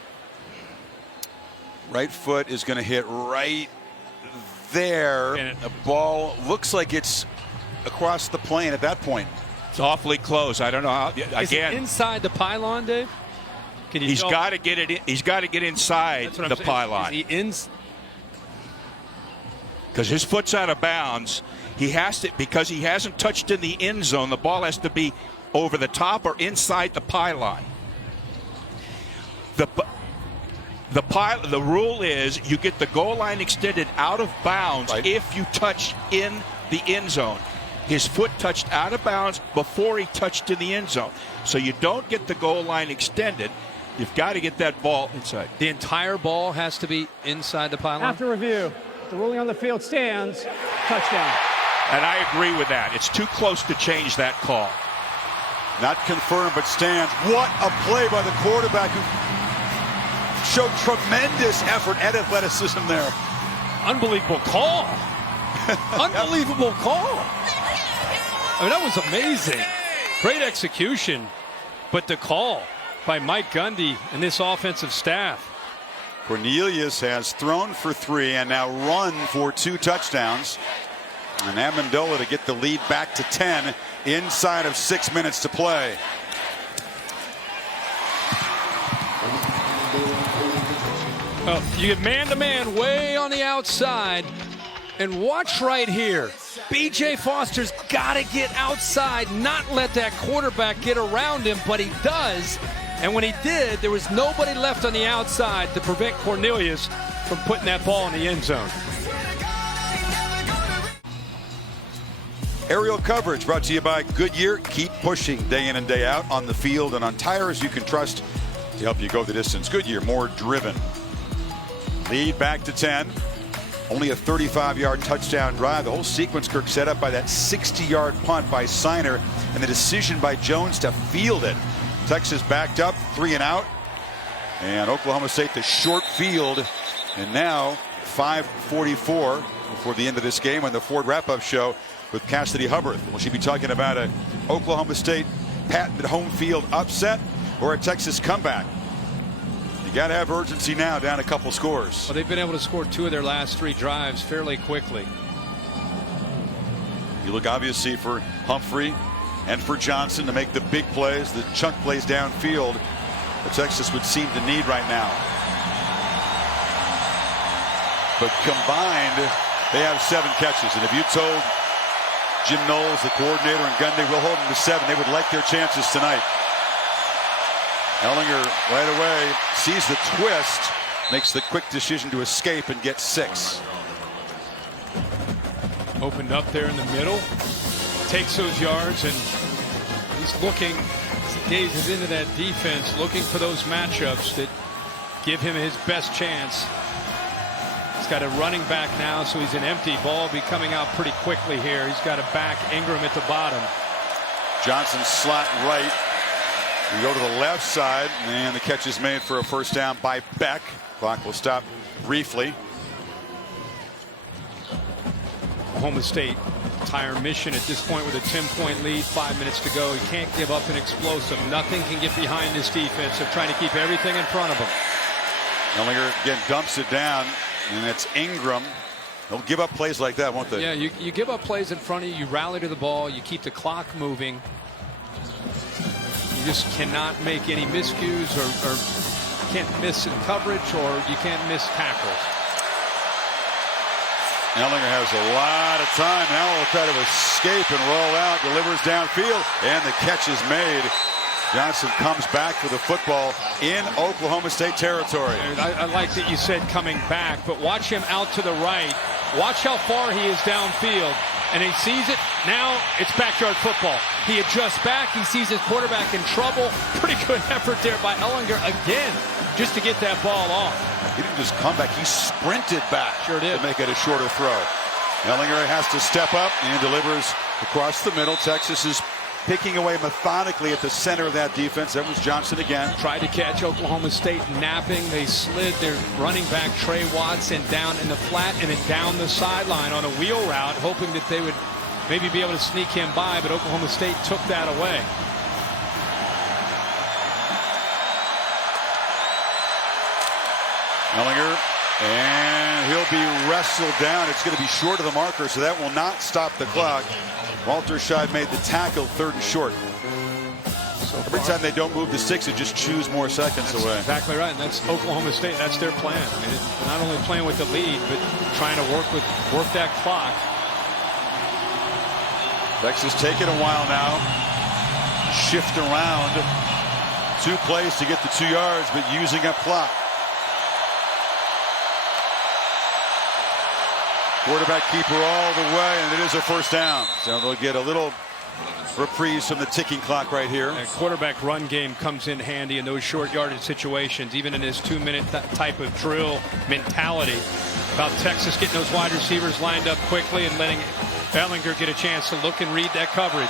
Right foot is going to hit right there. The ball looks like it's across the plane at that point. It's awfully close. I don't know how. Is it inside the pylon, Dave? He's got to get it. He's got to get inside the pylon. Is he because his foot's out of bounds. He has to, because he hasn't touched in the end zone. The ball has to be over the top or inside the pylon. The rule is you get the goal line extended out of bounds if you touch in the end zone. His foot touched out of bounds before he touched in the end zone. So you don't get the goal line extended. You've got to get that ball inside. The entire ball has to be inside the pylon? After review, the ruling on the field stands. Touchdown. And I agree with that. It's too close to change that call. Not confirmed, but stands. What a play by the quarterback who showed tremendous effort and athleticism there. Unbelievable call. Unbelievable call. I mean, that was amazing. Great execution. But the call by Mike Gundy and this offensive staff. Cornelius has thrown for 3 and now run for 2 touchdowns. And Amendola to get the lead back to 10 inside of 6 minutes to play. Well, you get man-to-man way on the outside. And watch right here. B.J. Foster's got to get outside, not let that quarterback get around him, but he does. And when he did, there was nobody left on the outside to prevent Cornelius from putting that ball in the end zone. Aerial coverage brought to you by Goodyear. Keep pushing day in and day out on the field and on tires you can trust to help you go the distance. Goodyear, more driven. Lead back to 10. Only a 35-yard touchdown drive. The whole sequence, Kirk, set up by that 60-yard punt by Signer and the decision by Jones to field it. Texas backed up, 3 and out. And Oklahoma State the short field. And now 5:44 before the end of this game on the Ford wrap-up show with Cassidy Hubbard. Will she be talking about an Oklahoma State patented home field upset or a Texas comeback? You got to have urgency now, down a couple scores. Well, they've been able to score 2 of their last 3 drives fairly quickly. You look obviously for Humphrey and for Johnson to make the big plays, the chunk plays downfield that Texas would seem to need right now. But combined, they have 7 catches. And if you told Jim Knowles, the coordinator, and Gundy, we'll hold them to 7, they would like their chances tonight. Ehlinger right away sees the twist, makes the quick decision to escape and get 6. Opened up there in the middle, takes those yards, and he's looking, as he gazes into that defense, looking for those matchups that give him his best chance. He's got a running back now, so he's an empty ball be coming out pretty quickly here. He's got a back, Ingram at the bottom. Johnson slot right. We go to the left side, and the catch is made for a first down by Beck. Clock will stop briefly. Oklahoma State, entire mission at this point with a 10-point lead, 5 minutes to go. He can't give up an explosive. Nothing can get behind this defense. They're trying to keep everything in front of them. Ehlinger again dumps it down, and it's Ingram. They'll give up plays like that, won't they? Yeah, you give up plays in front of you. You rally to the ball. You keep the clock moving. You just cannot make any miscues or can't miss in coverage, or you can't miss tackles. Ehlinger has a lot of time. Now will try to escape and roll out, delivers downfield, and the catch is made Johnson comes back for the football in Oklahoma State territory. I like that you said coming back, but watch him out to the right. Watch how far he is downfield. And he sees it. Now it's backyard football. He adjusts back. He sees his quarterback in trouble. Pretty good effort there by Ehlinger again, just to get that ball off. He didn't just come back. He sprinted back. Sure did. To make it a shorter throw. Ehlinger has to step up and delivers across the middle. Texas is picking away methodically at the center of that defense. That was Johnson again. Tried to catch Oklahoma State napping. They slid their running back Trey Watson down in the flat and then down the sideline on a wheel route, hoping that they would maybe be able to sneak him by, but Oklahoma State took that away. Ehlinger, and he'll be wrestled down. It's going to be short of the marker, so that will not stop the clock. Walter Scheib made the tackle, 3rd and short. Every time they don't move the sticks, it just chews more seconds away. Exactly right, and that's Oklahoma State. That's their plan. I mean, not only playing with the lead, but trying to work that clock. Texas taking a while now. Shift around. 2 plays to get the 2 yards, but using up clock. Quarterback keeper all the way, and it is a 1st down. So they'll get a little reprise from the ticking clock right here. That quarterback run game comes in handy in those short yardage situations, even in his 2-minute type of drill mentality. About Texas getting those wide receivers lined up quickly and letting Ehlinger get a chance to look and read that coverage.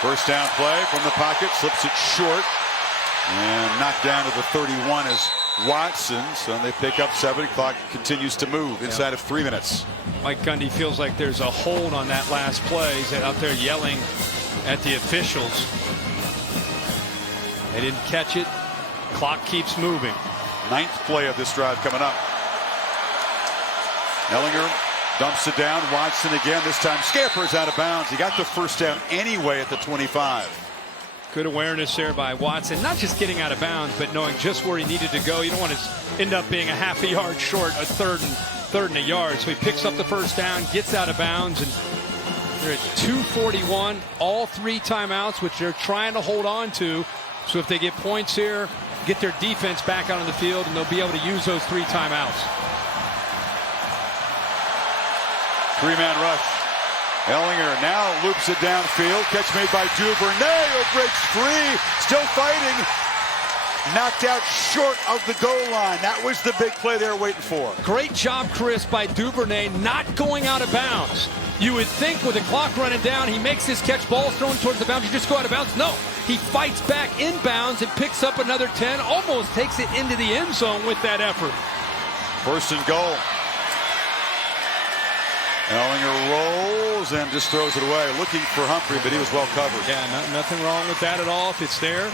1st down play from the pocket, slips it short, and knocked down to the 31 as Watson. So they pick up 7. Clock continues to move inside of 3 minutes. Mike Gundy feels like there's a hold on that last play. He's out there yelling at the officials. They didn't catch it. Clock keeps moving. 9th play of this drive coming up. Ehlinger dumps it down. Watson again. This time scampers out of bounds. He got the 1st down anyway at the 25. Good awareness there by Watson. Not just getting out of bounds, but knowing just where he needed to go. You don't want to end up being a half a yard short, a third and a yard. So he picks up the 1st down, gets out of bounds, and they're at 2:41. All 3 timeouts, which they're trying to hold on to. So if they get points here, get their defense back out on the field, and they'll be able to use those 3 timeouts. 3-man rush. Ehlinger now loops it downfield. Catch made by Duvernay, who breaks free. Still fighting. Knocked out short of the goal line. That was the big play they were waiting for. Great job, Chris, by Duvernay not going out of bounds. You would think with the clock running down, he makes his catch, ball thrown towards the bounds, you just go out of bounds. No, he fights back inbounds and picks up another 10, almost takes it into the end zone with that effort. 1st and goal. Ehlinger rolls and just throws it away, looking for Humphrey, but he was well covered. Yeah, nothing wrong with that at all if it's there.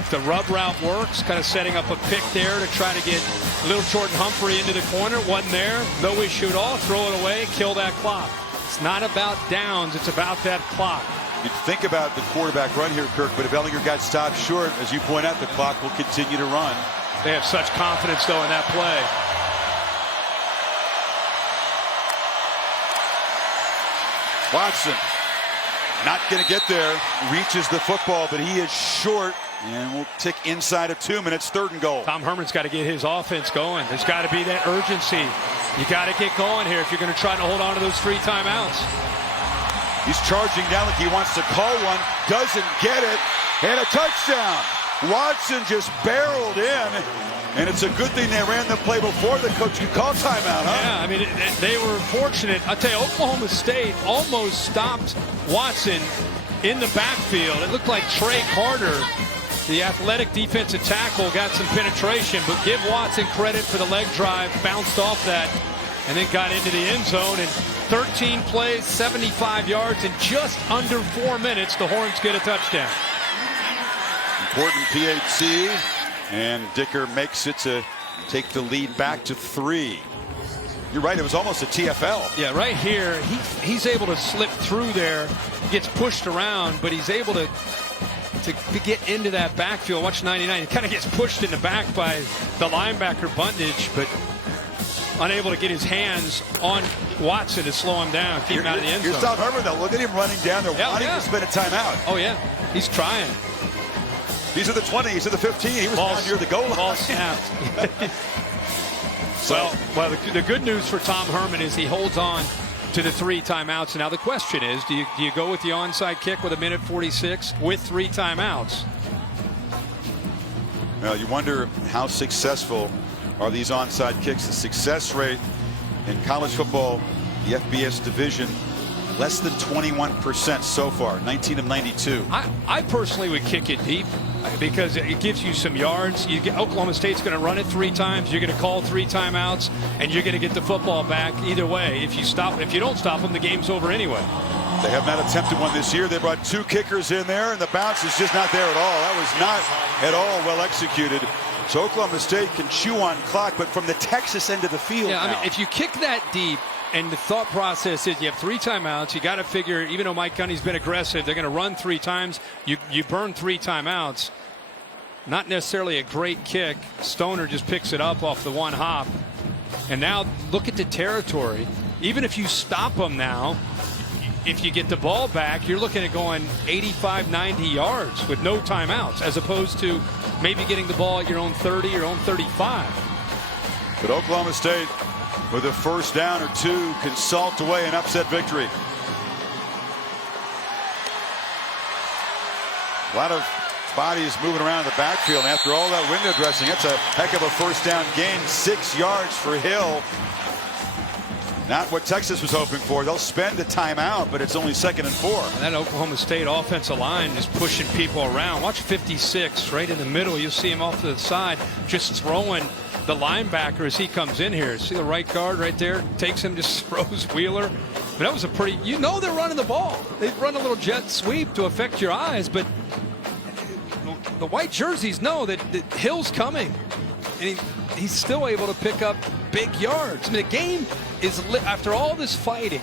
If the rub route works, kind of setting up a pick there to try to get Little Jordan Humphrey into the corner. Wasn't there. No issue at all. Throw it away, kill that clock. It's not about downs. It's about that clock. You'd think about the quarterback run here, Kirk, but if Ehlinger got stopped short, as you point out, the clock will continue to run. They have such confidence, though, in that play. Watson not going to get there. Reaches the football, but he is short and will tick inside of 2 minutes. 3rd and goal. Tom Herman's got to get his offense going. There's got to be that urgency. You got to get going here if you're going to try to hold on to those 3 timeouts. He's charging down like he wants to call one. Doesn't get it. And a touchdown. Watson just barreled in. And it's a good thing they ran the play before the coach could call timeout, huh? Yeah, I mean, they were fortunate. I'll tell you, Oklahoma State almost stopped Watson in the backfield. It looked like Trey Carter, the athletic defensive tackle, got some penetration, but give Watson credit for the leg drive, bounced off that, and then got into the end zone. And 13 plays, 75 yards, in just under 4 minutes, the Horns get a touchdown. Important PAT. And Dicker makes it to take the lead back to 3. You're right, it was almost a TFL. Yeah, right here, he's able to slip through there, gets pushed around, but he's able to get into that backfield. Watch 99, he kind of gets pushed in the back by the linebacker Bundage, but unable to get his hands on Watson to slow him down, keep him out of the end zone. Here's Tom Herman, though. Look at him running down there, wanting to spend a timeout. Oh, yeah, he's trying. He's at the 20. He's at the 15. He was down near the goal line. Ball snapped. Well, the good news for Tom Herman is he holds on to the 3 timeouts. Now the question is, do you go with the onside kick with 1:46 with 3 timeouts? Well, you wonder how successful are these onside kicks. The success rate in college football, the FBS division, less than 21% so far, 19 of 92. I personally would kick it deep because it gives you some yards. Oklahoma State's going to run it 3 times. You're going to call 3 timeouts, and you're going to get the football back either way. If you don't stop them, the game's over anyway. They have not attempted one this year. They brought 2 kickers in there, and the bounce is just not there at all. That was not at all well executed. So Oklahoma State can chew on clock, but from the Texas end of the field now. I mean, if you kick that deep, and the thought process is you have 3 timeouts, you got to figure, even though Mike Gundy's been aggressive, they're going to run 3 times. You burn 3 timeouts. Not necessarily a great kick. Stoner just picks it up off the 1 hop. And now look at the territory. Even if you stop them now, if you get the ball back, you're looking at going 85, 90 yards with no timeouts, as opposed to maybe getting the ball at your own 30, your own 35. But Oklahoma State, with a first down or 2, can salt away an upset victory. A lot of bodies moving around the backfield. And after all that window dressing, it's a heck of a first down gain. 6 yards for Hill. Not what Texas was hoping for. They'll spend a timeout, but it's only 2nd and 4. And that Oklahoma State offensive line is pushing people around. Watch 56 right in the middle. You'll see him off to the side, just throwing the linebacker as he comes in here. See the right guard right there? Takes him, just throws Wheeler. But that was a pretty, they're running the ball. They run a little jet sweep to affect your eyes, but the white jerseys know that Hill's coming. And he's still able to pick up big yards. I mean, the game is, after all this fighting,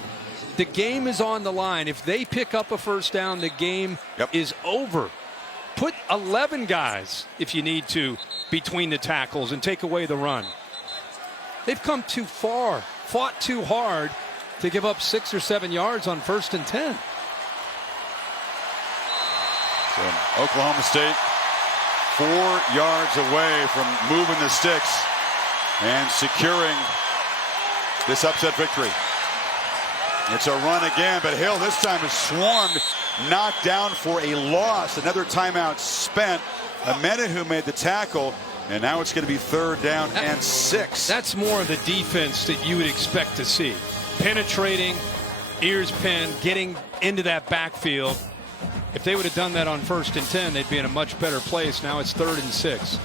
the game is on the line. If they pick up a first down, the game is over. Put 11 guys, if you need to, between the tackles and take away the run. They've come too far, fought too hard to give up 6 or 7 yards on 1st and 10. So Oklahoma State 4 yards away from moving the sticks and securing this upset victory. It's a run again, but Hill this time is swarmed, knocked down for a loss. Another timeout spent. Amenahu made the tackle, and now it's going to be 3rd down and 6. That's more of the defense that you would expect to see. Penetrating, ears pinned, getting into that backfield. If they would have done that on 1st and 10, they'd be in a much better place. Now it's 3rd and 6.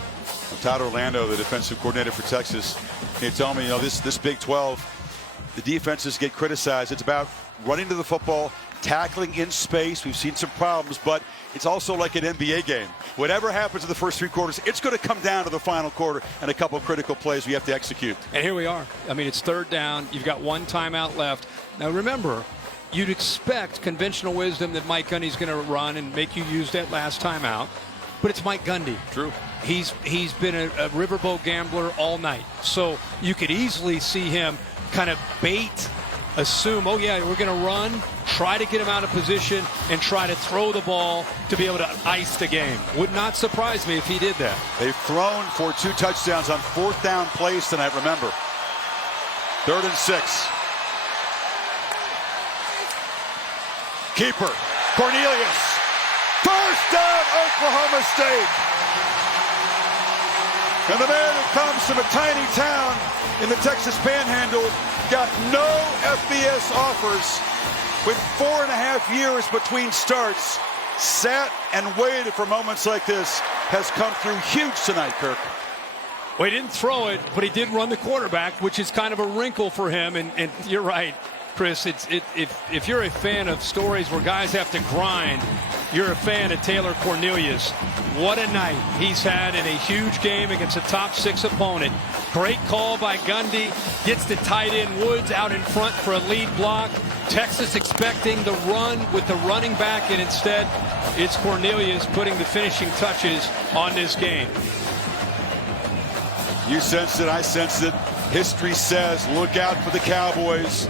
Todd Orlando, the defensive coordinator for Texas, he told me, this Big 12, the defenses get criticized. It's about running to the football, tackling in space. We've seen some problems, but it's also like an NBA game. Whatever happens in the first 3 quarters, it's going to come down to the final quarter and a couple of critical plays we have to execute. And here we are. I mean, it's 3rd down. You've got 1 timeout left. Now, remember, you'd expect conventional wisdom that Mike Gundy's going to run and make you use that last timeout. But it's Mike Gundy. True. He's been a riverboat gambler all night. So you could easily see him kind of assume, oh yeah, we're going to run, try to get him out of position, and try to throw the ball to be able to ice the game. Would not surprise me if he did that. They've thrown for 2 touchdowns on 4th down plays tonight, remember. 3rd and 6. Keeper, Cornelius. First down, Oklahoma State. And the man who comes from a tiny town in the Texas Panhandle got no FBS offers with 4.5 years between starts. Sat and waited for moments like this. Has come through huge tonight, Kirk. Well, he didn't throw it, but he did run the quarterback, which is kind of a wrinkle for him. And you're right, Chris. If you're a fan of stories where guys have to grind, you're a fan of Taylor Cornelius. What a night he's had in a huge game against a top 6 opponent. Great call by Gundy. Gets the tight end Woods out in front for a lead block. Texas expecting the run with the running back, and instead it's Cornelius putting the finishing touches on this game. You sensed it, I sensed it. History says look out for the Cowboys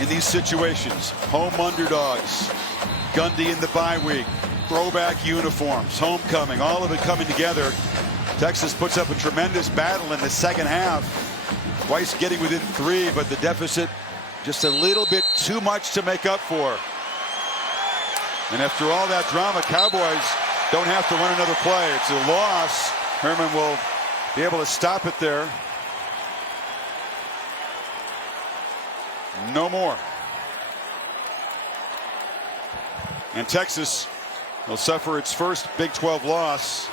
in these situations. Home underdogs. Gundy in the bye week. throwback uniforms, homecoming, all of it coming together. Texas puts up a tremendous battle in the second half. Twice getting within 3, but the deficit just a little bit too much to make up for. And after all that drama, Cowboys don't have to run another play. It's a loss. Herman will be able to stop it there. No more. And Texas will suffer its first Big 12 loss.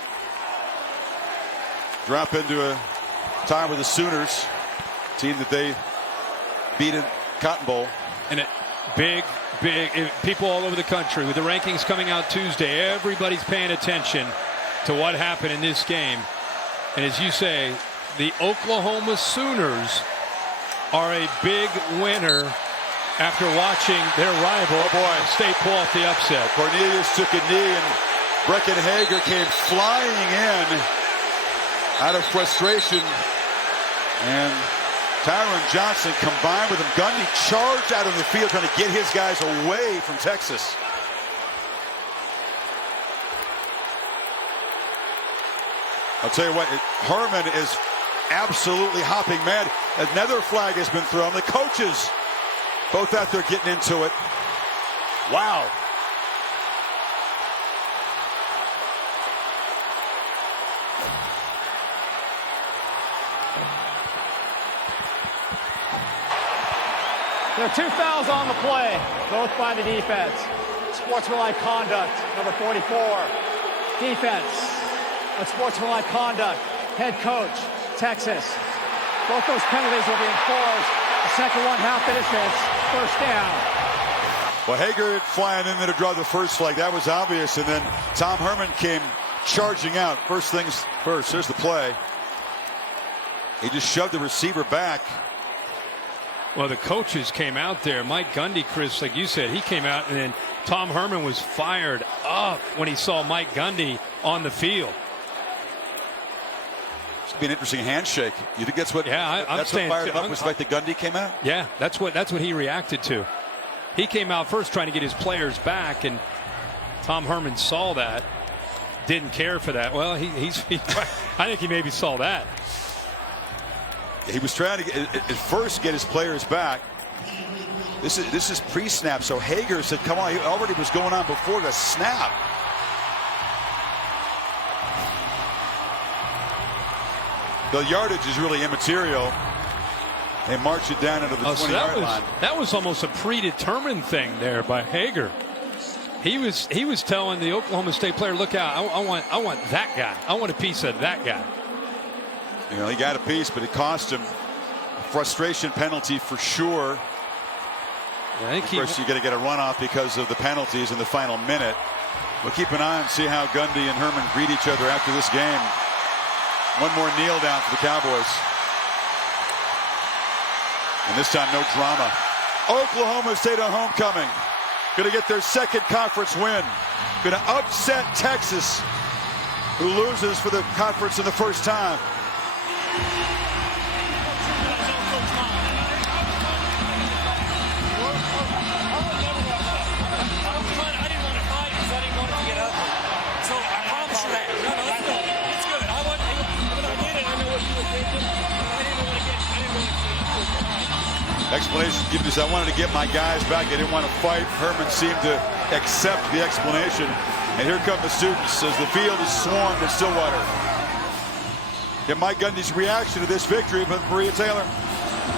Drop into a tie with the Sooners, team that they beat in Cotton Bowl. And it big people all over the country with the rankings coming out Tuesday. Everybody's paying attention to what happened in this game. And as you say, the Oklahoma Sooners are a big winner after watching their rival, State, pull off the upset. Cornelius took a knee, and Brecken Hager came flying in out of frustration. And Tyron Johnson combined with him. Gundy charged out of the field trying to get his guys away from Texas. I'll tell you what, Herman is absolutely hopping mad. Another flag has been thrown. The coaches both out there getting into it. Wow. There are 2 fouls on the play, both by the defense. Sportsmanlike conduct, number 44. Defense, unsportsmanlike conduct. Head coach, Texas. Both those penalties will be enforced. The second one, half innocence, first down. Well, Hager flying in there to draw the first flag. That was obvious. And then Tom Herman came charging out. First things first. Here's the play. He just shoved the receiver back. Well, the coaches came out there. Mike Gundy, Chris, like you said, he came out, and then Tom Herman was fired up when he saw Mike Gundy on the field. It's going to be an interesting handshake. You think that's what? Yeah, that's what fired him up was the fact that Gundy came out. Yeah, that's what he reacted to. He came out first trying to get his players back, and Tom Herman saw that, didn't care for that. Well, I think he maybe saw that. He was trying to at first get his players back. This is pre-snap, so Hager said, come on, he already was going on before the snap. The yardage is really immaterial. They march it down into the 20-yard line. That was almost a predetermined thing there by Hager. He was telling the Oklahoma State player, look out, I want that guy. I want a piece of that guy. You know, he got a piece, but it cost him a frustration penalty for sure. Yeah, of course, you got to get a runoff because of the penalties in the final minute. We'll keep an eye and see how Gundy and Herman greet each other after this game. One more kneel down for the Cowboys. And this time, no drama. Oklahoma State on homecoming. Going to get their second conference win. Going to upset Texas, who loses for the conference in the first time. Explanation given is I wanted to get my guys back. I didn't want to fight. Herman seemed to accept the explanation. And here come the students as the field is swarmed in Stillwater. Get Mike Gundy's reaction to this victory with Maria Taylor.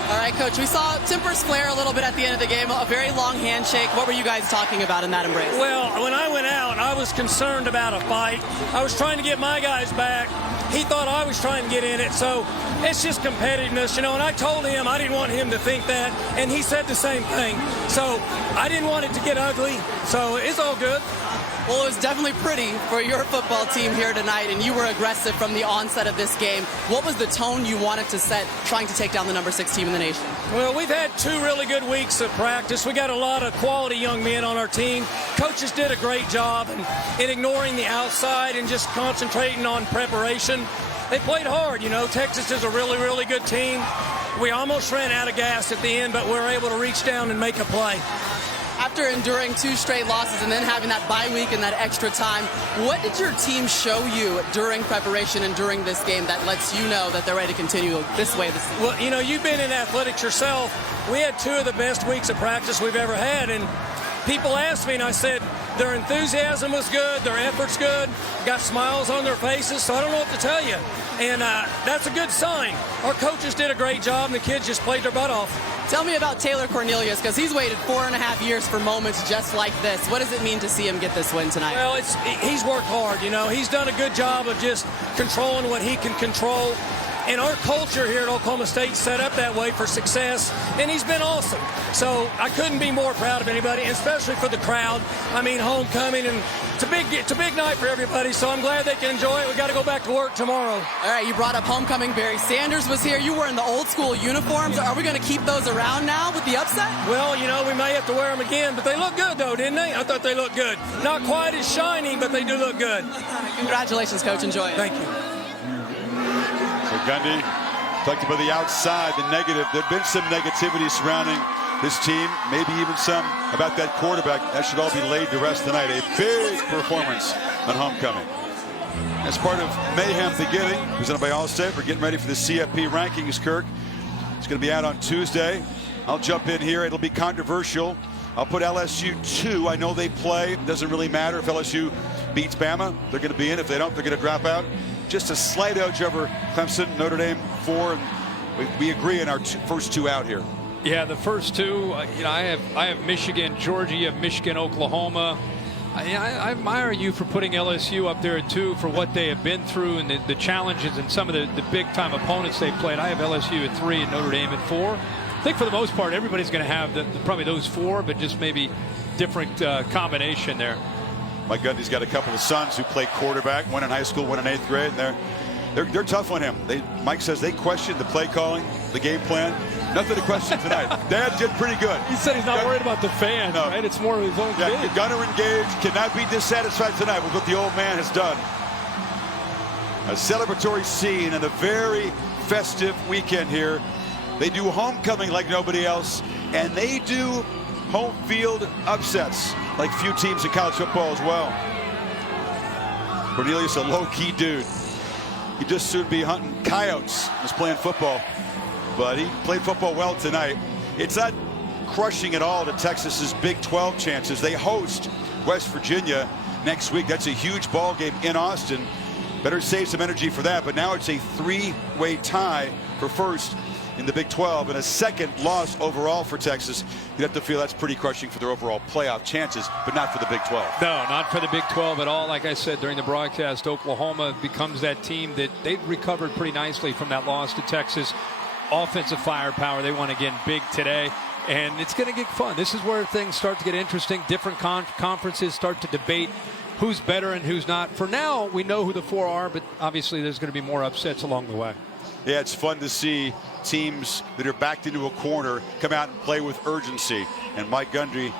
All right, Coach, we saw tempers flare a little bit at the end of the game, a very long handshake. What were you guys talking about in that embrace? Well, when I went out, I was concerned about a fight. I was trying to get my guys back. He thought I was trying to get in it, so it's just competitiveness, you know, and I told him I didn't want him to think that, and he said the same thing. So I didn't want it to get ugly, so it's all good. Well, it was definitely pretty for your football team here tonight, and you were aggressive from the onset of this game. What was the tone you wanted to set trying to take down the number 6 team in the nation? Well, we've had 2 really good weeks of practice. We got a lot of quality young men on our team. Coaches did a great job in ignoring the outside and just concentrating on preparation. They played hard, you know. Texas is a really, really good team. We almost ran out of gas at the end, but we were able to reach down and make a play. after enduring 2 straight losses and then having that bye week and that extra time, what did your team show you during preparation and during this game that lets you know that they're ready to continue this way? Well, you know, you've been in athletics yourself. We had 2 of the best weeks of practice we've ever had, and people asked me, and I said, their enthusiasm was good, their effort's good, got smiles on their faces, so I don't know what to tell you. And that's a good sign. Our coaches did a great job, and the kids just played their butt off. Tell me about Taylor Cornelius, because he's waited 4.5 years for moments just like this. What does it mean to see him get this win tonight? Well, he's worked hard, you know. He's done a good job of just controlling what he can control. And our culture here at Oklahoma State set up that way for success, and he's been awesome. So I couldn't be more proud of anybody, and especially for the crowd. I mean, homecoming, and it's a big night for everybody, so I'm glad they can enjoy it. We got to go back to work tomorrow. All right, you brought up homecoming. Barry Sanders was here. You were in the old school uniforms. Are we going to keep those around now with the upset? Well, you know, we may have to wear them again, but they look good, though, didn't they? I thought they looked good. Not quite as shiny, but they do look good. Congratulations, Coach. Enjoy it. Thank you. So Gundy talked about the outside, the negative. There'd been some negativity surrounding this team, maybe even some about that quarterback. That should all be laid to rest tonight. A big performance on homecoming. As part of Mayhem beginning, presented by Allstate, we're getting ready for the CFP rankings, Kirk. It's going to be out on Tuesday. I'll jump in here. It'll be controversial. I'll put LSU 2. I know they play. It doesn't really matter if LSU beats Bama. They're going to be in. If they don't, they're going to drop out. Just a slight edge over Clemson, Notre Dame 4, and we agree on our first 2 out here. Yeah, the first 2. You know, I have Michigan, Georgia. You have Michigan, Oklahoma. I admire you for putting LSU up there at 2 for what they have been through and the challenges and some of the big time opponents they've played. I have LSU at 3 and Notre Dame at 4. I think for the most part everybody's going to have probably those 4, but just maybe different combination there. Mike Gundy's got a couple of sons who play quarterback, one in high school, one in 8th grade, and they're tough on him. Mike says they questioned the play calling, the game plan. Nothing to question tonight. Dad did pretty good. He said he's not worried about the fans, no. Right? It's more of his own kid. Gunner engaged, cannot be dissatisfied tonight with what the old man has done. A celebratory scene and a very festive weekend here. They do homecoming like nobody else, and they do home field upsets like few teams in college football as well. Cornelius, a low-key dude. He'd just soon be hunting coyotes. Was playing football, but he played football well tonight. It's not crushing at all to Texas's Big 12 chances. They host West Virginia next week. That's a huge ball game in Austin. Better save some energy for that, but now it's a 3-way tie for first in the Big 12 and a second loss overall for Texas. You'd have to feel that's pretty crushing for their overall playoff chances, but not for the Big 12. No, not for the Big 12 at all. Like I said during the broadcast, Oklahoma becomes that team that they've recovered pretty nicely from that loss to Texas. Offensive firepower, they won again big today, and it's going to get fun. This is where things start to get interesting. Different conferences start to debate who's better and who's not. For now, we know who the 4 are, but obviously there's going to be more upsets along the way. Yeah, it's fun to see teams that are backed into a corner come out and play with urgency. And Mike Gundy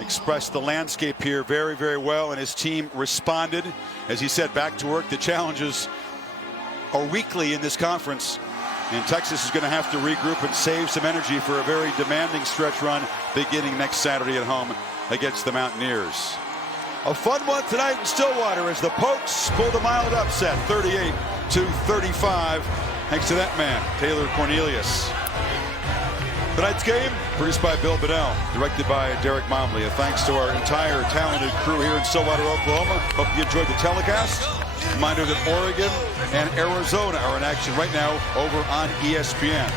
expressed the landscape here very, very well, and his team responded. As he said, back to work. The challenges are weekly in this conference, and Texas is going to have to regroup and save some energy for a very demanding stretch run beginning next Saturday at home against the Mountaineers. A fun one tonight in Stillwater as the Pokes pulled a mild upset, 38-35. Thanks to that man, Taylor Cornelius. Tonight's game, produced by Bill Bedell, directed by Derek Momley. A thanks to our entire talented crew here in Stillwater, Oklahoma. Hope you enjoyed the telecast. Reminder that Oregon and Arizona are in action right now over on ESPN.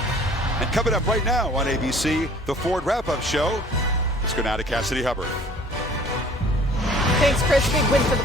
And coming up right now on ABC, the Ford Wrap-Up Show. Let's go now to Cassidy Hubbard. Thanks, Chris. Big win for the